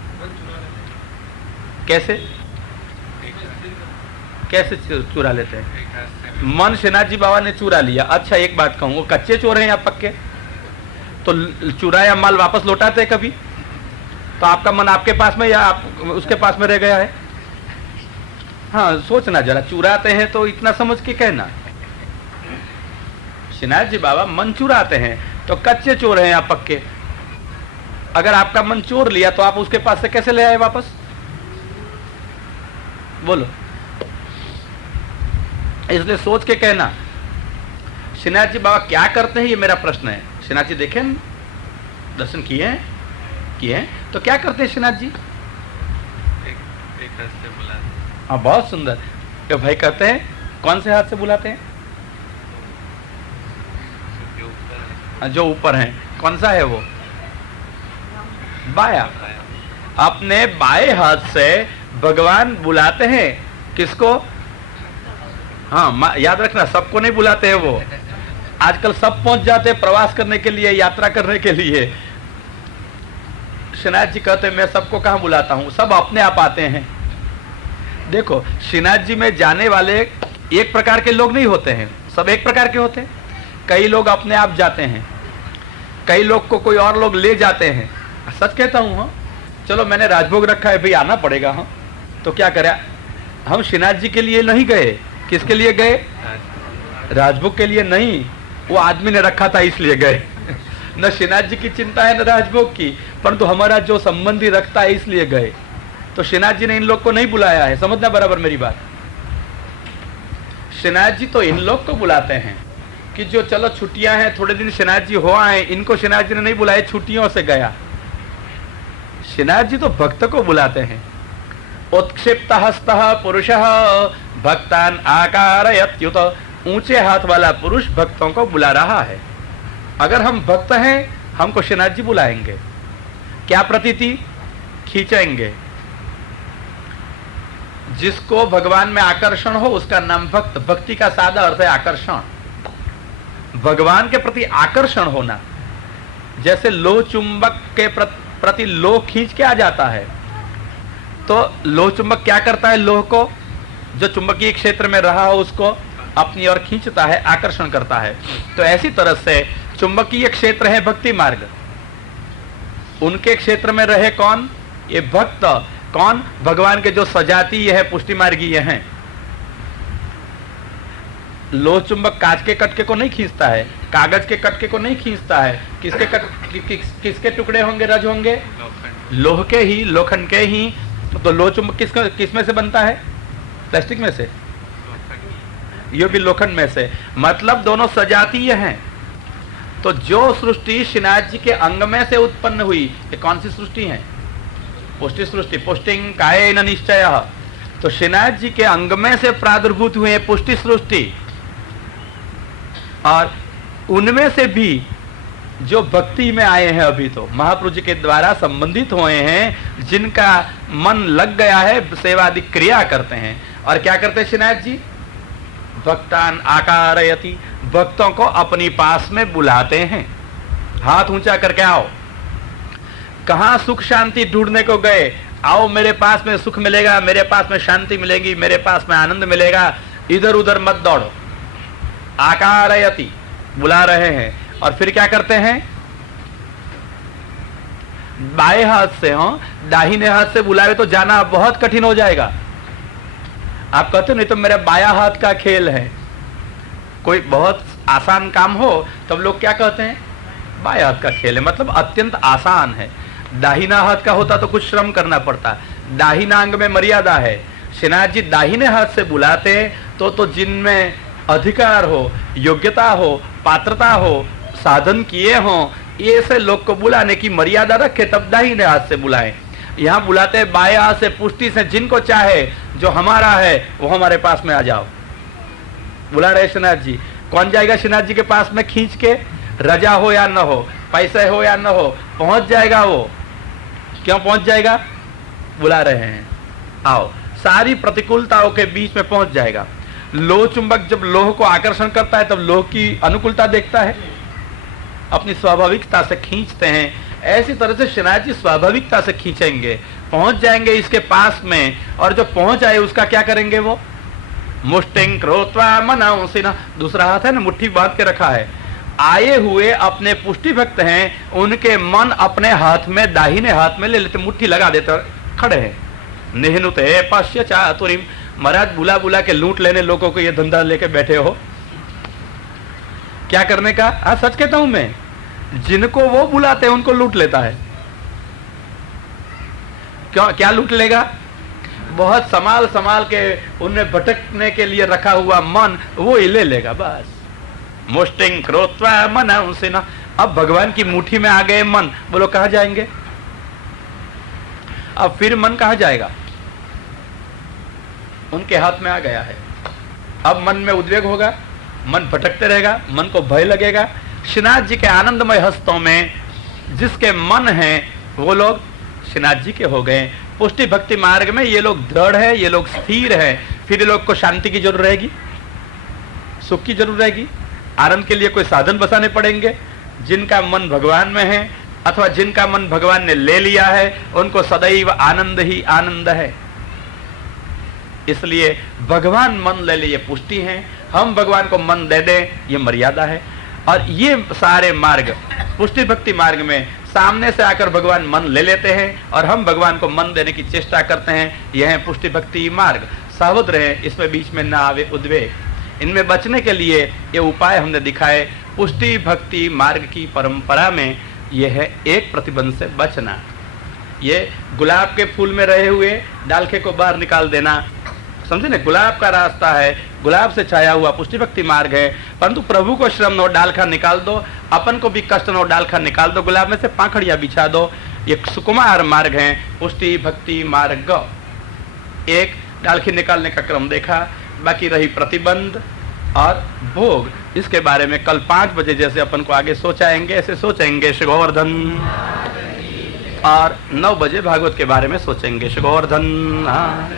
कैसे कैसे चुरा लेते हैं? मन श्रीनाथ जी बाबा ने चुरा लिया। अच्छा एक बात कहूं, वो कच्चे चोर हैं या पक्के? तो चुराया माल वापस लौटाते हैं कभी? तो आपका मन आपके पास में या आप उसके पास में रह गया है? हाँ सोचना जरा, चुराते हैं तो इतना समझ के कहना। श्रीनाथ जी बाबा मन चुराते हैं तो कच्चे चोर हैं या पक्के? अगर आपका मन चोर लिया तो आप उसके पास से कैसे ले आए वापस? बोलो। इसलिए सोच के कहना। श्रीनाथ जी बाबा क्या करते हैं ये मेरा प्रश्न है। श्रीनाथ जी देखे दर्शन किए हैं तो क्या करते हैं श्रीनाथ जी? एक हाथ से बुलाते हैं। हाँ बहुत सुंदर। तो भाई कहते हैं कौन से हाथ से बुलाते हैं? जो ऊपर है। कौन सा है वो? बाया। अपने बाएं हाथ से भगवान बुलाते हैं। किसको? हाँ याद रखना, सबको नहीं बुलाते हैं वो। आजकल सब पहुंच जाते हैं प्रवास करने के लिए, यात्रा करने के लिए। श्रीनाथ जी कहते हैं मैं सबको कहां बुलाता हूं, सब अपने आप आते हैं। देखो श्रीनाथ जी में जाने वाले एक प्रकार के लोग नहीं होते हैं, सब एक प्रकार के होते हैं। कई लोग अपने आप जाते हैं, कई लोग को कोई और लोग ले जाते हैं। सच कहता हूं। हाँ चलो मैंने राजभोग रखा है भाई, आना पड़ेगा। हाँ तो क्या करें, हम श्रीनाथ जी के लिए नहीं गए, किसके लिए गए? राजभोग के लिए नहीं, वो आदमी ने रखा था इसलिए गए। न श्रीनाथ जी की चिंता है न राजभोग की, परंतु हमारा जो संबंधी रखता है इसलिए गए। तो श्रीनाथ जी ने इन लोग को नहीं बुलाया है, समझना बराबर मेरी बात। श्रीनाथ जी तो इन लोग को बुलाते हैं कि जो चलो छुट्टियां हैं, थोड़े दिन श्रीनाथ जी हो आए। इनको श्रीनाथ जी ने नहीं बुलाया, छुट्टियों से गया। श्रीनाथ जी तो भक्त को बुलाते हैं। उत्क्षिप्त हस्त पुरुष भक्तान आकारयत्युत, ऊंचे हाथ वाला पुरुष भक्तों को बुला रहा है। अगर हम भक्त हैं, हमको श्रीनाथ जी बुलाएंगे। क्या प्रतीति? खींचेंगे। जिसको भगवान में आकर्षण हो उसका नाम भक्त। भक्ति का सादा अर्थ है आकर्षण, भगवान के प्रति आकर्षण होना। जैसे लोह चुंबक के प्रति लोह खींच के आ जाता है, तो लोह चुंबक क्या करता है? लोह को, जो चुंबकीय क्षेत्र में रहा हो उसको अपनी ओर खींचता है, आकर्षण करता है। तो ऐसी तरह से चुंबकीय क्षेत्र है भक्ति मार्ग। उनके क्षेत्र में रहे कौन? ये भक्त। कौन? भगवान के जो सजातीय है, पुष्टि मार्गीय हैं। लोह चुंबक कांच के कटके को नहीं खींचता है, कागज के कटके को नहीं खींचता है। किसके टुकड़े होंगे? रज होंगे, लोह के ही, लोखंड के ही। तो लोह चुंबक किस में से बनता है? प्लास्टिक में से, ये भी लोखंड में से। मतलब दोनों सजातीय हैं। तो जो सृष्टि श्रीनाथ जी के अंग में से उत्पन्न हुई, ये कौन सी सृष्टि है? पुष्टि सृष्टि। पुष्टिं कायेन निश्चयः। तो श्रीनाथ जी के अंग में से प्रादुर्भूत हुए पुष्टि सृष्टि, और उनमें से भी जो भक्ति में आए हैं, अभी तो महाप्रभु जी के द्वारा संबंधित हुए हैं, जिनका मन लग गया है, सेवादि क्रिया करते हैं। और क्या करते हैं श्रीनाथ जी? भक्तान आकारयति, भक्तों को अपनी पास में बुलाते हैं। हाथ ऊंचा करके आओ। कहां सुख शांति ढूंढने को गए? आओ मेरे पास में सुख मिलेगा, मेरे पास में शांति मिलेगी, मेरे पास में आनंद मिलेगा। इधर उधर मत दौड़ो। आकारयति, बुला रहे हैं। और फिर क्या करते हैं? बाएं हाथ से, हो दाहिने हाथ से बुलावे तो जाना बहुत कठिन हो जाएगा। आप कहते हो नहीं तो मेरा बाया हाथ का खेल है। कोई बहुत आसान काम हो तब लोग क्या कहते हैं? बाया हाथ का खेल है, मतलब अत्यंत आसान है। दाहिना हाथ का होता तो कुछ श्रम करना पड़ता। दाहिना अंग में मर्यादा है। श्रीनाथ जी दाहिने हाथ से बुलाते तो जिनमें अधिकार हो, योग्यता हो, पात्रता हो, साधन किए हों, ऐसे लोग को बुलाने की मर्यादा रखे, तब दाहिने हाथ से बुलाएं। यहाँ बुलाते बाएं हाथ से, पुष्टि से। जिनको चाहे, जो हमारा है वो हमारे पास में आ जाओ। बुला रहे श्रीनाथ जी। कौन जाएगा श्रीनाथ जी के पास में खींच के? रजा हो या न हो, पैसे हो या न हो, पहुंच जाएगा वो। क्यों पहुंच जाएगा? बुला रहे हैं, आओ। सारी प्रतिकूलताओं के बीच में पहुंच जाएगा। लोह चुंबक जब लोह को आकर्षण करता है तब लोह की अनुकूलता देखता है, अपनी स्वाभाविकता से खींचते हैं। ऐसी तरह से श्रीनाथ जी स्वाभाविकता से खींचेंगे, पहुंच जाएंगे इसके पास में। और जो पहुंच आए उसका क्या करेंगे? वो मुष्टिं क्रोत्वा मनांसिना, दूसरा हाथ है ना, मुट्ठी बांध के रखा है। आए हुए अपने पुष्टि भक्त हैं, उनके मन अपने हाथ में, दाहिने हाथ में ले लेते, मुट्ठी लगा देते, खड़े हैं। निहनुते पश्य चातुरीम। महाराज बुला बुला के लूट लेने लोगों को ये धंधा लेके बैठे हो। क्या करने का? सच कहता हूं मैं, जिनको वो बुलाते हैं उनको लूट लेता है। क्यों? क्या लूट लेगा? बहुत संभाल संभाल के उन्हें भटकने के लिए रखा हुआ मन वो ही ले लेगा बस। मुष्टिं क्रोत्वा मनांसिना। अब भगवान की मुट्ठी में आ गए मन, बोलो कहां जाएंगे? अब फिर मन कहां जाएगा? उनके हाथ में आ गया है। अब मन में उद्वेग होगा, मन भटकते रहेगा, मन को भय लगेगा। श्रीनाथ जी के आनंदमय हस्तों में जिसके मन है वो लोग श्रीनाथ जी के हो गए। पुष्टि भक्ति मार्ग में ये लोग दृढ़ है, ये लोग स्थिर है। फिर ये लोग को शांति की जरूरत रहेगी, सुख की जरूरत रहेगी। आनंद के लिए कोई साधन बसाने पड़ेंगे। जिनका मन भगवान में है अथवा जिनका मन भगवान ने ले लिया है, उनको सदैव आनंद ही आनंद है। इसलिए भगवान मन ले लिए पुष्टि है, हम भगवान को मन दे दें ये मर्यादा है। और ये सारे मार्ग पुष्टि भक्ति मार्ग में सामने से आकर भगवान मन ले लेते हैं और हम भगवान को मन देने की चेष्टा करते हैं। यह है पुष्टि भक्ति मार्ग। सावध रहे, इसमें बीच में ना आवे उद्वेग। इनमें बचने के लिए ये उपाय हमने दिखाए। पुष्टि भक्ति मार्ग की परंपरा में यह है एक प्रतिबंध से बचना। ये गुलाब के फूल में रहे हुए डालखे को बाहर निकाल देना, समझे ना, गुलाब का रास्ता है, गुलाब से छाया हुआ पुष्टि भक्ति मार्ग है। परंतु प्रभु को श्रम नो, डालखा निकाल दो, अपन को भी कष्ट नो, डालखा निकाल दो, गुलाब में से पाखड़िया बिछा दो। ये सुकुमार मार्ग है, पुष्टि भक्ति मार्ग। एक डालखी निकालने का क्रम देखा, बाकी रही प्रतिबंध और भोग। इसके बारे में कल 5 बजे जैसे अपन को आगे सोचाएंगे, ऐसे सोचेंगे श्री गोवर्धन, और 9 बजे भागवत के बारे में सोचेंगे श्री गोवर्धन। हाँ।